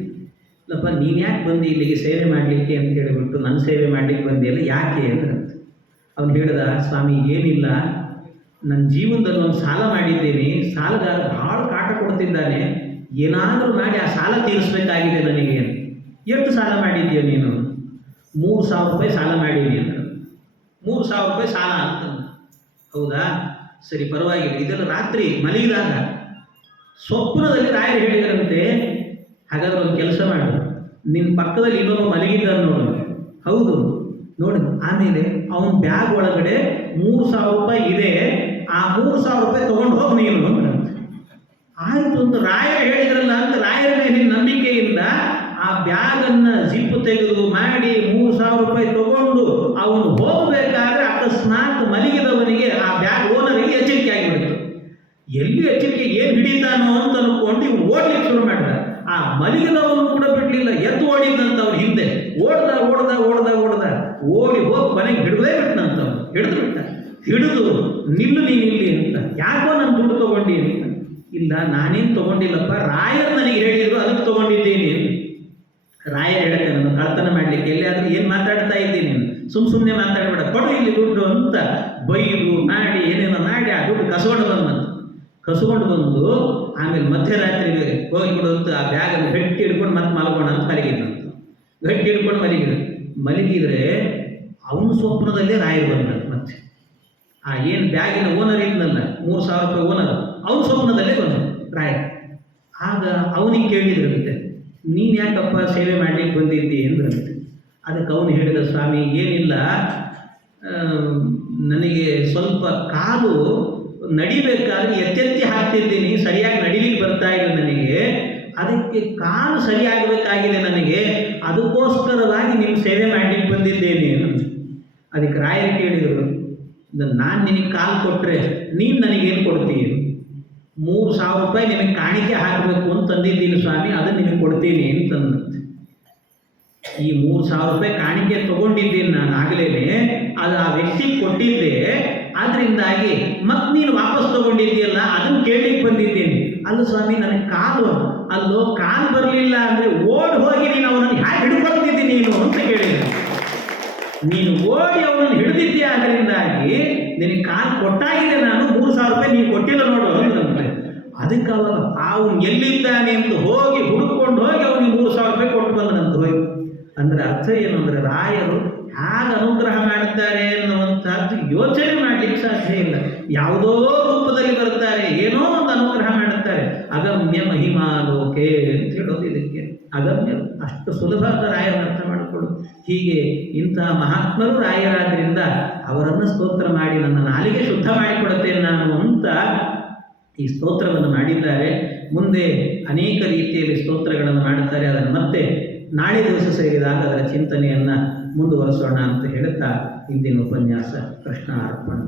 ಇಲ್ಲಪ್ಪ ನೀನು ಯಾಕೆ ಬಂದು ಇಲ್ಲಿಗೆ ಸೇವೆ ಮಾಡಲಿಕ್ಕೆ ಅಂತ ಹೇಳಿಬಿಟ್ಟು, ನನ್ನ ಸೇವೆ ಮಾಡಲಿಕ್ಕೆ ಬಂದಿಲ್ಲ ಯಾಕೆ ಅಂದ್ರಂತೆ. ಅವ್ನು ಹೇಳಿದ, ಸ್ವಾಮಿ ಏನಿಲ್ಲ, ನನ್ನ ಜೀವನದಲ್ಲಿ ಒಂದು ಸಾಲ ಮಾಡಿದ್ದೇನೆ, ಸಾಲಗಾರ ಭಾಳ ಕಾಟ ಕೊಡ್ತಿದ್ದಾನೆ, ಏನಾದರೂ ಮಾಡಿ ಆ ಸಾಲ ತೀರಿಸಬೇಕಾಗಿದೆ ನನಗೆ. ಎಷ್ಟು ಸಾಲ ಮಾಡಿದ್ದೀಯ ನೀನು? 3,000 ರೂಪಾಯಿ ಸಾಲ ಮಾಡೀನಿ ಅಂತ. 3,000 ರೂಪಾಯಿ ಸಾಲ ಅಂತ. ಹೌದಾ, ಸರಿ ಪರವಾಗಿಲ್ಲ. ಇದೆಲ್ಲ ರಾತ್ರಿ ಮಲಗಿದಾಗ ಸ್ವಪ್ನದಲ್ಲಿ ರಾಯರು ಹೇಳಿದರಂತೆ, ಹಾಗಾದ್ರೆ ಒಂದು ಕೆಲಸ ಮಾಡು, ನಿನ್ನ ಪಕ್ಕದಲ್ಲಿ ಇನ್ನೊಬ್ಬ ಮಲಗಿದ್ದಾನೆ ನೋಡು. ಹೌದು ನೋಡಿ. ಆಮೇಲೆ ಅವನ ಬ್ಯಾಗ್ ಒಳಗಡೆ 3,000 ರೂಪಾಯಿ ಇದೆ, ಆ 3,000 ರೂಪಾಯಿ ತೊಗೊಂಡು ಹೋಗಿ ನೀನು ಅಂದ್ರಂತೆ. ಆಯಿತು ಅಂತ ರಾಯರು ಹೇಳಿದ್ರಲ್ಲ ಅಂತ ರಾಯರ ಮೇಲೆ ನಂಬಿಕೆಯಿಂದ ಆ ಆ ಬ್ಯಾಗನ್ನು ಜಿಪ್ಪು ತೆಗೆದು ಮಾಡಿ 3,000 ರೂಪಾಯಿ ತಗೊಂಡು ಅವನು ಹೋಗಬೇಕಾದ್ರೆ ಅಕಸ್ಮಾತ್ ಮಲಗಿದವನಿಗೆ ಆ ಬ್ಯಾಗ್ ಓನರಿಗೆ ಎಚ್ಚರಿಕೆ ಆಗಿಬಿಡ್ತು. ಎಲ್ಲಿ ಎಚ್ಚರಿಕೆ ಏನು ಹಿಡಿತಾನೋ ಅಂತ ಅನ್ಕೊಂಡು ಇವ್ನು ಓಡ್ಲಿಕ್ಕೆ ಶುರು ಮಾಡಿದ. ಆ ಮಲಗಿದವನು ಕೂಡ ಬಿಡ್ಲಿಲ್ಲ, ಎದ್ದು ಓಡಿದ್ದಂತ ಅವ್ರ ಹಿಂದೆ ಓಡ್ದ ಓಡ್ದ ಓಡ್ದ ಓಡ್ದ ಓಡಿ ಹೋಗಿ ಕೊನೆಗೆ ಹಿಡಿದೇ ಬಿಟ್ಟನಂತವ್ನು. ಹಿಡಿದು ಬಿಟ್ಟ. ಹಿಡಿದು ನಿಲ್ಲು ನೀನು ಇಲ್ಲಿ ಅಂತ. ಯಾಕೋ ನಾನು ದುಡ್ಡು ತಗೊಂಡಿ ಅಂತ. ಇಲ್ಲ ನಾನೇನು ತಗೊಂಡಿಲ್ಲಪ್ಪ, ರಾಯರು ನನಗೆ ಹೇಳಿದ್ರು ಅದಕ್ಕೆ ತಗೊಂಡಿದ್ದೀನಿ. ರಾಯರು ಹೇಳಕ್ಕೆ ನಾನು ಕಳ್ತನ ಮಾಡ್ಲಿಕ್ಕೆ ಎಲ್ಲಿಯಾದ್ರೂ ಏನು ಮಾತಾಡ್ತಾ ಇದ್ದೀನಿ, ಸುಮ್ಮನೆ ಮಾತಾಡಬೇಡ, ಕೊಡು ಇಲ್ಲಿ ದುಡ್ಡು ಅಂತ ಬೈದು ಮಾಡಿ ಏನೇನೋ ಮಾಡಿ ಆ ದುಡ್ಡು ಕಸ್ಕೊಂಡು ಬಂದು ಆಮೇಲೆ ಮಧ್ಯರಾತ್ರಿಗೆ ಹೋಗಿಬಿಡು ಅಂತ ಆ ಬ್ಯಾಗನ್ನು ಗಟ್ಟಿ ಹಿಡ್ಕೊಂಡು ಮತ್ತೆ ಮಲಗೋಣ ಅಂತ ಮಲಗಿದ್ನಂತ. ಗಟ್ಟಿ ಹಿಡ್ಕೊಂಡು ಮಲಗಿದ್ರೆ ಅವನ ಸ್ವಪ್ನದಲ್ಲೇ ರಾಯರು ಬಂದ. ಮತ್ತೆ ಆ ಏನು ಬ್ಯಾಗಿನ ಓನರ್ ಇದ್ನಲ್ಲ, 3,000 ರೂಪಾಯಿ ಓನರ್, ಅವನ ಸ್ವಪ್ನದಲ್ಲೇ ಬಂದ ರಾಯ. ಆಗ ಅವನಿಗೆ ಕೇಳಿದ್ರಂತೆ, ನೀನು ಯಾಕಪ್ಪ ಸೇವೆ ಮಾಡ್ಲಿಕ್ಕೆ ಬಂದಿದ್ದಿ ಅಂದ್ರಂತೆ. ಅದಕ್ಕೆ ಅವನು ಹೇಳಿದ, ಸ್ವಾಮಿ ಏನಿಲ್ಲ, ನನಗೆ ಸ್ವಲ್ಪ ಕಾಲು ನಡಿಬೇಕಾದ್ರೆ ಎತ್ತೆತ್ತಿ ಹಾಕ್ತಿದ್ದೀನಿ, ಸರಿಯಾಗಿ ನಡಿಲಿಕ್ಕೆ ಬರ್ತಾ ಇಲ್ಲ ನನಗೆ, ಅದಕ್ಕೆ ಕಾಲು ಸರಿಯಾಗಬೇಕಾಗಿದೆ ನನಗೆ, ಅದಕ್ಕೋಸ್ಕರವಾಗಿ ನಿಮ್ಮ ಸೇವೆ ಮಾಡಲಿಕ್ಕೆ ಬಂದಿದ್ದೇನೆ. ಅದಕ್ಕೆ ರಾಯರು ಕೇಳಿದರು, ನಾನು ನಿನಗೆ ಕಾಲು ಕೊಟ್ಟರೆ ನೀನು ನನಗೇನು ಕೊಡ್ತೀನಿ? 3,000 ರೂಪಾಯಿ ನಿನಗೆ ಕಾಣಿಕೆ ಹಾಕಬೇಕು ಅಂತ ತಂದಿದ್ದೀನಿ ಸ್ವಾಮಿ, ಅದನ್ನು ನಿನಗೆ ಕೊಡ್ತೀನಿ ಅಂತಂದಂತೆ. ಈ 3,000 ರೂಪಾಯಿ ಕಾಣಿಕೆ ತೊಗೊಂಡಿದ್ದೀನಿ ನಾನು ಆಗಲೇ, ಅದು ಆ ವ್ಯಕ್ತಿಗೆ ಕೊಟ್ಟಿದ್ದೆ, ಆದ್ದರಿಂದಾಗಿ ಮತ್ತೆ ನೀನು ವಾಪಸ್ ತೊಗೊಂಡಿದ್ದೀಯಲ್ಲ ಅದನ್ನು ಕೇಳಲಿಕ್ಕೆ ಬಂದಿದ್ದೀನಿ. ಅಲ್ಲ ಸ್ವಾಮಿ, ನನಗೆ ಕಾಲು ಬರಲಿಲ್ಲ ಅಂದರೆ ಓಡಿ ಹೋಗಿ ನೀನು ಅವನನ್ನು ಹ್ಯಾಗೆ ಹಿಡ್ಕೊಳ್ತಿದ್ದೀನಿ ನೀನು ಅಂತ ಕೇಳಿದ್ರು. ನೀನು ಓಡಿ ಅವನನ್ನು ಹಿಡಿದಿದ್ದೀಯ, ಅದರಿಂದಾಗಿ ನಿನಗೆ ಕಾಲು ಕೊಟ್ಟಾಗಿದೆ ನಾನು, 3,000 ರೂಪಾಯಿ ನೀನು ಕೊಟ್ಟಿಲ್ಲ ನೋಡು ಅಂದ್ರಂತೆ. ಅದಕ್ಕೆ ಅವಾಗ ಅವನು ಎಲ್ಲಿದ್ದಾನೆ ಅಂತ ಹೋಗಿ ಹುಡುಕೊಂಡು ಹೋಗಿ ಅವನಿಗೆ 3,000 ರೂಪಾಯಿ ಕೊಟ್ಟು ಬಂದನಂತ ಹೋಗಿ. ಅಂದರೆ ಅರ್ಥ ಏನು ಅಂದರೆ, ರಾಯರು ಹೇಗೆ ಅನುಗ್ರಹ ಮಾಡುತ್ತಾರೆ ಅನ್ನುವಂಥದ್ದು ಯೋಚನೆ ಮಾಡಲಿಕ್ಕೆ ಸಾಧ್ಯ ಇಲ್ಲ. ಯಾವುದೋ ರೂಪದಲ್ಲಿ ಬರುತ್ತಾರೆ, ಏನೋ ಒಂದು ಅನುಗ್ರಹ ಮಾಡುತ್ತಾರೆ. ಅಗಮ್ಯ ಮಹಿಮಾಲೋಕೆ ಅಂತ ಹೇಳೋದು ಇದಕ್ಕೆ. ಅಗಮ್ಯ, ಅಷ್ಟು ಸುಲಭವಾದ ರಾಯರನ್ನು ಅರ್ಥ ಮಾಡಿಕೊಳ್ಳೋದು. ಹೀಗೆ ಇಂತಹ ಮಹಾತ್ಮರು ರಾಯರಾದ್ರಿಂದ ಅವರನ್ನು ಸ್ತೋತ್ರ ಮಾಡಿ ನನ್ನ ನಾಲಿಗೆ ಶುದ್ಧ ಮಾಡಿಕೊಡುತ್ತೇನೆ ನಾನು ಅಂತ ಈ ಸ್ತೋತ್ರವನ್ನು ಮಾಡಿದ್ದಾರೆ. ಮುಂದೆ ಅನೇಕ ರೀತಿಯಲ್ಲಿ ಸ್ತೋತ್ರಗಳನ್ನು ಮಾಡುತ್ತಾರೆ. ಅದನ್ನು ಮತ್ತೆ ನಾಳೆ ದಿವಸ ಸೇರಿದಾಗ ಅದರ ಚಿಂತನೆಯನ್ನು ಮುಂದುವರಿಸೋಣ ಅಂತ ಹೇಳುತ್ತಾ ಇಂದಿನ ಉಪನ್ಯಾಸ ಕೃಷ್ಣ ಅರ್ಪಣ.